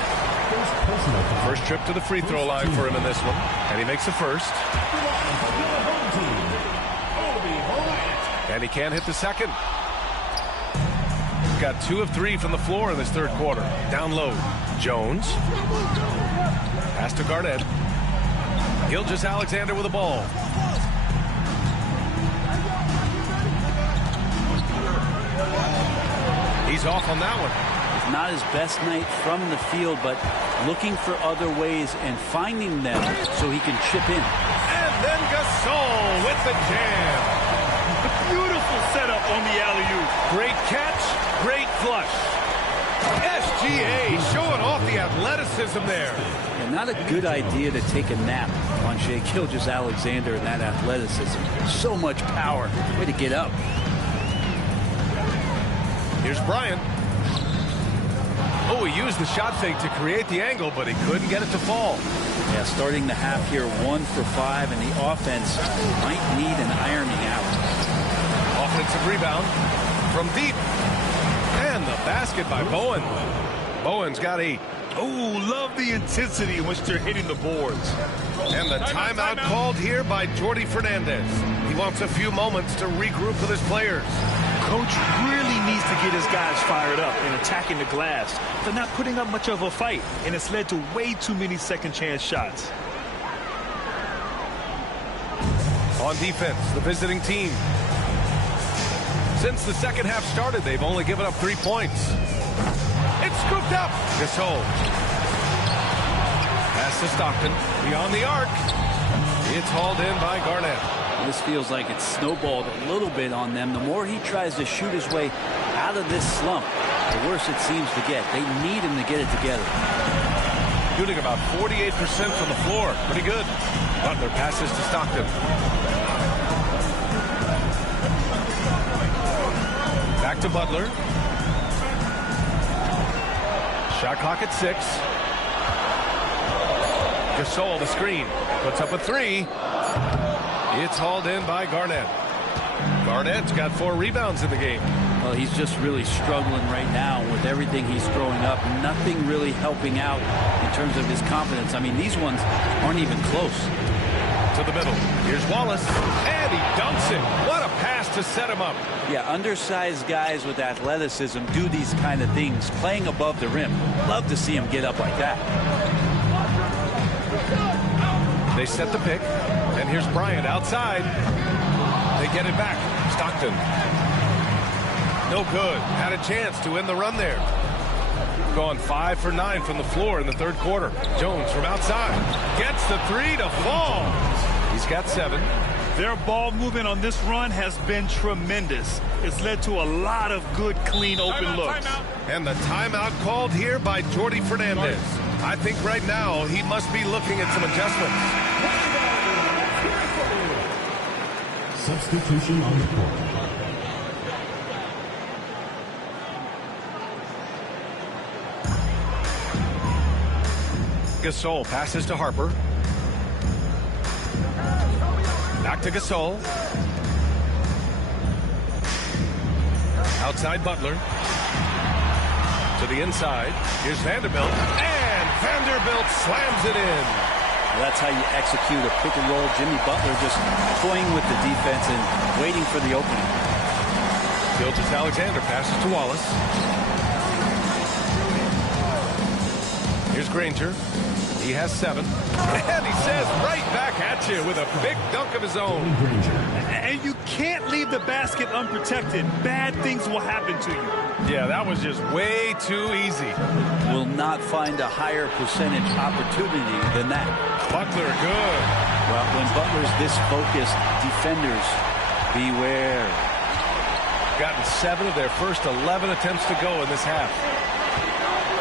First trip to the free throw line for him in this one. And he makes the first. And And he can't hit the second. Got 2 of 3 from the floor in this third quarter. Down low, Jones. Pass to Garnett. Gilgeous-Alexander with the ball. He's off on that one. Not his best night from the field, but looking for other ways and finding them so he can chip in. And then Gasol with the jam. Beautiful setup on the alley-oop. Great catch, great flush. SGA showing off the athleticism there. And not a good idea to take a nap on Shai Gilgeous-Alexander and that athleticism. So much power. Way to get up. Here's Bryant. Oh, he used the shot fake to create the angle, but he couldn't get it to fall. Yeah, starting the half here 1 for 5, and the offense might need an ironing out. Offensive rebound from deep. And the basket by Bowen. Bowen's got 8. Oh, love the intensity in which they're hitting the boards. And the timeout called here by Jordi Fernandez. He wants a few moments to regroup with his players. Coach really needs to get his guys fired up and attacking the glass. They're not putting up much of a fight, and it's led to way too many second chance shots. On defense, the visiting team. Since the second half started, they've only given up 3 points. It's scooped up. Gasol. Pass to Stockton. Beyond the arc. It's hauled in by Garnett. This feels like it's snowballed a little bit on them. The more he tries to shoot his way out of this slump, the worse it seems to get. They need him to get it together. Shooting about 48% from the floor. Pretty good. Butler passes to Stockton. Back to Butler. Shot clock at 6. Gasol, the screen. Puts up a 3. It's hauled in by Garnett. Garnett's got 4 rebounds in the game. Well, he's just really struggling right now with everything he's throwing up. Nothing really helping out in terms of his confidence. I mean, these ones aren't even close. To the middle. Here's Wallace. And he dunks it. What a pass to set him up. Yeah, undersized guys with athleticism do these kind of things, playing above the rim. Love to see him get up like that. They set the pick. And here's Bryant outside. They get it back. Stockton. No good. Had a chance to end the run there. Gone 5 for 9 from the floor in the third quarter. Jones from outside. Gets the 3 to fall. He's got 7. Their ball movement on this run has been tremendous. It's led to a lot of good, clean, open looks. And the timeout called here by Jordi Fernandez. I think right now he must be looking at some adjustments. Substitution on the court. Gasol passes to Harper. Back to Gasol. Outside Butler. To the inside. Here's Vanderbilt. And Vanderbilt slams it in. Well, that's how you execute a pick and roll. Jimmy Butler just toying with the defense and waiting for the opening. Gilgeous-Alexander passes to Wallace. Here's Granger. He has 7. And he says right back at you with a big dunk of his own. And you can't leave the basket unprotected. Bad things will happen to you. Yeah, that was just way too easy. Will not find a higher percentage opportunity than that. Butler, good. Well, when Butler's this focused, defenders, beware. Gotten 7 of their first 11 attempts to go in this half.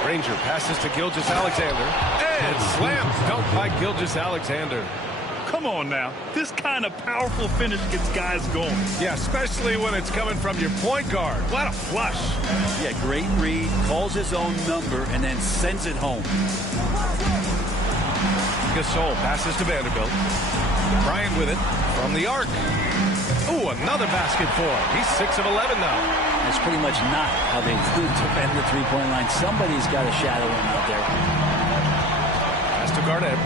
Granger passes to Gilgeous-Alexander. And slam dunk by Gilgeous-Alexander. Come on now. This kind of powerful finish gets guys going. Yeah, especially when it's coming from your point guard. What a flush. Yeah, great read, calls his own number, and then sends it home. Gasol passes to Vanderbilt. Bryant with it from the arc. Ooh, another basket for him. He's 6 of 11 now. That's pretty much not how they defend the three-point line. Somebody's got to shadow him out there. Pass to Garnett.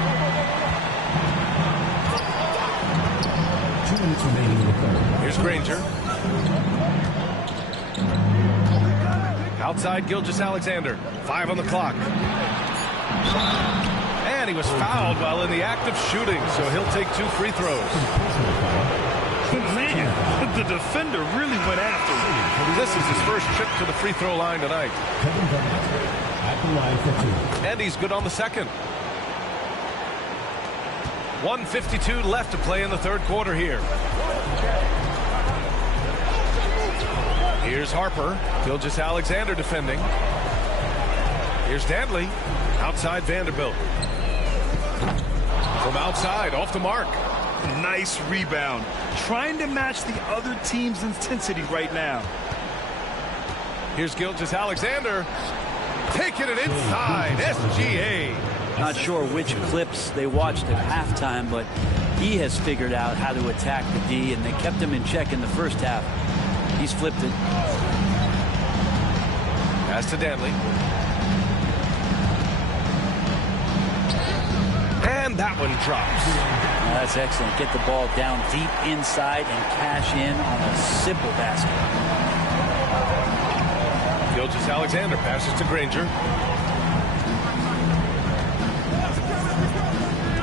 2 minutes remaining in the third. Here's Granger. Outside Gilgeous-Alexander. 5 on the clock. And he was fouled while in the act of shooting, so he'll take 2 free throws. Man, the defender really went after him. This is his first trip to the free throw line tonight. And he's good on the second. 1:52 left to play in the third quarter here. Here's Harper. Gilgeous-Alexander defending. Here's Dantley. Outside Vanderbilt. From outside, off the mark. Nice rebound. Trying to match the other team's intensity right now. Here's Gilgeous-Alexander. Taking it inside. SGA. Not sure which clips they watched at halftime, but he has figured out how to attack the D, and they kept him in check in the first half. He's flipped it. Pass to Dantley. And that one drops. That's excellent. Get the ball down deep inside and cash in on a simple basket. Gilgeous-Alexander passes to Granger.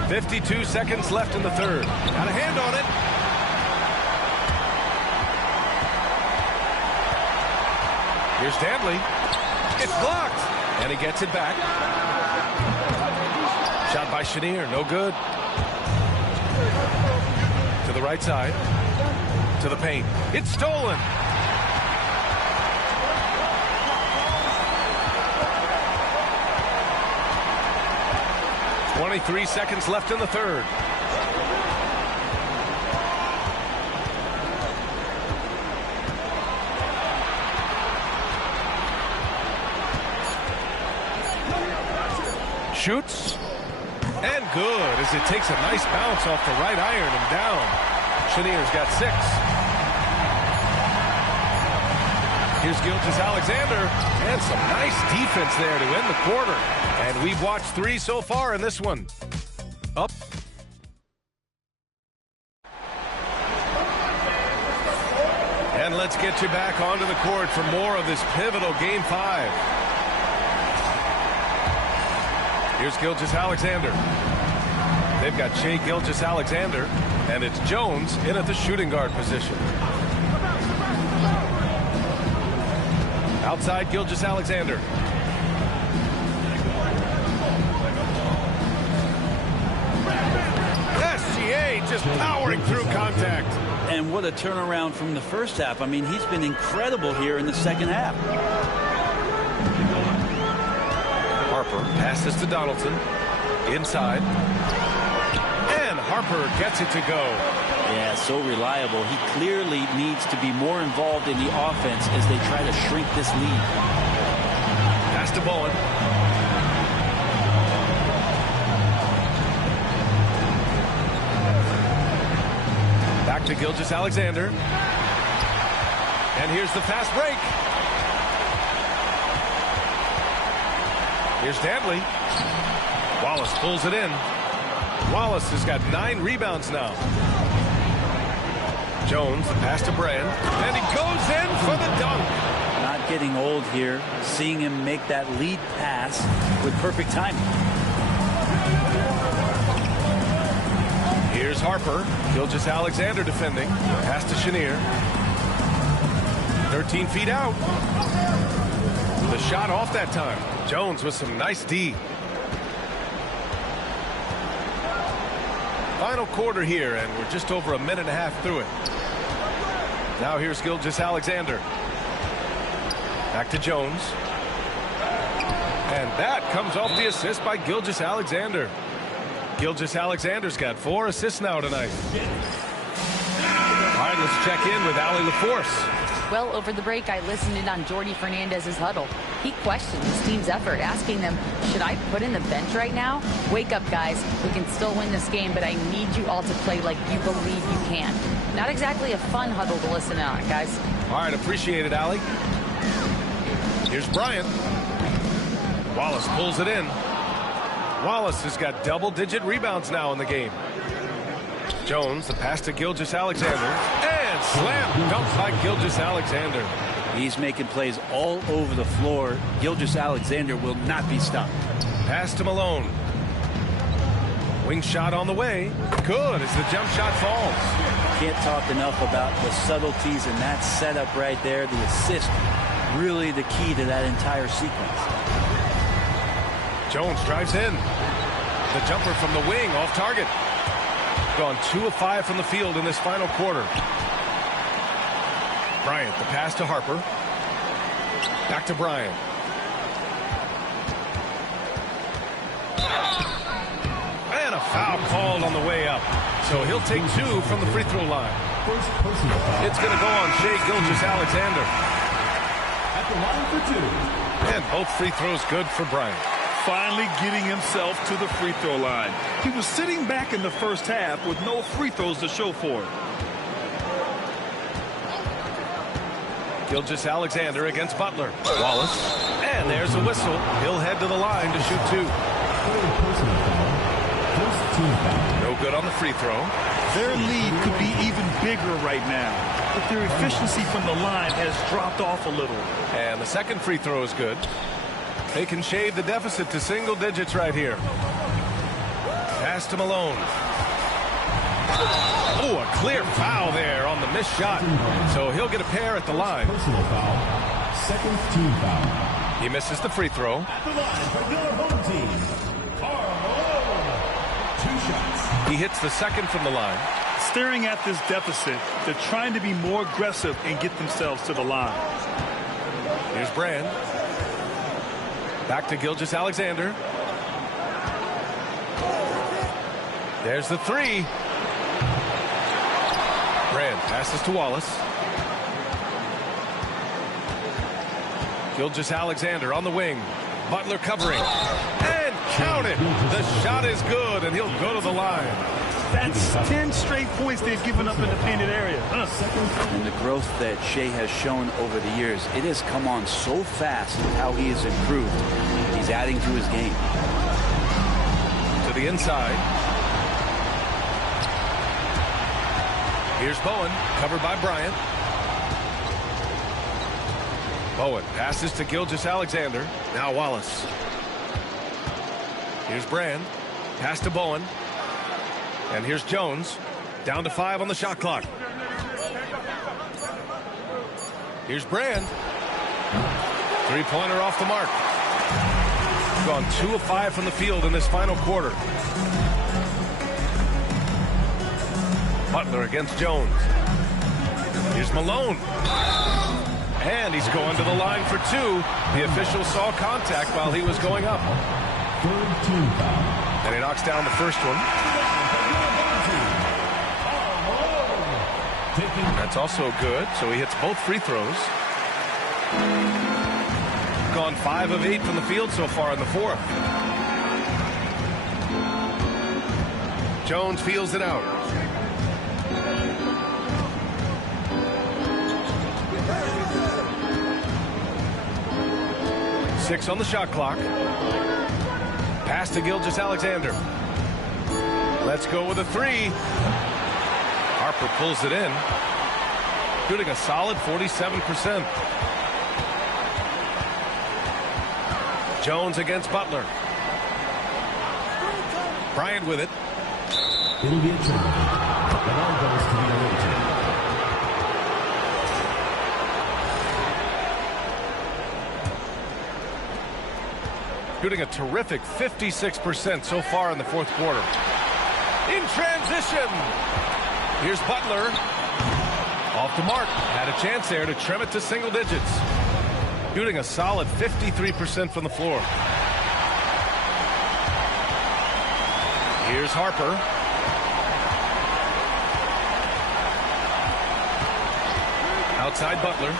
52 seconds left in the third. Got a hand on it. Here's Dantley. It's blocked. And he gets it back. Shot by Chenier. No good. To the right side. To the paint. It's stolen. .23 seconds left in the third. Shoots. And good as it takes a nice bounce off the right iron and down. Chenier's got 6. Here's Gilgeous-Alexander. And some nice defense there to end the quarter. And we've watched 3 so far in this one. Up. And let's get you back onto the court for more of this pivotal Game 5. Here's Gilgeous-Alexander. They've got Shai Gilgeous-Alexander, and it's Jones in at the shooting guard position. Outside Gilgeous-Alexander. SGA just powering through contact. And what a turnaround from the first half. I mean, he's been incredible here in the second half. Harper passes to Donaldson. Inside. And Harper gets it to go. Yeah, so reliable. He clearly needs to be more involved in the offense as they try to shrink this lead. Pass to Bowen. Back to Gilgeous-Alexander. And here's the fast break. Here's Dantley. Wallace pulls it in. Wallace has got 9 rebounds now. Jones, the pass to Brand. And he goes in for the dunk. Not getting old here. Seeing him make that lead pass with perfect timing. Here's Harper. Gilgeous-Alexander defending. Pass to Chenier. 13 feet out. The shot off that time. Jones with some nice D. Final quarter here, and we're just over a minute and a half through it. Now here's Gilgeous-Alexander. Back to Jones. And that comes off the assist by Gilgeous-Alexander. Gilgeous-Alexander's got 4 assists now tonight. All right, let's check in with Allie LaForce. Well, over the break, I listened in on Jordi Fernandez's huddle. He questioned his team's effort, asking them, should I put in the bench right now? Wake up, guys. We can still win this game, but I need you all to play like you believe you can. Not exactly a fun huddle to listen in on, guys. All right, appreciate it, Allie. Here's Bryant. Wallace pulls it in. Wallace has got double-digit rebounds now in the game. Jones, the pass to Gilgeous-Alexander. And And slam dunk by Gilgeous-Alexander. He's making plays all over the floor. Gilgeous-Alexander will not be stopped. Pass to Malone. Wing shot on the way. Good as the jump shot falls. Can't talk enough about the subtleties in that setup right there. The assist, really the key to that entire sequence. Jones drives in. The jumper from the wing off target. Gone 2 of 5 from the field in this final quarter. Bryant, the pass to Harper. Back to Bryant. And a foul called on the way up. So he'll take 2 from the free throw line. It's going to go on Shai Gilgeous-Alexander. At the line for 2. And both free throws good for Bryant. Finally getting himself to the free throw line. He was sitting back in the first half with no free throws to show for it. Gilgeous-Alexander against Butler. Wallace. And there's a whistle. He'll head to the line to shoot 2. No good on the free throw. Their lead could be even bigger right now, but their efficiency from the line has dropped off a little. And the second free throw is good. They can shave the deficit to single digits right here. Pass to Malone. Oh, a clear foul there on the missed shot. So he'll get a pair at the line. Personal foul. Second team foul. He misses the free throw. At the line for your home team, Karl Malone. 2 shots. He hits the second from the line. Staring at this deficit, they're trying to be more aggressive and get themselves to the line. Here's Brand. Back to Gilgeous-Alexander. There's the 3. Brand passes to Wallace. Gilgeous-Alexander on the wing. Butler covering. And counted. The shot is good, and he'll go to the line. That's 10 straight points they've given up in the painted area. And the growth that Shai has shown over the years, it has come on so fast with how he has improved. He's adding to his game. To the inside. Here's Bowen, covered by Bryant. Bowen passes to Gilgeous-Alexander. Now Wallace. Here's Brand. Pass to Bowen. And here's Jones. Down to 5 on the shot clock. Here's Brand. Three-pointer off the mark. Gone 2 of 5 from the field in this final quarter. Butler against Jones. Here's Malone. And he's going to the line for 2. The official saw contact while he was going up. Third team foul. And he knocks down the first one. That's also good, so he hits both free throws. Gone 5 of 8 from the field so far in the fourth. Jones feels it out. Six on the shot clock. Pass to Gilgeous-Alexander. Let's go with a 3. Harper pulls it in. Shooting a solid 47%. Jones against Butler. Bryant with it. It'll be a turnover. The ball goes to the other team. Shooting a terrific 56% so far in the fourth quarter. In transition. Here's Butler. Off the mark. Had a chance there to trim it to single digits. Shooting a solid 53% from the floor. Here's Harper. Outside Butler.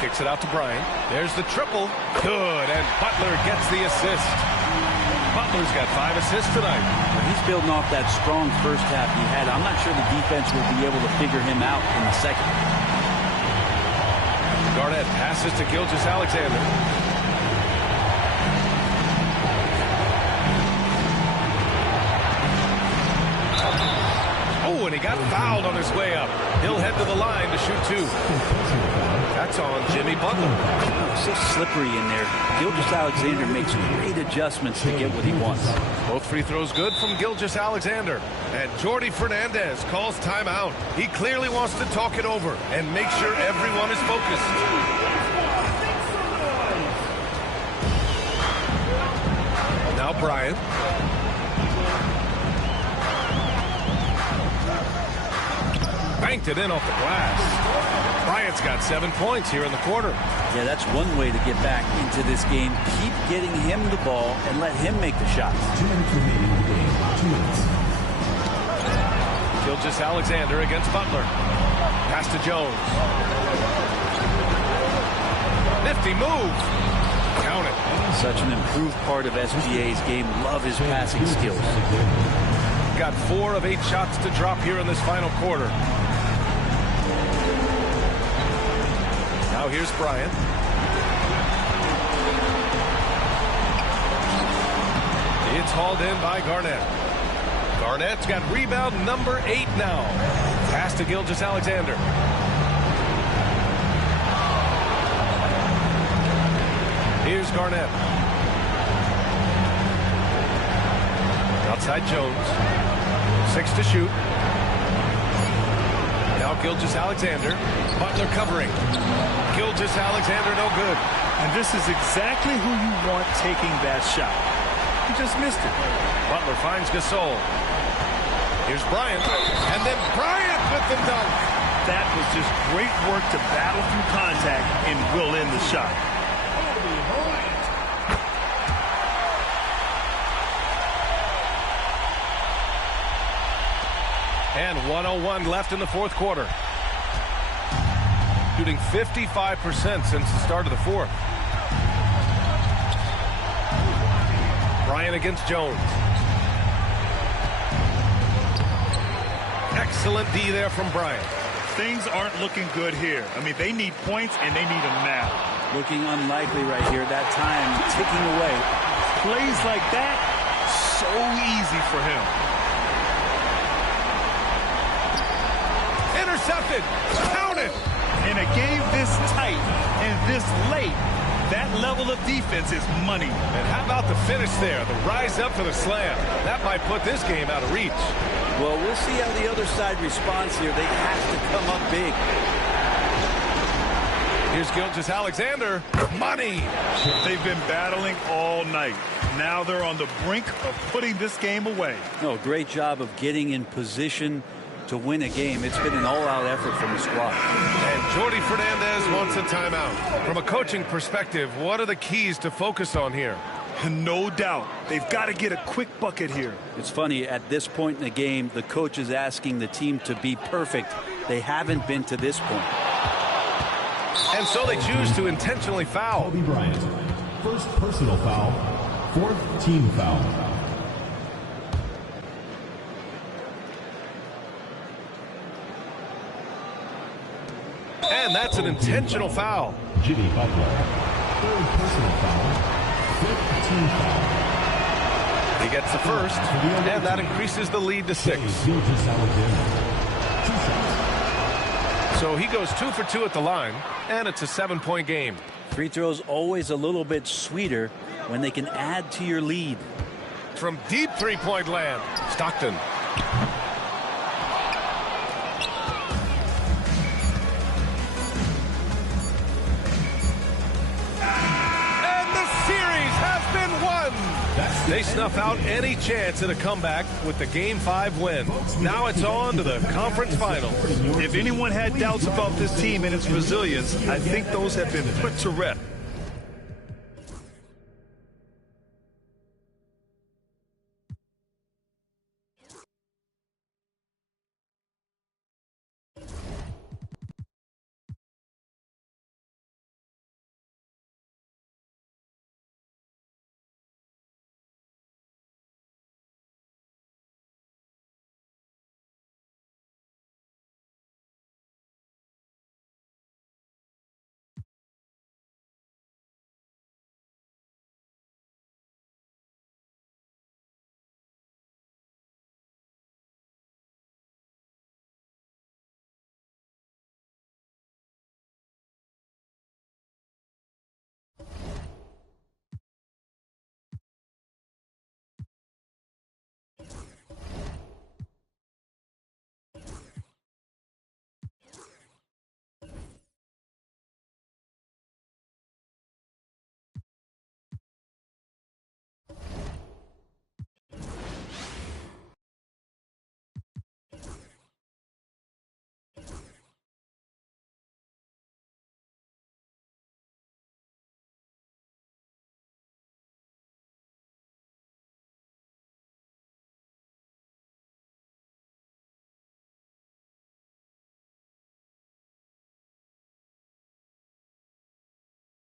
Kicks it out to Bryant. There's the triple. Good, and Butler gets the assist. Butler's got 5 assists tonight. He's building off that strong first half he had. I'm not sure the defense will be able to figure him out in the second. Garnett passes to Gilgeous-Alexander. Oh, and he got fouled on his way up. He'll head to the line to shoot 2. That's on Jimmy Butler. So slippery in there. Gilgeous-Alexander makes great adjustments to get what he wants. Both free throws good from Gilgeous-Alexander. And Jordi Fernandez calls timeout. He clearly wants to talk it over and make sure everyone is focused. Now Bryant. Banked it in off the glass. Bryant's got 7 points here in the quarter. Yeah, that's one way to get back into this game. Keep getting him the ball and let him make the shots. 2 minutes remaining in the game. 2 minutes. Gilgeous-Alexander against Butler. Pass to Jones. Nifty move. Count it. Such an improved part of SGA's game. Love his passing skills. Got 4 of 8 shots to drop here in this final quarter. Now here's Bryant. It's hauled in by Garnett. Garnett's got rebound number 8 now. Pass to Gilgeous-Alexander. Here's Garnett. Outside Jones. 6 to shoot. Now Gilgeous-Alexander. Butler covering. Gilgeous-Alexander no good. And this is exactly who you want taking that shot. He just missed it. Butler finds Gasol. Here's Bryant. And then Bryant with the dunk. That was just great work to battle through contact and will end the shot. And 1:01 left in the fourth quarter. Shooting 55% since the start of the fourth. Bryant against Jones. Excellent D there from Bryant. Things aren't looking good here. I mean, they need points, and they need them now. Looking unlikely right here. That time ticking away. Plays like that, so easy for him. Intercepted. Count it. In a game this tight and this late, that level of defense is money. And how about the finish there? The rise up for the slam. That might put this game out of reach. Well, we'll see how the other side responds here. They have to come up big. Here's Gilgeous-Alexander. Money. They've been battling all night. Now they're on the brink of putting this game away. No, great job of getting in position to win a game. It's been an all-out effort from the squad. And Jordi Fernandez wants a timeout. From a coaching perspective, what are the keys to focus on here? No doubt. They've got to get a quick bucket here. It's funny, at this point in the game, the coach is asking the team to be perfect. They haven't been to this point. And so they choose to intentionally foul. Kobe Bryant, first personal foul, 4th team foul. And that's an intentional foul. Jimmy Butler, 3rd personal foul, 5th team foul. He gets the first, and that increases the lead to 6. So he goes 2 for 2 at the line, and it's a 7-point game. Free throws always a little bit sweeter when they can add to your lead. From deep three-point land, Stockton. They snuff out any chance at a comeback with the Game 5 win. Now it's on to the conference finals. If anyone had doubts about this team and its resilience, I think those have been put to rest.